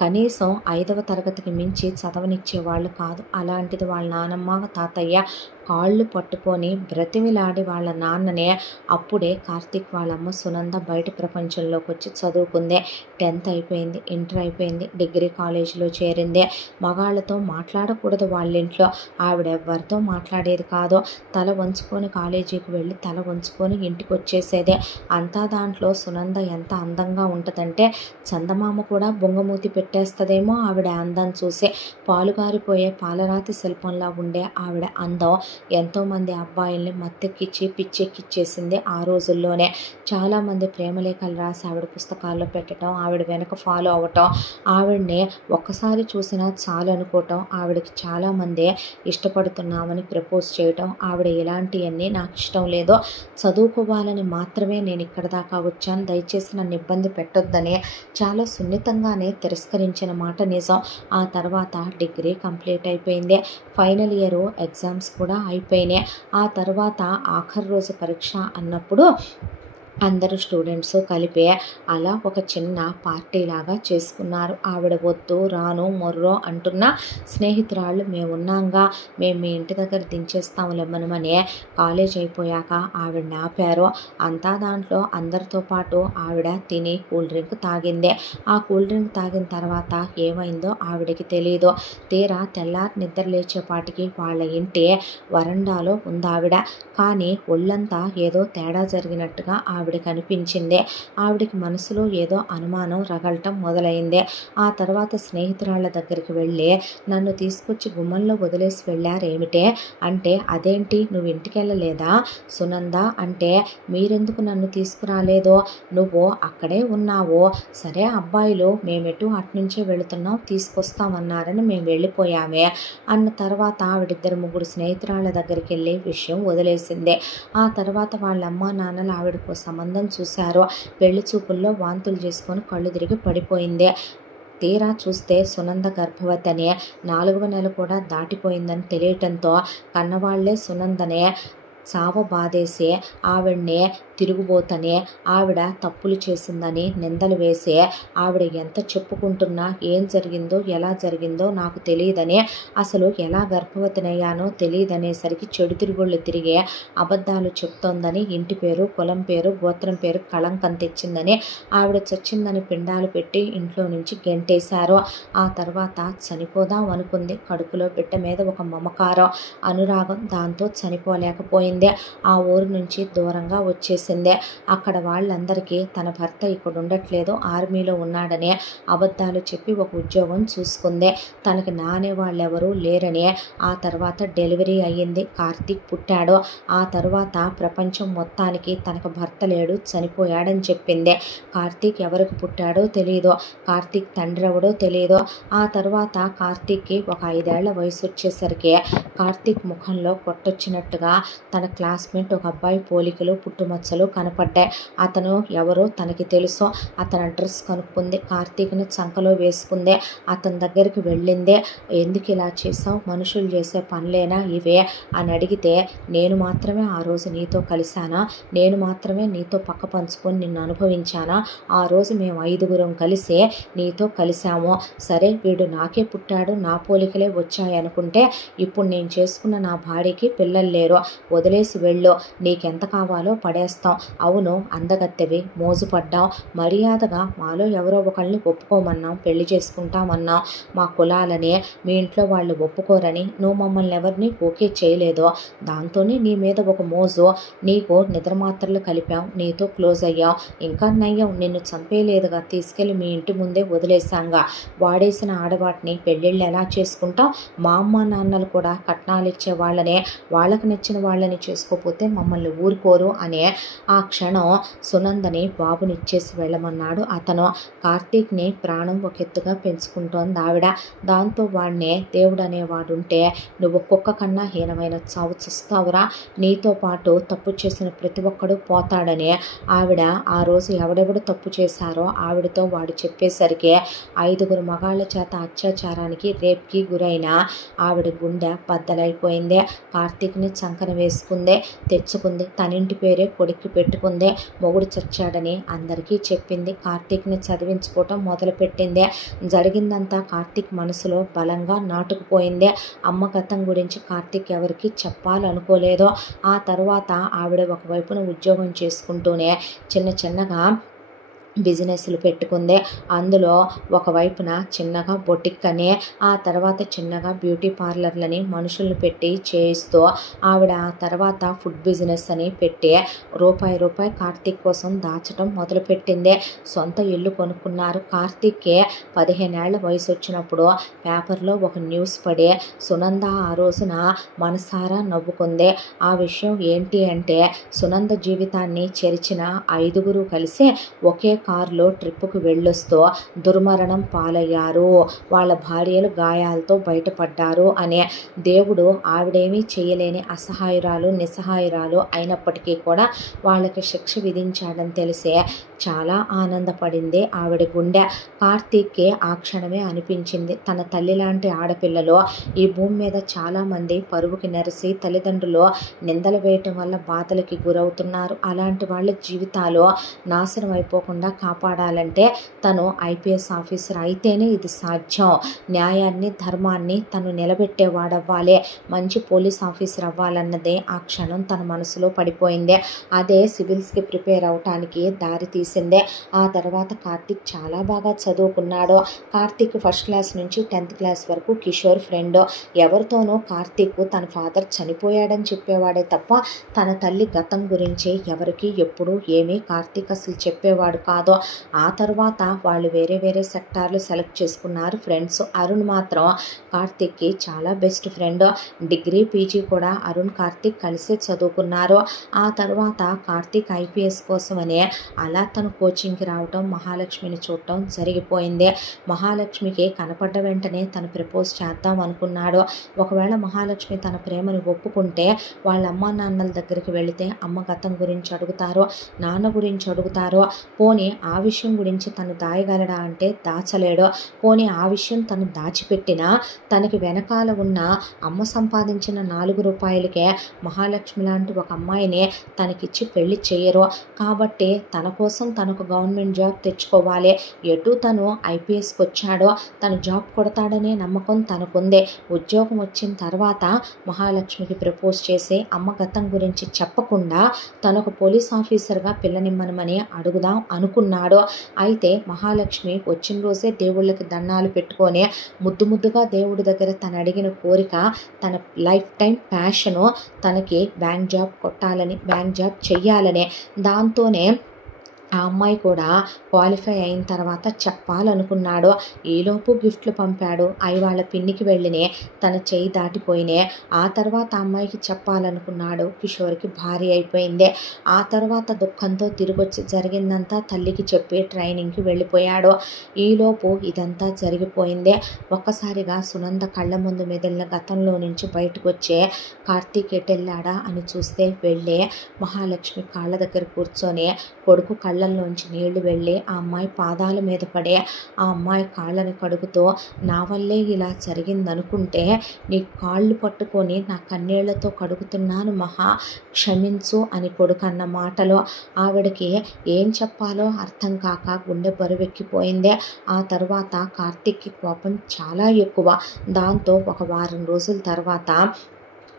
కనీసం 5వ తరగతికి మించి చదవనిచ్చేవాళ్ళు కాదు. అలాంటిది వాళ్ళ నానమ్మ తాతయ్య కాళ్ళు పట్టుకొని బ్రతిమిలాడి వాళ్ళ నాన్ననే అప్పుడే కార్తీక్ వాళ్ళమ్మ సునంద బయట ప్రపంచంలోకి వచ్చి చదువుకుందే. 10th అయిపోయింది, ఇంటర్ అయిపోయింది, డిగ్రీ కాలేజీలో చేరిందే. మగాళ్ళతో మాట్లాడకూడదు వాళ్ళ ఇంట్లో, ఆవిడ ఎవరితో మాట్లాడేది కాదు. తల వంచుకొని కాలేజీకి వెళ్ళి తల వంచుకొని ఇంటికి వచ్చేసేదే. అంతా దాంట్లో సునంద ఎంత అందంగా ఉంటుందంటే చందమామ కూడా బొంగమూతి పెట్టేస్తుందేమో ఆవిడ అందం చూసి. పాలుగారిపోయే పాలరాతి శిల్పంలా ఉండే ఆవిడ అందం ఎంతోమంది అబ్బాయిల్ని మత్తెక్కిచ్చి పిచ్చెక్కిచ్చేసింది ఆ రోజుల్లోనే. చాలామంది ప్రేమలేఖలు రాసి ఆవిడ పుస్తకాల్లో పెట్టడం, ఆవిడ వెనక ఫాలో అవ్వటం, ఆవిడని ఒక్కసారి చూసినా చాలు అనుకోవటం, ఆవిడకి చాలామంది ఇష్టపడుతున్నామని ప్రపోజ్ చేయటం. ఆవిడ ఇలాంటివన్నీ నాకు ఇష్టం లేదు, చదువుకోవాలని మాత్రమే నేను ఇక్కడ దాకా వచ్చాను, దయచేసి నన్ను ఇబ్బంది పెట్టొద్దని చాలా సున్నితంగానే తిరస్కరించిన మాట నిజం. ఆ తర్వాత డిగ్రీ కంప్లీట్ అయిపోయింది, ఫైనల్ ఇయర్ ఎగ్జామ్స్ కూడా అయిపోయినాయి. ఆ తర్వాత ఆఖరి రోజు పరీక్ష అన్నప్పుడు అందరూ స్టూడెంట్స్ కలిపి అలా ఒక చిన్న పార్టీ లాగా చేసుకున్నారు. ఆవిడ వద్దు రాను మొర్రో అంటున్న స్నేహితురాళ్ళు మేమున్నాంగా, మేము మీ ఇంటి దగ్గర దించేస్తాము లెమ్మనమని కాలేజ్ అయిపోయాక ఆవిడని ఆపారు. అంతా దాంట్లో అందరితో పాటు ఆవిడ తిని కూల్ డ్రింక్ తాగిందే. ఆ కూల్ డ్రింక్ తాగిన తర్వాత ఏమైందో ఆవిడకి తెలీదు. తీరా తెల్లారి నిద్ర లేచేపాటికి వాళ్ళ ఇంటి వరండాలో ఉందావిడ. కానీ ఒళ్ళంతా ఏదో తేడా జరిగినట్టుగా ఆవిడకి అనిపించింది. ఆవిడకి మనసులో ఏదో అనుమానం రగలటం మొదలైంది. ఆ తర్వాత స్నేహితురాళ్ళ దగ్గరికి వెళ్ళి, నన్ను తీసుకొచ్చి గుమ్మంలో వదిలేసి వెళ్ళారేమిటే అంటే, అదేంటి నువ్వు ఇంటికి వెళ్ళలేదా సునంద అంటే, మీరెందుకు నన్ను తీసుకురాలేదు, నువ్వు అక్కడే ఉన్నావు, సరే అబ్బాయిలు మేమెటు అట్నుంచే వెళుతున్నాం తీసుకొస్తామన్నారని మేము వెళ్ళిపోయామే అన్న తర్వాత ఆవిడిద్దరు ముగ్గురు స్నేహితురాళ్ళ దగ్గరికి వెళ్ళి విషయం వదిలేసింది. ఆ తర్వాత వాళ్ళ అమ్మ నాన్నలు ఆవిడకు సంబంధం చూశారు. పెళ్లి చూపుల్లో వాంతులు చేసుకొని కళ్ళు తిరిగి పడిపోయింది. తీరా చూస్తే సునంద గర్భవతి అనే 4వ నెల కూడా దాటిపోయిందని తెలియటంతో కన్నవాళ్లే సునందనే చావ బాధేసి ఆవిడనే తిరుగుబోతనే, ఆవిడ తప్పులు చేసిందని నిందలు వేసి, ఆవిడ ఎంత చెప్పుకుంటున్నా ఏం జరిగిందో ఎలా జరిగిందో నాకు తెలియదని, అసలు ఎలా గర్భవతినయ్యానో తెలియదనేసరికి చెడు తిరుగుళ్ళు తిరిగి అబద్ధాలు చెప్తోందని, ఇంటి పేరు కులం పేరు గోత్రం పేరు కళంకం తెచ్చిందని, ఆవిడ చచ్చిందని పిండాలు పెట్టి ఇంట్లో నుంచి గెంటేశారు. ఆ తర్వాత చనిపోదాం అనుకుంది. కడుపులో బిడ్డ మీద ఒక మమకారం అనురాగం దాంతో చనిపోలేకపోయింది. ఆ ఊరు నుంచి దూరంగా వచ్చేసింది. అక్కడ వాళ్ళందరికీ తన భర్త ఇక్కడ ఉండట్లేదు, ఆర్మీలో ఉన్నాడని అబద్ధాలు చెప్పి ఒక ఉద్యోగం చూసుకుంది. తనకి నానే వాళ్ళెవరూ లేరని. ఆ తర్వాత డెలివరీ అయ్యింది, కార్తీక్ పుట్టాడు. ఆ తర్వాత ప్రపంచం మొత్తానికి తనకు భర్త లేడు, చనిపోయాడని చెప్పింది. కార్తీక్ ఎవరికి పుట్టాడో తెలియదు, కార్తీక్ తండ్రి ఎవడో తెలియదు. ఆ తర్వాత కార్తీక్కి ఒక 5 ఏళ్ల వయసు వచ్చేసరికి కార్తీక్ ముఖంలో కొట్టొచ్చినట్టుగా తన క్లాస్మేట్ ఒక అబ్బాయి పోలికలు పుట్టుమచ్చలు కనపడ్డాయి. అతను ఎవరో తనకి తెలుసు. అతని అడ్రస్ కనుక్కుంది, కార్తీక్ని చంకలో వేసుకుంది, అతని దగ్గరికి వెళ్ళింది. ఎందుకు ఇలా చేసావు, మనుషులు చేసే పనులేనా ఇవే అని అడిగితే, నేను మాత్రమే ఆ రోజు నీతో కలిశానా, నేను మాత్రమే నీతో పక్క పంచుకొని నిన్ను అనుభవించానా, ఆ రోజు మేము 5గురం కలిసి నీతో కలిశాము, సరే వీడు నాకే పుట్టాడు నా పోలికలే వచ్చాయనుకుంటే ఇప్పుడు నేను చేసుకున్న నా భార్యకి పిల్లలు లేరు, వదిలేసి వెళ్ళు, నీకెంత కావాలో పడేస్తాం, అవును అందగత్తెవి మోజుపడ్డాం, మర్యాదగా మాలో ఎవరో ఒకళ్ళని ఒప్పుకోమన్నాం, పెళ్లి చేసుకుంటామన్నాం, మా కులాలని మీ ఇంట్లో వాళ్ళు ఒప్పుకోరని నువ్వు మమ్మల్ని ఎవరిని ఓకే చేయలేదు, దాంతోనే నీ మీద ఒక మోజు, నీకు నిద్రమాత్రలు కలిపాం, నీతో క్లోజ్ అయ్యాం, ఇంకా నయ్యం నిన్ను చంపేలేదుగా, తీసుకెళ్ళి మీ ఇంటి ముందే వదిలేసాంగా, వాడేసిన ఆడవాటిని పెళ్ళిళ్ళు ఎలా చేసుకుంటాం, మా అమ్మ నాన్నలు కూడా కట్నాలు ఇచ్చే వాళ్ళనే, వాళ్ళకు నచ్చిన వాళ్ళని చేసుకోపోతే మమ్మల్ని ఊరుకోరు అనే ఆ క్షణం సునందని బాబునిచ్చేసి వెళ్ళమన్నాడు అతను. కార్తీక్ని ప్రాణం ఒక ఎత్తుగా పెంచుకుంటోంది ఆవిడ. దాంతో వాడినే దేవుడు అనేవాడుంటే నువ్వు కుక్క కన్నా హీనమైన చావు చస్తావురా, నీతో పాటు తప్పు చేసిన ప్రతి ఒక్కడు పోతాడని ఆవిడ ఆ రోజు ఎవడెవడు తప్పు చేశారో ఆవిడతో వాడు చెప్పేసరికి 5గురు మగాళ్ళ చేత అత్యాచారానికి రేప్కి గురైన ఆవిడ గుండె బద్దలైపోయింది. కార్తీక్ని చంకన వేసుకుంది, తెచ్చుకుంది, తనింటి పేరే కొడుక్కి మొగుడికి పెట్టుకుందే. మొగుడు చచ్చాడని అందరికీ చెప్పింది. కార్తీక్ని చదివించుకోవటం మొదలుపెట్టిందే. జరిగిందంతా కార్తీక్ మనసులో బలంగా నాటుకుపోయిందే. అమ్మ గతం గురించి కార్తీక్ ఎవరికి చెప్పాలనుకోలేదు. ఆ తర్వాత ఆవిడ ఒకవైపున ఉద్యోగం చేసుకుంటూనే చిన్నగా బిజినెస్లు పెట్టుకుంది. అందులో ఒకవైపున చిన్నగా బొటిక్ అని, ఆ తర్వాత చిన్నగా బ్యూటీ పార్లర్లని మనుషులను పెట్టి చేయిస్తూ ఆవిడ ఆ తర్వాత ఫుడ్ బిజినెస్ అని పెట్టి రూపాయి కార్తీక్ కోసం దాచడం మొదలుపెట్టింది. సొంత ఇల్లు కొనుక్కున్నారు. కార్తీక్కి 15 ఏళ్ల వయసు వచ్చినప్పుడు పేపర్లో ఒక న్యూస్ పడి సునంద ఆ రోజున మనసారా నవ్వుకుంది. ఆ విషయం ఏంటి అంటే, సునంద జీవితాన్ని చెరిచిన 5గురు కలిసి ఒకే కారులో ట్రిప్పుకు వెళ్ళొస్తూ దుర్మరణం పాలయ్యారు. వాళ్ళ భార్యలు గాయాలతో బయటపడ్డారు అనే. దేవుడు ఆవిడేమీ చేయలేని అసహాయురాలు, నిస్సహాయురాలు అయినప్పటికీ కూడా వాళ్ళకి శిక్ష విధించాడని తెలిసే చాలా ఆనందపడింది ఆవిడ గుండె. కార్తీక్కి ఆ క్షణమే అనిపించింది, తన తల్లి లాంటి ఆడపిల్లలు ఈ భూమి మీద చాలామంది పరువుకి నెరసి తల్లిదండ్రులు నిందలు వేయటం వల్ల బాధలకి గురవుతున్నారు. అలాంటి వాళ్ళ జీవితాలు నాశనం అయిపోకుండా కాపాడాలంటే తను ఐపీఎస్ ఆఫీసర్ అయితేనే ఇది సాధ్యం. న్యాయాన్ని, ధర్మాన్ని తను నిలబెట్టేవాడవ్వాలి, మంచి పోలీస్ ఆఫీసర్ అవ్వాలన్నదే ఆ క్షణం తన మనసులో పడిపోయింది. అదే సివిల్స్కి ప్రిపేర్ అవటానికి దారి తీసిందే. ఆ తర్వాత కార్తీక్ చాలా బాగా చదువుకున్నాడు. కార్తీక్ ఫస్ట్ క్లాస్ నుంచి 10th క్లాస్ వరకు కిషోర్ ఫ్రెండ్. ఎవరితోనూ కార్తీక్ తన ఫాదర్ చనిపోయాడని చెప్పేవాడే తప్ప తన తల్లి గతం గురించి ఎవరికి ఎప్పుడు ఏమీ కార్తీక్ అసలు చెప్పేవాడు కాదు. ఆ తర్వాత వాళ్ళు వేరే సెక్టార్లు సెలెక్ట్ చేసుకున్నారు ఫ్రెండ్స్. అరుణ్ మాత్రం కార్తీక్కి చాలా బెస్ట్ ఫ్రెండ్. డిగ్రీ, పీజీ కూడా అరుణ్, కార్తీక్ కలిసే చదువుకున్నారు. ఆ తర్వాత కార్తీక్ ఐపీఎస్ కోసమని అలా తను కోచింగ్కి రావటం, మహాలక్ష్మిని చూడటం జరిగిపోయింది. మహాలక్ష్మికి కనపడ్డ వెంటనే తను ప్రపోజ్ చేద్దాం అనుకున్నాడు. ఒకవేళ మహాలక్ష్మి తన ప్రేమను ఒప్పుకుంటే వాళ్ళ అమ్మా నాన్నల దగ్గరికి వెళితే అమ్మ గతం గురించి అడుగుతారు, నాన్న గురించి అడుగుతారు. పోనీ ఆ విషయం గురించి తను దాయగలడా అంటే దాచలేడు. పోనీ ఆ విషయం తను దాచిపెట్టినా తనకి వెనకాల ఉన్న అమ్మ సంపాదించిన 4 రూపాయలకే మహాలక్ష్మి లాంటి ఒక అమ్మాయిని తనకిచ్చి పెళ్లి చేయరు. కాబట్టి తన కోసం తనకు గవర్నమెంట్ జాబ్ తెచ్చుకోవాలి. ఎటు తను ఐపీఎస్కి వచ్చాడో తను జాబ్ కొడతాడనే నమ్మకం తనకుంది. ఉద్యోగం వచ్చిన తర్వాత మహాలక్ష్మికి ప్రపోజ్ చేసి అమ్మ గతం గురించి చెప్పకుండా తనకు పోలీస్ ఆఫీసర్గా పిల్లనిమ్మనమని అడుగుదాం అనుకున్నాడు. అయితే మహాలక్ష్మి వచ్చిన రోజే దేవుళ్ళకి దండాలు పెట్టుకొని ముద్దుగా దేవుడి దగ్గర తను అడిగిన కోరిక, తన లైఫ్ టైం ప్యాషను తనకి బ్యాంక్ జాబ్ కొట్టాలని, బ్యాంక్ జాబ్ చెయ్యాలని. దాంతోనే ఆ అమ్మాయి కూడా క్వాలిఫై అయిన తర్వాత చెప్పాలనుకున్నాడు. ఈలోపు గిఫ్ట్లు పంపాడు. అవి వాళ్ళ పిన్నికి వెళ్ళినే తన చేయి దాటిపోయినే. ఆ తర్వాత అమ్మాయికి చెప్పాలనుకున్నాడు. కిషోర్కి భారీ అయిపోయింది. ఆ తర్వాత దుఃఖంతో తిరిగొచ్చి జరిగిందంతా తల్లికి చెప్పి ట్రైనింగ్కి వెళ్ళిపోయాడు. ఈలోపు ఇదంతా జరిగిపోయింది. ఒక్కసారిగా సునంద కళ్ళ ముందు మెదిలిన గతంలో నుంచి బయటకు వచ్చే కార్తీక్ ఎటెళ్ళాడా అని చూస్తే వెళ్ళి మహాలక్ష్మి కాళ్ళ దగ్గర కూర్చొని కొడుకు కళ్ళల్లోంచి నీళ్లు వెళ్ళి ఆ అమ్మాయి పాదాల మీద పడే ఆ అమ్మాయి కాళ్ళని కడుగుతూ, నా వల్లే ఇలా జరిగిందనుకుంటే నీ కాళ్ళు పట్టుకొని నా కన్నీళ్లతో కడుగుతున్నాను మహా, క్షమించు అని కొడుకన్న మాటలో ఆవిడకి ఏం చెప్పాలో అర్థం కాక గుండె బరువెక్కిపోయింది. ఆ తర్వాత కార్తీక్కి కోపం చాలా ఎక్కువ. దాంతో ఒక వారం రోజుల తర్వాత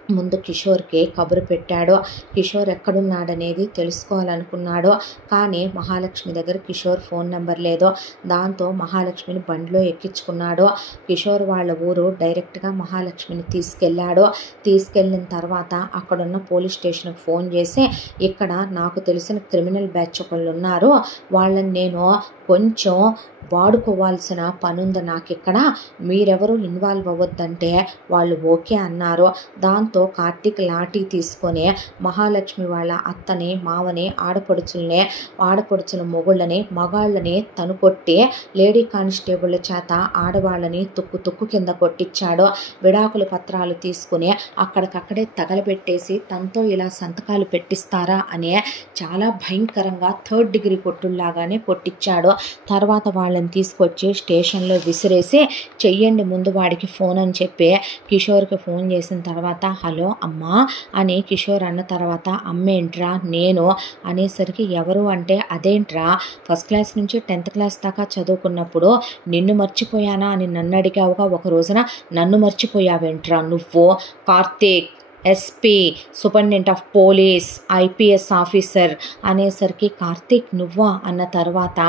ముందు కిషోర్కి కబురు పెట్టాడు. కిషోర్ ఎక్కడున్నాడనేది తెలుసుకోవాలనుకున్నాడు. కానీ మహాలక్ష్మి దగ్గర కిషోర్ ఫోన్ నెంబర్ లేదు. దాంతో మహాలక్ష్మిని బండిలో ఎక్కించుకున్నాడు. కిషోర్ వాళ్ళ ఊరు డైరెక్ట్గా మహాలక్ష్మిని తీసుకెళ్ళాడు. తీసుకెళ్ళిన తర్వాత అక్కడున్న పోలీస్ స్టేషన్కి ఫోన్ చేసి, ఇక్కడ నాకు తెలిసిన క్రిమినల్ బ్యాచ్ ఒకళ్ళు ఉన్నారు, వాళ్ళని నేను కొంచెం వాడుకోవాల్సిన పనుంది నాకు ఇక్కడ, మీరెవరు ఇన్వాల్వ్ అవ్వద్దంటే వాళ్ళు ఓకే అన్నారు. దాంతో కార్తీక్ లాఠీ తీసుకొని మహాలక్ష్మి వాళ్ళ అత్తని, మావని, ఆడపడుచుల మొగుళ్ళని, మగాళ్ళని తను కొట్టి లేడీ కానిస్టేబుల్ చేత ఆడవాళ్ళని తుక్కు కింద కొట్టించాడు. విడాకుల పత్రాలు తీసుకుని అక్కడికక్కడే తగలబెట్టేసి తనతో ఇలా సంతకాలు పెట్టిస్తారా అనే చాలా భయంకరంగా 3rd డిగ్రీ కొట్టుల్లాగానే కొట్టించాడు. తర్వాత వాళ్ళని వాళ్ళని తీసుకొచ్చి స్టేషన్లో విసిరేసి చెయ్యండి ముందు వాడికి ఫోన్ అని చెప్పి కిషోర్కి ఫోన్ చేసిన తర్వాత హలో అమ్మా అని కిషోర్ అన్న తర్వాత అమ్మేంట్రా నేను అనేసరికి ఎవరు అంటే అదేంట్రా ఫస్ట్ క్లాస్ నుంచి 10th క్లాస్ దాకా చదువుకున్నప్పుడు నిన్ను మర్చిపోయానా అని నన్ను అడిగావుగా ఒక రోజున నన్ను మర్చిపోయావేంట్రా నువ్వు Karthik SP superintendent of police IPS officer అనేసరికి కార్తీక్ నువ్వా అన్న తర్వాత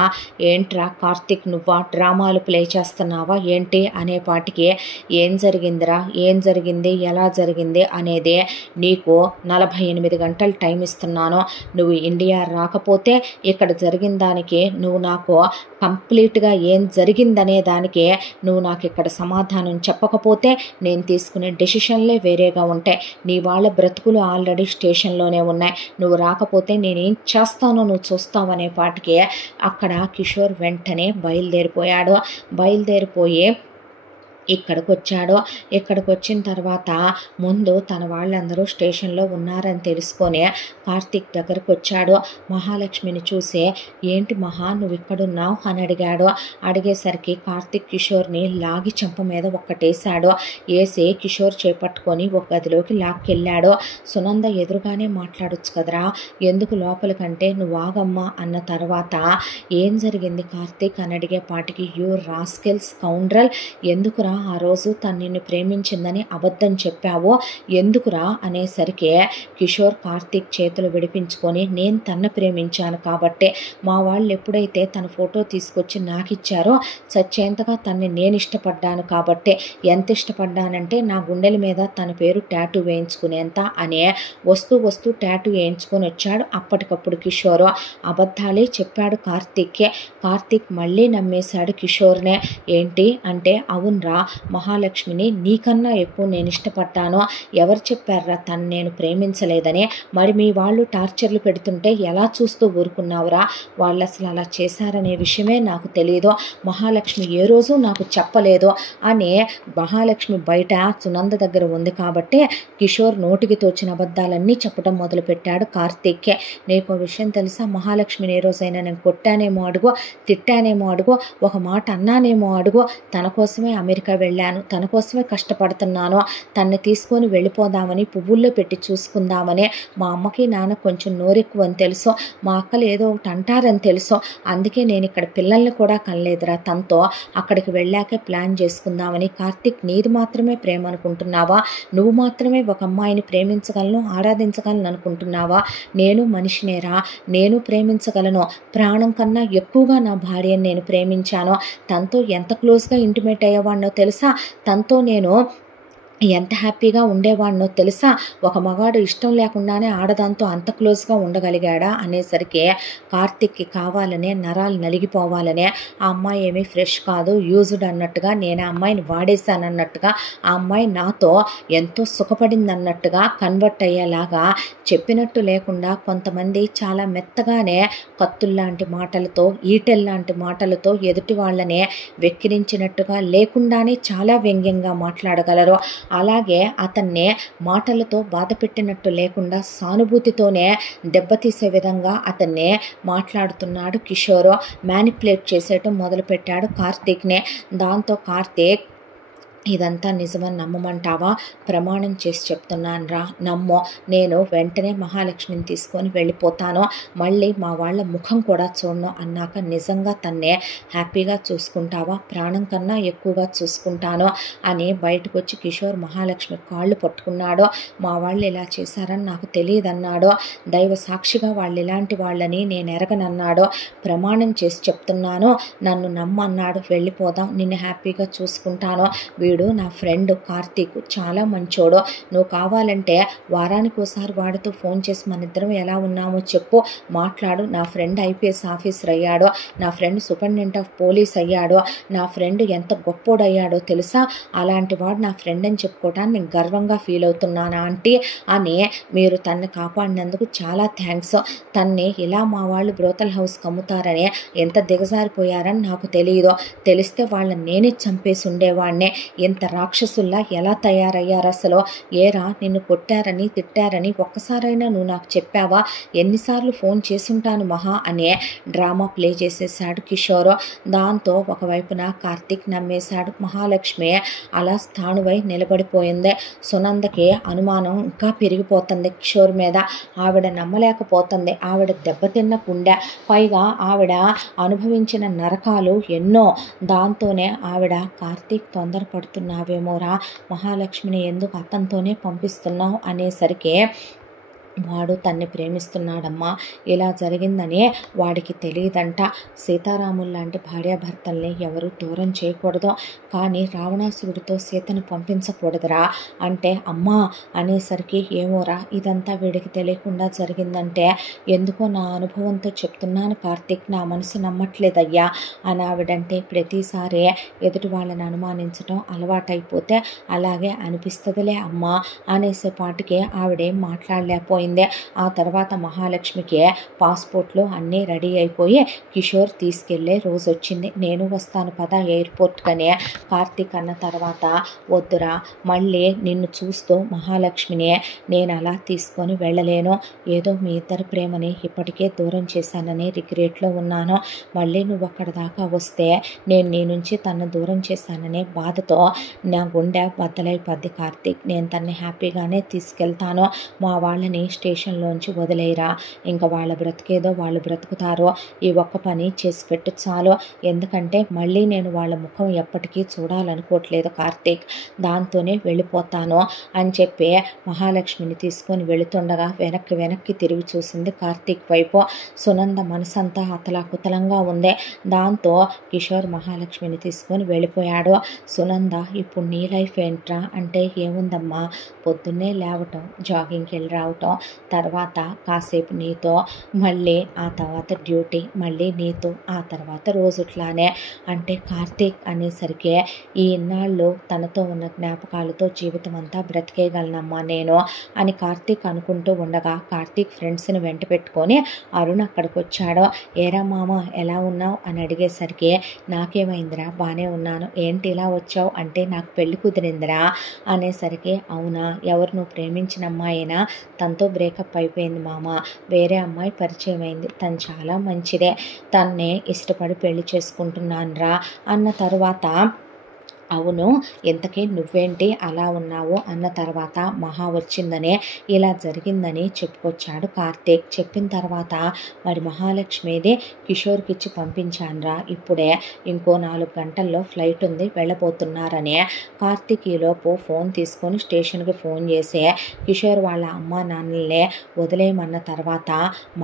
ఏంట్రా కార్తీక్ నువ్వా డ్రామాలు ప్లే చేస్తున్నావా ఏంటి అనేపాటికి ఏం జరిగిందిరా ఏం జరిగింది ఎలా జరిగింది అనేది నీకు 48 గంటలు టైం ఇస్తున్నాను నువ్వు ఇండియా రాకపోతే ఇక్కడ జరిగిన దానికి నువ్వు నాకు కంప్లీట్గా ఏం జరిగిందనే దానికి నువ్వు నాకు ఇక్కడ సమాధానం చెప్పకపోతే నేను తీసుకునే డెసిషన్లే వేరేగా ఉంటాయి నీ వాళ్ళ బ్రతుకులు ఆల్రెడీ స్టేషన్లోనే ఉన్నాయి నువ్వు రాకపోతే నేనేం చేస్తానో నువ్వు చూస్తావు అనే పాటికి అక్కడ కిషోర్ వెంటనే బయలుదేరిపోయి ఇక్కడికి వచ్చిన తర్వాత ముందు తన వాళ్ళందరూ స్టేషన్లో ఉన్నారని తెలుసుకొని కార్తీక్ దగ్గరకు వచ్చాడు మహాలక్ష్మిని చూసి ఏంటి మహా నువ్వు ఇక్కడున్నావు అని అడిగేసరికి కార్తీక్ కిషోర్ని లాగి చెంప మీద ఒక్కటేశాడు వేసి కిషోర్ చేపట్టుకొని ఒక గదిలోకి లాక్కెళ్ళాడు సునంద ఎదురుగానే మాట్లాడొచ్చు కదరా ఎందుకు లోపలికంటే నువ్వు ఆగమ్మా అన్న తర్వాత ఏం జరిగింది కార్తీక్ అని అడిగేపాటికి యూ రాస్కెల్ స్కౌండ్రల్ ఎందుకురా ఆ రోజు తను నిన్ను ప్రేమించిందని అబద్ధం చెప్పావో ఎందుకురా అనేసరికి కిషోర్ కార్తీక్ చేతులు విడిపించుకొని నేను తన్ను ప్రేమించాను కాబట్టే మా వాళ్ళు ఎప్పుడైతే తన ఫోటో తీసుకొచ్చి నాకు ఇచ్చారో చచ్చేంతగా తన్ని నేను ఇష్టపడ్డాను కాబట్టే ఎంత ఇష్టపడ్డానంటే నా గుండెల మీద తన పేరు టాటూ వేయించుకునేంత అనే వస్తూ టాటూ వేయించుకొని వచ్చాడు అప్పటికప్పుడు కిషోర్ అబద్ధాలే చెప్పాడు కార్తీక్ మళ్ళీ నమ్మేశాడు కిషోర్నే ఏంటి అంటే అవునరా మహాలక్ష్మిని నీకన్నా ఎక్కువ నేను ఇష్టపడ్డాను ఎవరు చెప్పారా తను నేను ప్రేమించలేదని మరి మీ వాళ్ళు టార్చర్లు పెడుతుంటే ఎలా చూస్తూ ఊరుకున్నావురా వాళ్ళు అసలు అలా చేశారనే విషయమే నాకు తెలియదు మహాలక్ష్మి ఏ రోజు నాకు చెప్పలేదు అని మహాలక్ష్మి బయట సునంద దగ్గర ఉంది కాబట్టి కిషోర్ నోటికి తోచిన అబద్ధాలన్నీ చెప్పడం మొదలుపెట్టాడు కార్తీక్కే నీకు విషయం తెలుసా మహాలక్ష్మిని ఏ రోజైనా నేను కొట్టానేమో అడుగు తిట్టానేమో అడుగు ఒక మాట అన్నానేమో అడుగు తన కోసమే అమెరికా వెళ్ళాను తన కోసమే కష్టపడుతున్నాను తన్ని తీసుకొని వెళ్ళిపోదామని పువ్వుల్లో పెట్టి చూసుకుందామని మా అమ్మకి నాన్న కొంచెం నోరెక్కువ అని తెలుసు మా అక్కలు ఏదో ఒకటి అంటారని తెలుసు అందుకే నేను ఇక్కడ పిల్లల్ని కూడా కనలేదురా తనతో అక్కడికి వెళ్ళాకే ప్లాన్ చేసుకుందామని కార్తీక్ నీది మాత్రమే ప్రేమ అనుకుంటున్నావా నువ్వు మాత్రమే ఒక అమ్మాయిని ప్రేమించగలను ఆరాధించగలను అనుకుంటున్నావా నేను మనిషినేరా నేను ప్రేమించగలను ప్రాణం కన్నా ఎక్కువగా నా భార్యను నేను ప్రేమించాను తనతో ఎంత క్లోజ్గా ఇంటిమేట్ అయ్యేవాడినో తెలుసా తనతో నేను ఎంత హ్యాపీగా ఉండేవాడినో తెలుసా ఒక మగాడు ఇష్టం లేకుండానే ఆడదాంతో అంత క్లోజ్గా ఉండగలిగాడా అనేసరికి కార్తీక్కి కావాలనే నరాలు నలిగిపోవాలనే ఆ అమ్మాయి ఏమీ ఫ్రెష్ కాదు యూజ్డ్ అన్నట్టుగా నేను ఆ అమ్మాయిని వాడేశానన్నట్టుగా ఆ అమ్మాయి నాతో ఎంతో సుఖపడింది అన్నట్టుగా కన్వర్ట్ అయ్యేలాగా చెప్పినట్టు లేకుండా కొంతమంది చాలా మెత్తగానే కత్తుల్లాంటి మాటలతో ఈటెల్లాంటి మాటలతో ఎదుటి వాళ్ళనే వెక్కిరించినట్టుగా లేకుండానే చాలా వ్యంగ్యంగా మాట్లాడగలరు అలాగే అతన్ని మాటలతో బాధ పెట్టినట్టు లేకుండా సానుభూతితోనే దెబ్బతీసే విధంగా అతన్ని మాట్లాడుతున్నాడు కిషోర్ మ్యానిపులేట్ చేసేయటం మొదలుపెట్టాడు కార్తీక్నే దాంతో కార్తీక్ ఇదంతా నిజమని నమ్మమంటావా ప్రమాణం చేసి చెప్తున్నాను రా నమ్మో నేను వెంటనే మహాలక్ష్మిని తీసుకొని వెళ్ళిపోతాను మళ్ళీ మా వాళ్ళ ముఖం కూడా చూడను అన్నాక నిజంగా తన్నే హ్యాపీగా చూసుకుంటావా ప్రాణం కన్నా ఎక్కువగా చూసుకుంటాను అని బయటకు వచ్చి కిషోర్ మహాలక్ష్మి కాళ్ళు పట్టుకున్నాడు మా వాళ్ళు ఇలా చేశారని నాకు తెలియదన్నాడు దైవ సాక్షిగా వాళ్ళు ఇలాంటి వాళ్ళని నేను ఎరగనన్నాడు ప్రమాణం చేసి చెప్తున్నాను నన్ను నమ్మన్నాడు వెళ్ళిపోదాం నిన్ను హ్యాపీగా చూసుకుంటాను వీడు నా ఫ్రెండ్ కార్తీక్ చాలా మంచోడు నువ్వు కావాలంటే వారానికి ఒకసారి వాడితో ఫోన్ చేసి మన ఇద్దరం ఎలా ఉన్నామో చెప్పు మాట్లాడు నా ఫ్రెండ్ ఐపీఎస్ ఆఫీసర్ అయ్యాడు నా ఫ్రెండ్ సూపరింటెండెంట్ ఆఫ్ పోలీస్ అయ్యాడు నా ఫ్రెండ్ ఎంత గొప్పోడయ్యాడో తెలుసా అలాంటి వాడు నా ఫ్రెండ్ అని చెప్పుకోవటాన్ని నేను గర్వంగా ఫీల్ అవుతున్నాను ఆంటీ అని మీరు తన్ని కాపాడినందుకు చాలా థ్యాంక్స్ తన్ని ఇలా మా వాళ్ళు బ్రోతల్ హౌస్ కమ్ముతారని ఎంత దిగజారిపోయారని నాకు తెలియదు తెలిస్తే వాళ్ళని నేనే చంపేసి ఉండేవాడినే ఇంత రాక్షసుల్లా ఎలా తయారయ్యారు అసలు? ఏరా నిన్ను కొట్టారని తిట్టారని ఒక్కసారైనా నువ్వు నాకు చెప్పావా? ఎన్నిసార్లు ఫోన్ చేసుంటాను మహా అనే డ్రామా ప్లే చేసేసాడు కిషోర్. దాంతో ఒకవైపున కార్తీక్ నమ్మేశాడు. మహాలక్ష్మి అలా స్థాణువై నిలబడిపోయింది. సునందకి అనుమానం ఇంకా పెరిగిపోతుంది కిషోర్ మీద. ఆవిడ నమ్మలేకపోతుంది. ఆవిడ దెబ్బతిన్న గుండె, పైగా ఆవిడ అనుభవించిన నరకాలు ఎన్నో. దాంతోనే ఆవిడ కార్తీక్ తొందరపడుతున్నావేమోరా, మహాలక్ష్మిని ఎందుకు అతనితోనే పంపిస్తున్నావు అనేసరికి వాడు తన్ని ప్రేమిస్తున్నాడమ్మా, ఇలా జరిగిందని వాడికి తెలియదంట. సీతారాములు లాంటి భార్యాభర్తల్ని ఎవరు దూరం చేయకూడదు, కానీ రావణాసురుడితో సీతను పంపించకూడదురా అంటే అమ్మా అనేసరికి ఏమోరా ఇదంతా వీడికి తెలియకుండా జరిగిందంటే ఎందుకో నా అనుభవంతో చెప్తున్నాను కార్తీక్, నా మనసు నమ్మట్లేదయ్యా అని ఆవిడంటే ప్రతిసారి ఎదుటి వాళ్ళని అనుమానించడం అలవాటైపోతే అలాగే అనిపిస్తుందిలే అమ్మా అనేసేపాటికి ఆవిడేం మాట్లాడలేకపోయింది. ఆ తర్వాత మహాలక్ష్మికి పాస్పోర్ట్లు అన్నీ రెడీ అయిపోయి కిషోర్ తీసుకెళ్లే రోజు వచ్చింది. నేను వస్తాను పద ఎయిర్పోర్ట్ కనే కార్తీక్ అన్న తర్వాత, వద్దురా మళ్ళీ నిన్ను చూస్తూ మహాలక్ష్మిని నేను అలా తీసుకొని వెళ్ళలేను. ఏదో మీ ఇద్దరి ప్రేమని ఇప్పటికే దూరం చేశానని రిగ్రెట్లో ఉన్నాను. మళ్ళీ నువ్వు అక్కడ దాకా వస్తే నేను నీ నుంచి తను దూరం చేశాననే బాధతో నా గుండె బద్దలైపోద్ది కార్తీక్. నేను తన్ని హ్యాపీగానే తీసుకెళ్తాను. మా వాళ్ళని స్టేషన్లోంచి వదిలేయరా, ఇంకా వాళ్ళ బ్రతికేదో వాళ్ళు బ్రతుకుతారో, ఈ ఒక్క పని చేసి పెట్టు చాలు. ఎందుకంటే మళ్ళీ నేను వాళ్ళ ముఖం ఎప్పటికీ చూడాలనుకోవట్లేదు కార్తీక్, దాంతోనే వెళ్ళిపోతాను అని చెప్పి మహాలక్ష్మిని తీసుకొని వెళుతుండగా వెనక్కి తిరిగి చూసింది కార్తీక్ వైపు. సునంద మనసంతా అతలాకుతలంగా ఉంది. దాంతో కిషోర్ మహాలక్ష్మిని తీసుకొని వెళ్ళిపోయాడు. సునంద ఇప్పుడు నీ లైఫ్ ఏంట్రా అంటే ఏముందమ్మా, పొద్దున్నే లేవటం, జాగింగ్కి వెళ్ళి రావటం, తర్వాత కాసేపు నీతో, మళ్ళీ ఆ తర్వాత డ్యూటీ, మళ్ళీ నీతో, ఆ తర్వాత రోజుట్లానే అంటే కార్తీక్ అనేసరికి ఈ ఇన్నాళ్ళు తనతో ఉన్న జ్ఞాపకాలతో జీవితం అంతా బ్రతికేయగలనమ్మా నేను అని కార్తీక్ అనుకుంటూ ఉండగా కార్తీక్ ఫ్రెండ్స్ని వెంట పెట్టుకొని అరుణ్ అక్కడికి వచ్చాడు. ఏరా మామ ఎలా ఉన్నావు అని అడిగేసరికి నాకేమైందిరా బాగానే ఉన్నాను, ఏంటి ఇలా వచ్చావు అంటే నాకు పెళ్లి కుదిరిందిరా అనేసరికి అవునా, ఎవరు నువ్వు ప్రేమించిన అమ్మాయినా, తనతో బ్రేకప్ అయిపోయింది మామ, వేరే అమ్మాయి పరిచయం అయింది, తను చాలా మంచిదే, తన్నే ఇష్టపడి పెళ్లి చేసుకుంటున్నాను రా అన్న తర్వాత అవును ఇంతకీ నువ్వేంటి అలా ఉన్నావు అన్న తర్వాత మహా వచ్చిందనే ఇలా జరిగిందని చెప్పుకొచ్చాడు కార్తీక్. చెప్పిన తర్వాత మరి మహాలక్ష్మిది కిషోర్కి ఇచ్చి పంపించానురా, ఇప్పుడే ఇంకో 4 గంటల్లో ఫ్లైట్ ఉంది వెళ్ళబోతున్నారని కార్తీక్ ఈలోపు ఫోన్ తీసుకొని స్టేషన్కి ఫోన్ చేసి కిషోర్ వాళ్ళ అమ్మ నాన్నలే వదిలేయమన్న తర్వాత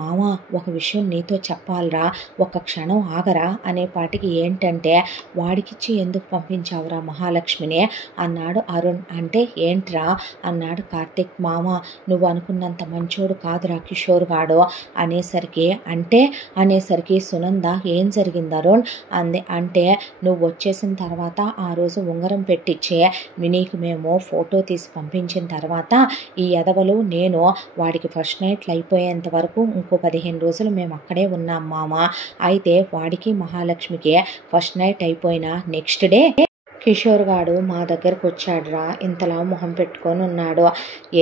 మామ ఒక విషయం నీతో చెప్పాలరా, ఒక్క క్షణం ఆగరా అనేపాటికి ఏంటంటే వాడికిచ్చి ఎందుకు పంపించావురా మహాలక్ష్మిని అన్నాడు అరుణ్. అంటే ఏంట్రా అన్నాడు కార్తీక్. మామ నువ్వు అనుకున్నంత మంచోడు కాదురా కిషోర్ గాడు అనేసరికి సునంద ఏం జరిగింది అరుణ్ అంది. అంటే నువ్వు వచ్చేసిన తర్వాత ఆ రోజు ఉంగరం పెట్టించే నీకు మేము ఫోటో తీసి పంపించిన తర్వాత ఈ ఎదవలు నేను వాడికి ఫస్ట్ నైట్లు అయిపోయేంత వరకు ఇంకో 15 రోజులు మేము అక్కడే ఉన్నాం మామ. అయితే వాడికి మహాలక్ష్మికి ఫస్ట్ నైట్ అయిపోయిన నెక్స్ట్ డే కిషోర్ గాడు మా దగ్గరకు వచ్చాడురా, ఇంతలా మొహం పెట్టుకొని ఉన్నాడు.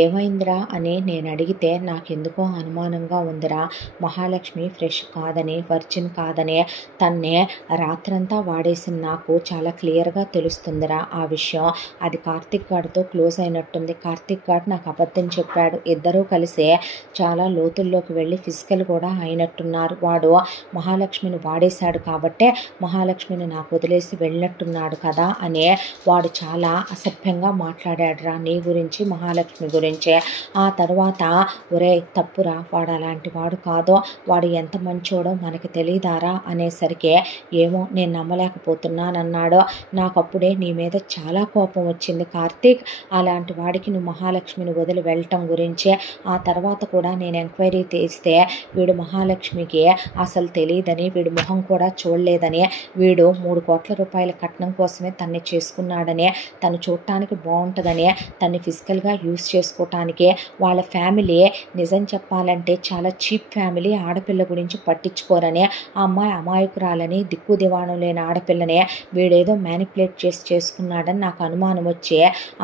ఏమైందిరా అని నేను అడిగితే నాకెందుకో అనుమానంగా ఉందిరా, మహాలక్ష్మి ఫ్రెష్ కాదని, వర్జిన్ కాదని తన్నే రాత్రంతా వాడేసిన నాకు చాలా క్లియర్గా తెలుస్తుందిరా ఆ విషయం. అది కార్తీక్ గాడితో క్లోజ్ అయినట్టుంది. కార్తీక్ గాడు నాకు అబద్ధం చెప్పాడు. ఇద్దరూ కలిసి చాలా లోతుల్లోకి వెళ్ళి ఫిజికల్ కూడా అయినట్టున్నారు. వాడు మహాలక్ష్మిని వాడేశాడు కాబట్టే మహాలక్ష్మిని నాకు వదిలేసి వెళ్ళినట్టున్నాడు కదా అని వాడు చాలా అసభ్యంగా మాట్లాడాడురా నీ గురించి, మహాలక్ష్మి గురించే. ఆ తర్వాత ఒరే తప్పురా, వాడు అలాంటి వాడు కాదో, వాడు ఎంత మంచోడో మనకి తెలియదారా అనేసరికి ఏమో నేను నమ్మలేకపోతున్నానన్నాడు. నాకప్పుడే నీ మీద చాలా కోపం వచ్చింది కార్తీక్, అలాంటి వాడికి నువ్వు మహాలక్ష్మిని వదిలి వెళ్ళటం గురించే. ఆ తర్వాత కూడా నేను ఎంక్వైరీ తీస్తే వీడు మహాలక్ష్మికి అసలు తెలియదని, వీడి మొహం కూడా చూడలేదని, వీడు 3 కోట్ల రూపాయల కట్నం కోసమే తన్ని చేసుకున్నాడనే, తను చూడటానికి బాగుంటుందనే, తను ఫిజికల్గా యూస్ చేసుకోవటానికే. వాళ్ళ ఫ్యామిలీ నిజం చెప్పాలంటే చాలా చీప్ ఫ్యామిలీ, ఆడపిల్ల గురించి పట్టించుకోరనే. ఆ అమ్మాయి అమాయకురాలని, దిక్కు దివాణం లేని ఆడపిల్లనే వీడేదో మ్యానిపులేట్ చేసి చేసుకున్నాడని నాకు అనుమానం వచ్చి,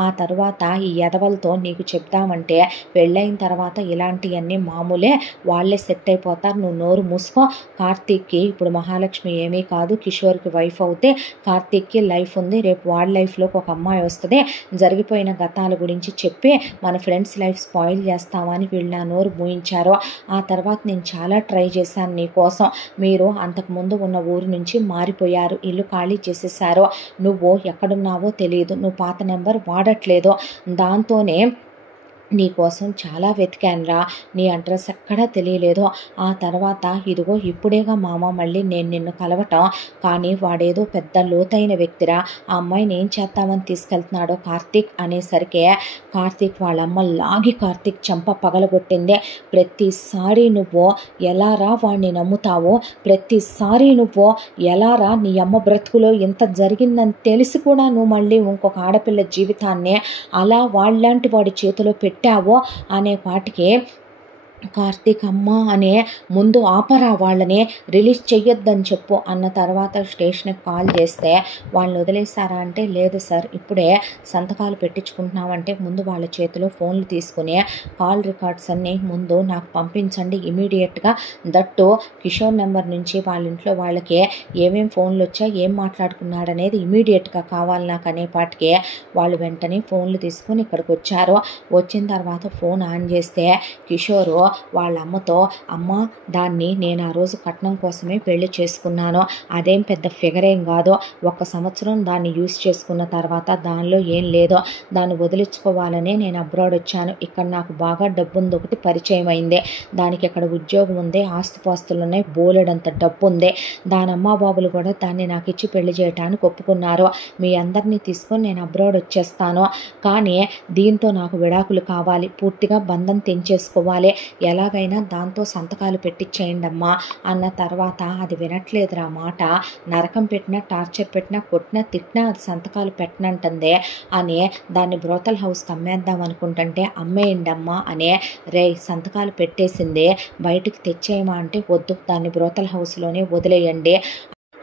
ఆ తర్వాత ఈ ఎదవలతో నీకు చెప్దామంటే పెళ్ళైన తర్వాత ఇలాంటివన్నీ మామూలే, వాళ్ళే సెట్ అయిపోతారు, నువ్వు నోరు మూసుకో. కార్తీక్కి ఇప్పుడు మహాలక్ష్మి ఏమీ కాదు, కిషోర్కి వైఫ్ అవుతే కార్తీక్కి లైఫ్ ఉంది, రేపు వాళ్ళ లైఫ్లోకి ఒక అమ్మాయి వస్తుంది, జరిగిపోయిన గతాల గురించి చెప్పి మన ఫ్రెండ్స్ లైఫ్ స్పాయిల్ చేస్తామని వీళ్ళు నా నోరు మూయించారు. ఆ తర్వాత నేను చాలా ట్రై చేశాను నీకోసం, మీరు అంతకుముందు ఉన్న ఊరు నుంచి మారిపోయారు, ఇల్లు ఖాళీ చేసేసారు, నువ్వు ఎక్కడున్నావో తెలియదు, నువ్వు పాత నెంబర్ వాడట్లేదు, దాంతోనే నీకోసం చాలా వెతికానురా, నీ అడ్రస్ ఎక్కడా తెలియలేదు. ఆ తర్వాత ఇదిగో ఇప్పుడేగా మామ మళ్ళీ నేను నిన్ను కలవటం, కానీ వాడేదో పెద్ద లోతైన వ్యక్తిరా, ఆ అమ్మాయిని ఏం చేద్దామని తీసుకెళ్తున్నాడో కార్తీక్ అనేసరికి కార్తీక్ వాళ్ళమ్మ లాగి కార్తీక్ చెంప పగలగొట్టింది. ప్రతిసారి నువ్వు ఎలారా వాడిని నమ్ముతావో, ప్రతిసారి నువ్వు ఎలారా నీ అమ్మ బ్రతుకులో ఇంత జరిగిందని తెలిసి కూడా నువ్వు మళ్ళీ ఇంకొక ఆడపిల్ల జీవితాన్ని అలా వాళ్ళలాంటి వాడి చేతిలో పెట్టావో అనే పాటికి కార్తీక్ అమ్మ అనే ముందు ఆపరా, వాళ్ళని రిలీజ్ చెయ్యొద్దని చెప్పు అన్న తర్వాత స్టేషన్కి కాల్ చేస్తే వాళ్ళని వదిలేసారా అంటే లేదు సార్, ఇప్పుడే సంతకాలు పెట్టించుకుంటున్నామంటే ముందు వాళ్ళ చేతిలో ఫోన్లు తీసుకుని కాల్ రికార్డ్స్ అన్నీ ముందు నాకు పంపించండి ఇమీడియట్గా, దట్టు కిషోర్ నెంబర్ నుంచి వాళ్ళ ఇంట్లో వాళ్ళకి ఏమేం ఫోన్లు వచ్చాయి, ఏం మాట్లాడుకున్నాడనేది ఇమీడియట్గా కావాలి నాకు అనేపాటికి వాళ్ళు వెంటనే ఫోన్లు తీసుకుని ఇక్కడికి వచ్చారు. వచ్చిన తర్వాత ఫోన్ ఆన్ చేస్తే కిషోరు వాళ్ళ అమ్మతో, అమ్మ దాన్ని నేను ఆ రోజు కట్నం కోసమే పెళ్లి చేసుకున్నాను, అదేం పెద్ద ఫిగర్ ఏం కాదు, 1 సంవత్సరం దాన్ని యూస్ చేసుకున్న తర్వాత దానిలో ఏం లేదో, దాన్ని వదిలించుకోవాలనే నేను అబ్రాడ్ వచ్చాను, ఇక్కడ నాకు బాగా డబ్బుంది ఒకటి పరిచయం అయింది, దానికి ఇక్కడ ఉద్యోగం ఉంది, ఆస్తిపాస్తులు ఉన్నాయి, బోలెడంత డబ్బు ఉంది, దాని అమ్మా బాబులు కూడా దాన్ని నాకు ఇచ్చి పెళ్లి చేయడానికి ఒప్పుకున్నారు, మీ అందరినీ తీసుకొని నేను అబ్రాడ్ వచ్చేస్తాను, కానీ దీంతో నాకు విడాకులు కావాలి, పూర్తిగా బంధం తెంచేసుకోవాలి, ఎలాగైనా దాంతో సంతకాలు పెట్టించేయండి అమ్మా అన్న తర్వాత అది వినట్లేదురా మాట, నరకం పెట్టినా, టార్చర్ పెట్టినా, కొట్టినా, తిట్టినా అది సంతకాలు పెట్టనంటుందే అని దాన్ని బ్రోతల్ హౌస్కి అమ్మేద్దాం అనుకుంటుంటే అమ్మేయండి అమ్మా అనే, రే సంతకాలు పెట్టేసిందే బయటికి తెచ్చేయమా అంటే వద్దు, దాన్ని బ్రోతల్ హౌస్లోనే వదిలేయండి,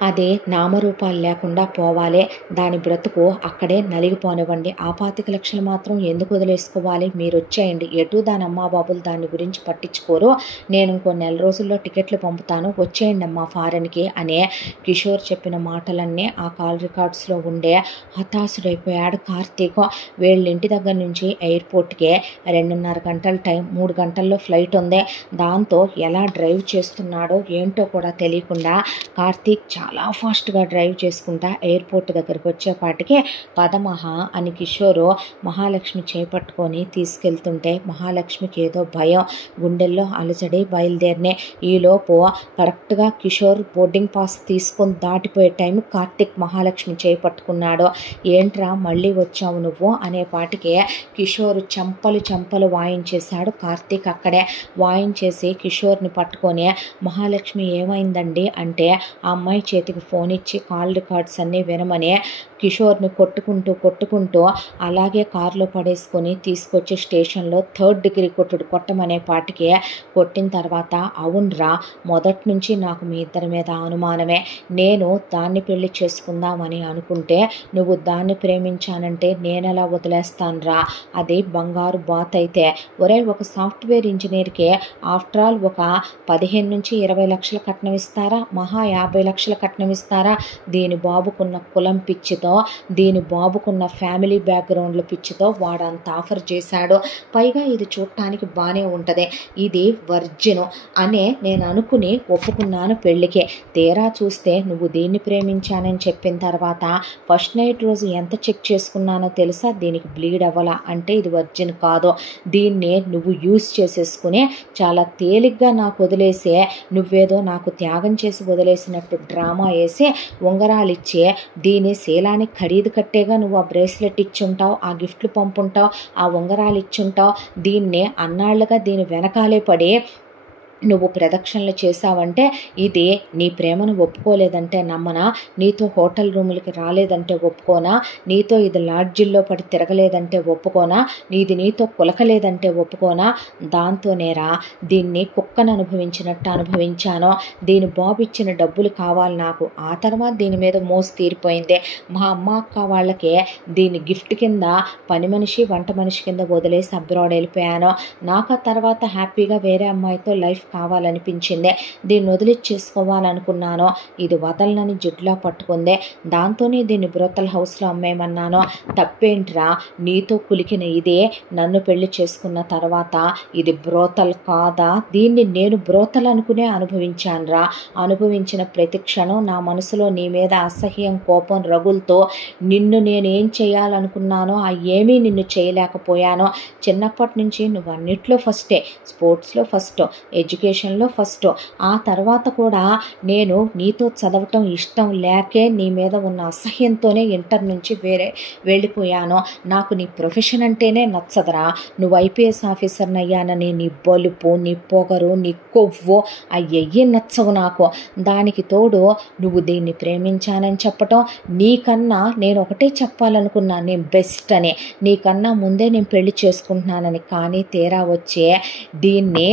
అది నామరూపాలు లేకుండా పోవాలి, దాని బ్రతుకు అక్కడే నలిగిపోనివ్వండి, ఆ 25 లక్షలు మాత్రం ఎందుకు వదిలేసుకోవాలి, మీరు వచ్చేయండి, ఎటు దాని అమ్మా బాబులు దాని గురించి పట్టించుకోరు, నేను ఇంకో నెల రోజుల్లో టికెట్లు పంపుతాను, వచ్చేయండి అమ్మా ఫారెన్కి అనే కిషోర్ చెప్పిన మాటలన్నీ ఆ కాల్ రికార్డ్స్లో ఉండే. హతాశుడైపోయాడు కార్తీక్. వీళ్ళ ఇంటి దగ్గర నుంచి ఎయిర్పోర్ట్కి 2.5 గంటల టైం, 3 గంటల్లో ఫ్లైట్ ఉంది, దాంతో ఎలా డ్రైవ్ చేస్తున్నాడో ఏంటో కూడా తెలియకుండా కార్తీక్ చాలా ఫాస్ట్గా డ్రైవ్ చేసుకుంటా ఎయిర్పోర్ట్ దగ్గరికి వచ్చేపాటికి పదమహా అని కిషోరు మహాలక్ష్మి చేపట్టుకొని తీసుకెళ్తుంటే మహాలక్ష్మికి ఏదో భయం, గుండెల్లో అలజడి బయలుదేరినే. ఈలోపు కరెక్ట్గా కిషోర్ బోర్డింగ్ పాస్ తీసుకొని దాటిపోయే టైం కార్తీక్ మహాలక్ష్మి చేపట్టుకున్నాడు. ఏంట్రా మళ్ళీ వచ్చావు నువ్వు అనేపాటికి కిషోరు చెంపలు వాయించేశాడు. కార్తీక్ అక్కడే వాయించేసి కిషోర్ని పట్టుకొని మహాలక్ష్మి ఏమైందండి అంటే ఆ అమ్మాయి చేతికి ఫోన్ ఇచ్చి కాల్ రికార్డ్స్ అన్నీ వినమని కిషోర్ని కొట్టుకుంటూ అలాగే కారులో పడేసుకొని తీసుకొచ్చి స్టేషన్లో 3rd డిగ్రీ కొట్టమనే పాటికి కొట్టిన తర్వాత, అవునరా మొదటి నుంచి నాకు మీ ఇద్దరి మీద అనుమానమే, నేను దాన్ని పెళ్లి చేసుకుందామని అనుకుంటే నువ్వు దాన్ని ప్రేమించానంటే నేనెలా వదిలేస్తానురా, అది బంగారు బాత్ అయితే, ఒరే ఒక సాఫ్ట్వేర్ ఇంజనీర్కి ఆఫ్టర్ ఆల్ ఒక 15 నుంచి 20 లక్షల కట్నం ఇస్తారా, మహా 50 లక్షల కట్నం ఇస్తారా, దీని బాబుకున్న కులం పిచ్చితో, దీని బాబుకున్న ఫ్యామిలీ బ్యాక్గ్రౌండ్ల పిచ్చితో వాడంత ఆఫర్ చేశాడు, పైగా ఇది చూడటానికి బాగానే ఉంటుంది, ఇది వర్జిను అనే నేను అనుకుని ఒప్పుకున్నాను పెళ్ళికే, తీరా చూస్తే నువ్వు దీన్ని ప్రేమించానని చెప్పిన తర్వాత ఫస్ట్ నైట్ రోజు ఎంత చెక్ చేసుకున్నానో తెలుసా, దీనికి బ్లీడ్ అవ్వాలా అంటే ఇది వర్జిన్ కాదు, దీన్ని నువ్వు యూస్ చేసేసుకుని చాలా తేలిగ్గా నాకు వదిలేసే, నువ్వేదో నాకు త్యాగం చేసి వదిలేసినట్టు డ్రామా వేసి ఉంగరాలు ఇచ్చే, దీని శీలానికి ఖరీదు కట్టేగా నువ్వు ఆ బ్రేస్లెట్ ఇచ్చుంటావు, ఆ గిఫ్ట్లు పంపుంటావు, ఆ ఉంగరాలు ఇచ్చుంటావు, దీన్ని అన్నాళ్ళుగా దీని వెనకాలే పడి నువ్వు ప్రదక్షిణలు చేశావంటే ఇది నీ ప్రేమను ఒప్పుకోలేదంటే నమ్మనా, నీతో హోటల్ రూములకి రాలేదంటే ఒప్పుకోనా, నీతో ఇది లాడ్జిల్లో పడి తిరగలేదంటే ఒప్పుకోనా, నీతో కులకలేదంటే ఒప్పుకోనా, దాంతోనేరా దీన్ని కుక్కను అనుభవించినట్టు అనుభవించాను. దీని బాబు ఇచ్చిన డబ్బులు కావాలి నాకు, ఆ తర్వాత దీని మీద మోసు తీరిపోయింది. మా అమ్మ అక్క వాళ్ళకే దీన్ని గిఫ్ట్ కింద పని మనిషి వంట మనిషి కింద వదిలేసి అబ్రాడ్ వెళ్ళిపోయాను. నాకు ఆ తర్వాత హ్యాపీగా వేరే అమ్మాయితో లైఫ్ కావాలనిపించింది. దీన్ని వదిలిచ్చేసుకోవాలనుకున్నాను. ఇది వదలనని జిడ్లా పట్టుకుందే. దాంతోనే దీన్ని బ్రోతల్ హౌస్లో అమ్మేయమన్నాను. తప్పేంట్రా, నీతో కులికిన ఇదే నన్ను పెళ్లి చేసుకున్న తర్వాత ఇది బ్రోతల్ కాదా? దీన్ని నేను బ్రోతల్ అనుకునే అనుభవించానురా. అనుభవించిన ప్రతి క్షణం నా మనసులో నీ మీద అసహ్యం, కోపం రగులుతో నిన్ను నేను ఏం చేయాలనుకున్నానో ఆ ఏమీ నిన్ను చేయలేకపోయాను. చిన్నప్పటి నుంచి నువ్వు అన్నిట్లో ఫస్టే, స్పోర్ట్స్లో ఫస్ట్, ఎడ్యుకేషన్లో ఫస్ట్. ఆ తర్వాత కూడా నేను నీతో చదవటం ఇష్టం లేకే నీ మీద ఉన్న అసహ్యంతోనే ఇంటర్ నుంచి వెళ్ళిపోయాను. నాకు నీ ప్రొఫెషన్ అంటేనే నచ్చదురా. నువ్వు ఐపీఎస్ ఆఫీసర్ని అయ్యానని నీ బలుపు, నీ పొగరు, నీ కొవ్వు అయ్యే నచ్చవు నాకు. దానికి తోడు నువ్వు దీన్ని ప్రేమించానని చెప్పటం, నీకన్నా నేను ఒకటే చెప్పాలనుకున్నా, నేను బెస్ట్ అని, నీకన్నా ముందే నేను పెళ్లి చేసుకుంటున్నానని. కానీ తీరా వచ్చే దీన్ని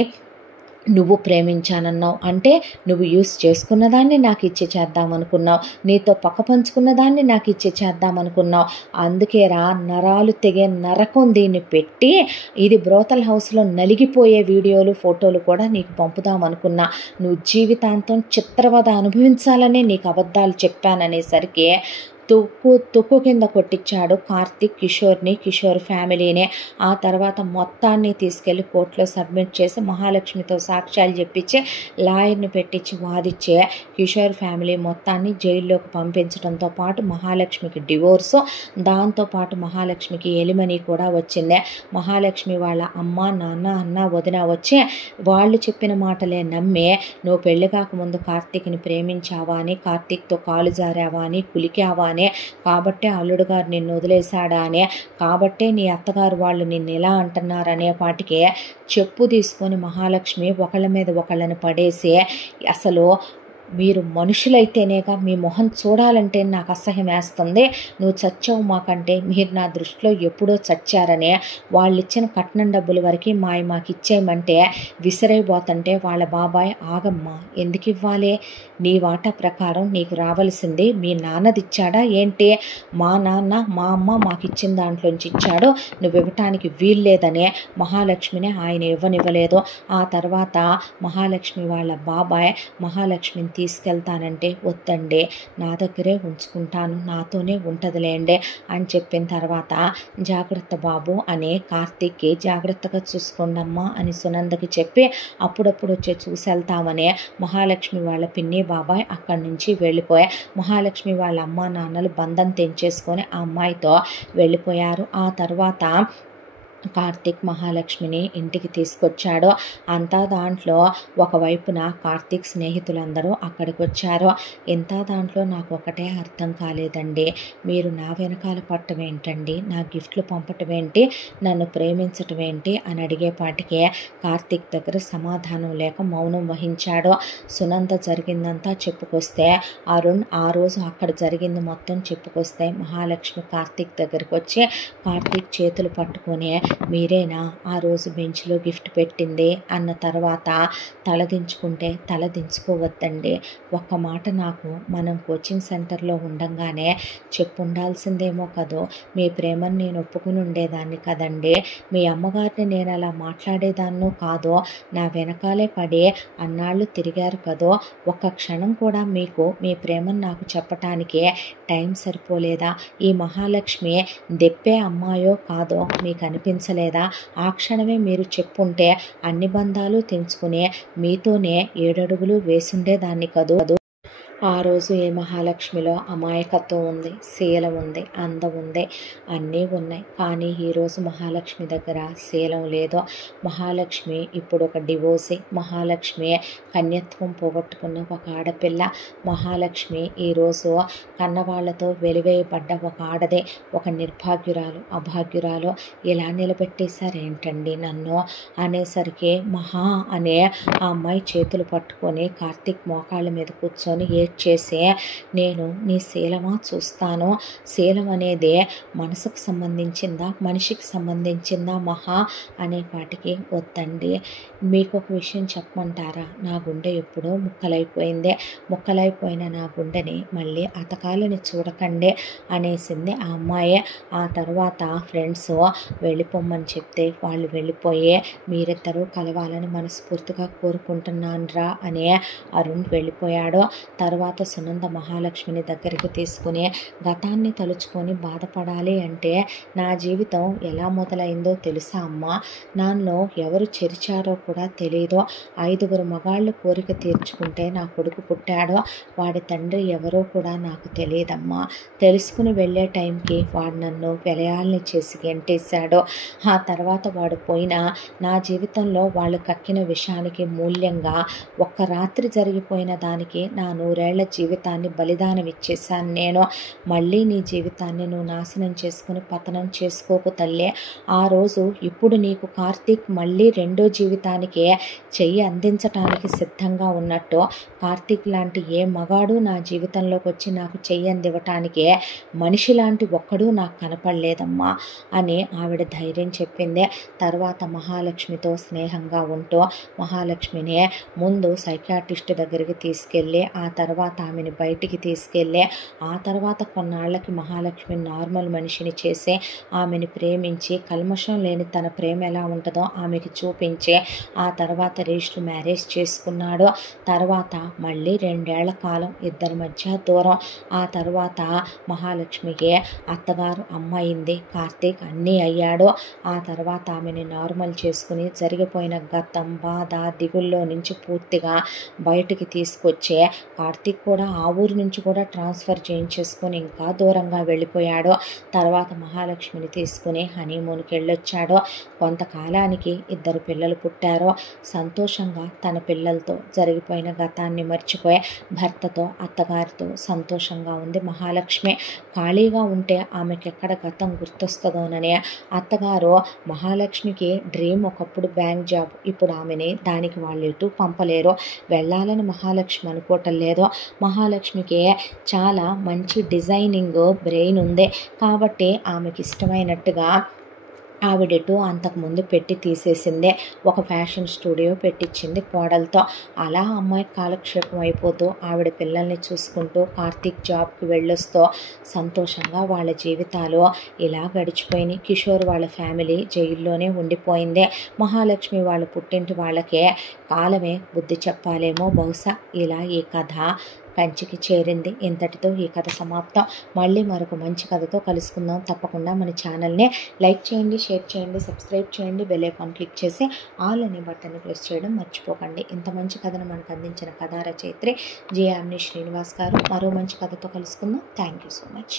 నువ్వు ప్రేమించానన్నావు అంటే నువ్వు యూస్ చేసుకున్న దాన్ని నాకు ఇచ్చి చేద్దామనుకున్నావు, నీతో పక్క పంచుకున్న దాన్ని నాకు ఇచ్చి చేద్దామనుకున్నావు. అందుకేరా నరాలు తెగే నరకం దీన్ని పెట్టి ఇది బ్రోతల్ హౌస్లో నలిగిపోయే వీడియోలు ఫోటోలు కూడా నీకు పంపుదామనుకున్నా. నువ్వు జీవితాంతం చిత్రవద అనుభవించాలనే నీకు అబద్ధాలు చెప్పాననేసరికి తుక్కు కింద కొట్టించాడు కార్తిక్ కిషోర్ని, కిషోర్ ఫ్యామిలీనే. ఆ తర్వాత మొత్తాన్ని తీసుకెళ్లి కోర్టులో సబ్మిట్ చేసి మహాలక్ష్మితో సాక్ష్యాలు చెప్పించి లాయర్ని పెట్టించి వాదిచ్చే కిషోర్ ఫ్యామిలీ మొత్తాన్ని జైల్లోకి పంపించడంతో పాటు మహాలక్ష్మికి డివోర్సు, దాంతోపాటు మహాలక్ష్మికి ఎలిమనీ కూడా వచ్చింది. మహాలక్ష్మి వాళ్ళ అమ్మ, నాన్న, అన్న, వదిన వచ్చి వాళ్ళు చెప్పిన మాటలే నమ్మి నువ్వు పెళ్లి కాకముందు కార్తీక్ని ప్రేమించావా అని, కార్తీక్తో కాలు జారావా అని, కులికావా అని, కాబట్టే అల్లుడు గారు నిన్ను వదిలేశాడా అని, కాబట్టే నీ అత్తగారు వాళ్ళు నిన్ను ఎలా అంటున్నారనే పాటికి చెప్పు తీసుకొని మహాలక్ష్మి ఒకళ్ళ మీద ఒకళ్ళని పడేసి, అసలు మీరు మనుషులైతేనేగా మీ మొహం చూడాలంటే నాకు అసహ్యం వేస్తుంది, నువ్వు చచ్చావు మాకంటే మీరు నా దృష్టిలో ఎప్పుడో చచ్చారని వాళ్ళు ఇచ్చిన కట్నం డబ్బుల వరకు మాకు ఇచ్చేయమంటే విసిరైపోతుంటే వాళ్ళ బాబాయ్ ఆగమ్మా ఎందుకు ఇవ్వాలి, నీ వాటా ప్రకారం నీకు రావాల్సింది మీ నాన్నది ఇచ్చాడా ఏంటి, మా నాన్న మా అమ్మ మాకు ఇచ్చిన దాంట్లోంచి ఇచ్చాడు, నువ్వు ఇవ్వటానికి వీల్లేదనే మహాలక్ష్మిని ఆయన ఇవ్వనివ్వలేదు. ఆ తర్వాత మహాలక్ష్మి వాళ్ళ బాబాయ్ మహాలక్ష్మిని తీసుకెళ్తానంటే వద్దండి నా దగ్గరే ఉంచుకుంటాను, నాతోనే ఉంటుందిలేండి అని చెప్పిన తర్వాత జాగ్రత్త బాబు అని కార్తీక్కి జాగ్రత్తగా చూసుకోండమ్మా అని సునందకి చెప్పి అప్పుడప్పుడు వచ్చి చూసి వెళ్తామని మహాలక్ష్మి వాళ్ళ పిన్ని బాబాయ్ అక్కడి నుంచి వెళ్ళిపోయి మహాలక్ష్మి వాళ్ళ అమ్మ నాన్నలు బంధం తెంచేసుకొని ఆ అమ్మాయితో వెళ్ళిపోయారు. ఆ తర్వాత కార్తీక్ మహాలక్ష్మిని ఇంటికి తీసుకొచ్చాడు. అంతా దాంట్లో ఒకవైపున కార్తీక్ స్నేహితులందరూ అక్కడికి వచ్చారు. ఇంత దాంట్లో నాకు ఒకటే అర్థం కాలేదండి, మీరు నా వెనకాల పట్టం ఏంటండి, నా గిఫ్ట్లు పంపటం ఏంటి, నన్ను ప్రేమించటం ఏంటి అని అడిగేపాటికే కార్తీక్ దగ్గర సమాధానం లేక మౌనం వహించాడు. సునంద జరిగిందంతా చెప్పుకొస్తే అరుణ్ ఆ రోజు అక్కడ జరిగింది మొత్తం చెప్పుకొస్తే మహాలక్ష్మి కార్తీక్ దగ్గరికి వచ్చి కార్తీక్ చేతులు పట్టుకొని మీరేనా ఆ రోజు బెంచ్లో గిఫ్ట్ పెట్టింది అన్న తర్వాత తలదించుకుంటే తలదించుకోవద్దండి, ఒక్క మాట నాకు మనం కోచింగ్ సెంటర్లో ఉండంగానే చెప్పుండాల్సిందేమో కదో, మీ ప్రేమను నేను ఒప్పుకుని ఉండేదాన్ని కదండి, మీ అమ్మగారిని నేను అలా మాట్లాడేదాన్నో కాదో, నా వెనకాలే పడి అన్నాళ్ళు తిరిగారు కదో, ఒక్క క్షణం కూడా మీకు మీ ప్రేమను నాకు చెప్పటానికి టైం సరిపోలేదా, ఈ మహాలక్ష్మి దెప్పే అమ్మాయో కాదో మీకు అనిపించలేదా, ఆ క్షణమే మీరు చెప్పుంటే అన్ని బంధాలు తెంచుకుని మీతోనే 7 అడుగులు వేసుండేదాన్ని కదూ ఆ రోజు ఏ మహాలక్ష్మిలో అమాయకత్వం ఉంది, శీలం ఉంది, అందం ఉంది, అన్నీ ఉన్నాయి. కానీ ఈరోజు మహాలక్ష్మి దగ్గర శీలం లేదు. మహాలక్ష్మి ఇప్పుడు ఒక డివోర్సీ. మహాలక్ష్మి కన్యత్వం పోగొట్టుకున్న ఒక ఆడపిల్ల. మహాలక్ష్మి ఈరోజు కన్నవాళ్లతో వెలివేయబడ్డ ఒక ఆడదే, ఒక నిర్భాగ్యురాలు, అభాగ్యురాలు. ఇలా నిలబెట్టేశారేంటండి నన్ను అనేసరికి మహా అనే ఆ అమ్మాయి చేతులు పట్టుకొని కార్తీక్ మోకాళ్ళ మీద కూర్చొని చేసి, నేను నీ శీలమా చూస్తాను. శీలం అనేది మనసుకు సంబంధించిందా, మనిషికి సంబంధించిందా మహా అనే వాటికి వద్దండి. మీకు ఒక విషయం చెప్పమంటారా? నా గుండె ఎప్పుడో ముక్కలైపోయింది. ముక్కలైపోయిన నా గుండెని మళ్ళీ అతకాలని చూడకండి అనేసింది ఆ అమ్మాయి. ఆ తర్వాత ఫ్రెండ్స్ వెళ్ళిపోమ్మని చెప్తే వాళ్ళు వెళ్ళిపోయి, మీరిద్దరూ కలవాలని మనస్ఫూర్తిగా కోరుకుంటున్నానురా అని అరుణ్ వెళ్ళిపోయాడు. తర్వాత సునంద మహాలక్ష్మిని దగ్గరికి తీసుకుని, గతాన్ని తలుచుకొని బాధపడాలి అంటే నా జీవితం ఎలా మొదలైందో తెలుసా అమ్మా? నాలో ఎవరు చెరిచారో కూడా తెలియదు. 5గురు మగాళ్ళు కోరిక తీర్చుకుంటే నా కొడుకు పుట్టాడో, వాడి తండ్రి ఎవరో కూడా నాకు తెలియదమ్మా. తెలుసుకుని వెళ్ళే టైంకి వాడు నన్ను వెలయాల్ని చేసి గెంటేశాడు. ఆ తర్వాత వాడు పోయినా నా జీవితంలో వాళ్ళు కక్కిన విషానికి మూల్యంగా ఒక్క రాత్రి జరిగిపోయిన దానికి నా 100 ఏళ్ల జీవితాన్ని బలిదానం ఇచ్చేశాను నేను. మళ్ళీ నీ జీవితాన్ని నువ్వు నాశనం చేసుకుని పతనం చేసుకోకు తల్లే. ఆ రోజు ఇప్పుడు నీకు కార్తీక్ మళ్ళీ రెండో జీవితానికి చెయ్యి అందించటానికి సిద్ధంగా ఉన్నట్టు, కార్తీక్ లాంటి ఏ మగాడు నా జీవితంలోకి వచ్చి నాకు చెయ్యి అందివ్వటానికి మనిషి లాంటి ఒక్కడూ నాకు కనపడలేదమ్మా అని ఆవిడ ధైర్యం చెప్పింది. తర్వాత మహాలక్ష్మితో స్నేహంగా ఉంటూ మహాలక్ష్మిని ముందు సైకియాట్రిస్ట్ దగ్గరికి తీసుకెళ్ళి, ఆ తర్వాత ఆమెను బయటికి తీసుకెళ్ళి, ఆ తర్వాత కొన్నాళ్ళకి మహాలక్ష్మి నార్మల్ మనిషిని చేసి ఆమెను ప్రేమించి, కల్మషం లేని తన ప్రేమ ఎలా ఉంటుందో ఆమెకి చూపించి, ఆ తర్వాత రిజిస్టర్ మ్యారేజ్ చేసుకున్నాడు. తర్వాత మళ్ళీ 2 ఏళ్ల కాలం ఇద్దరి మధ్య దూరం. ఆ తర్వాత మహాలక్ష్మికి అత్తగారు అమ్మాయింది, కార్తీక్ అన్నీ అయ్యాడు. ఆ తర్వాత ఆమెని నార్మల్ చేసుకుని జరిగిపోయిన గతం, బాధ, దిగుల్లో నుంచి పూర్తిగా బయటికి తీసుకొచ్చే, కార్తీక్ కూడా ఆ ఊరి నుంచి కూడా ట్రాన్స్ఫర్ చేయించేసుకొని ఇంకా దూరంగా వెళ్ళిపోయాడు. తర్వాత మహాలక్ష్మిని తీసుకుని హనీమూన్కి వెళ్ళొచ్చాడు. కొంతకాలానికి 2 పిల్లలు పుట్టారు. సంతోషంగా తన పిల్లలతో జరిగిపోయిన గతాన్ని మర్చిపోయి భర్తతో, అత్తగారితో సంతోషంగా ఉంది మహాలక్ష్మి. ఖాళీగా ఉంటే ఆమెకి ఎక్కడ గతం గుర్తొస్తుందోనని అత్తగారు మహాలక్ష్మికి డ్రీమ్ ఒకప్పుడు బ్యాంక్ జాబ్, ఇప్పుడు ఆమెని దానికి వాళ్ళు ఎటు పంపలేరు. వెళ్ళాలని మహాలక్ష్మి అనుకోవటం లేదు. మహాలక్ష్మికి చాలా మంచి డిజైనింగ్ బ్రెయిన్ ఉంది కాబట్టి ఆమెకి ఇష్టమైనట్టుగా ఆవిడెటు అంతకుముందు పెట్టి తీసేసిందే. ఒక ఫ్యాషన్ స్టూడియో పెట్టించింది కోడలతో. అలా అమ్మాయి కాలక్షేపం అయిపోతూ ఆవిడ పిల్లల్ని చూసుకుంటూ కార్తీక్ జాబ్కి వెళ్ళొస్తూ సంతోషంగా వాళ్ళ జీవితాలు ఇలా గడిచిపోయినాయి. కిషోర్ వాళ్ళ ఫ్యామిలీ జైల్లోనే ఉండిపోయింది. మహాలక్ష్మి వాళ్ళ పుట్టింటి వాళ్ళకే కాలమే బుద్ధి చెప్పాలేమో బహుశా. ఇలా ఈ కథ కంచికి చేరింది. ఇంతటితో ఈ కథ సమాప్తం. మళ్ళీ మరొక మంచి కథతో కలుసుకుందాం. తప్పకుండా మన ఛానల్ని లైక్ చేయండి, షేర్ చేయండి, సబ్స్క్రైబ్ చేయండి, బెల్ ఐకాన్ క్లిక్ చేసి ఆల్ అనే బటన్ని ప్రెస్ చేయడం మర్చిపోకండి. ఇంత మంచి కథను మనకు అందించిన కథా రచయిత్రి జి. యామిని శ్రీనివాస్ గారు. మరో మంచి కథతో కలుసుకుందాం. Thank you so much.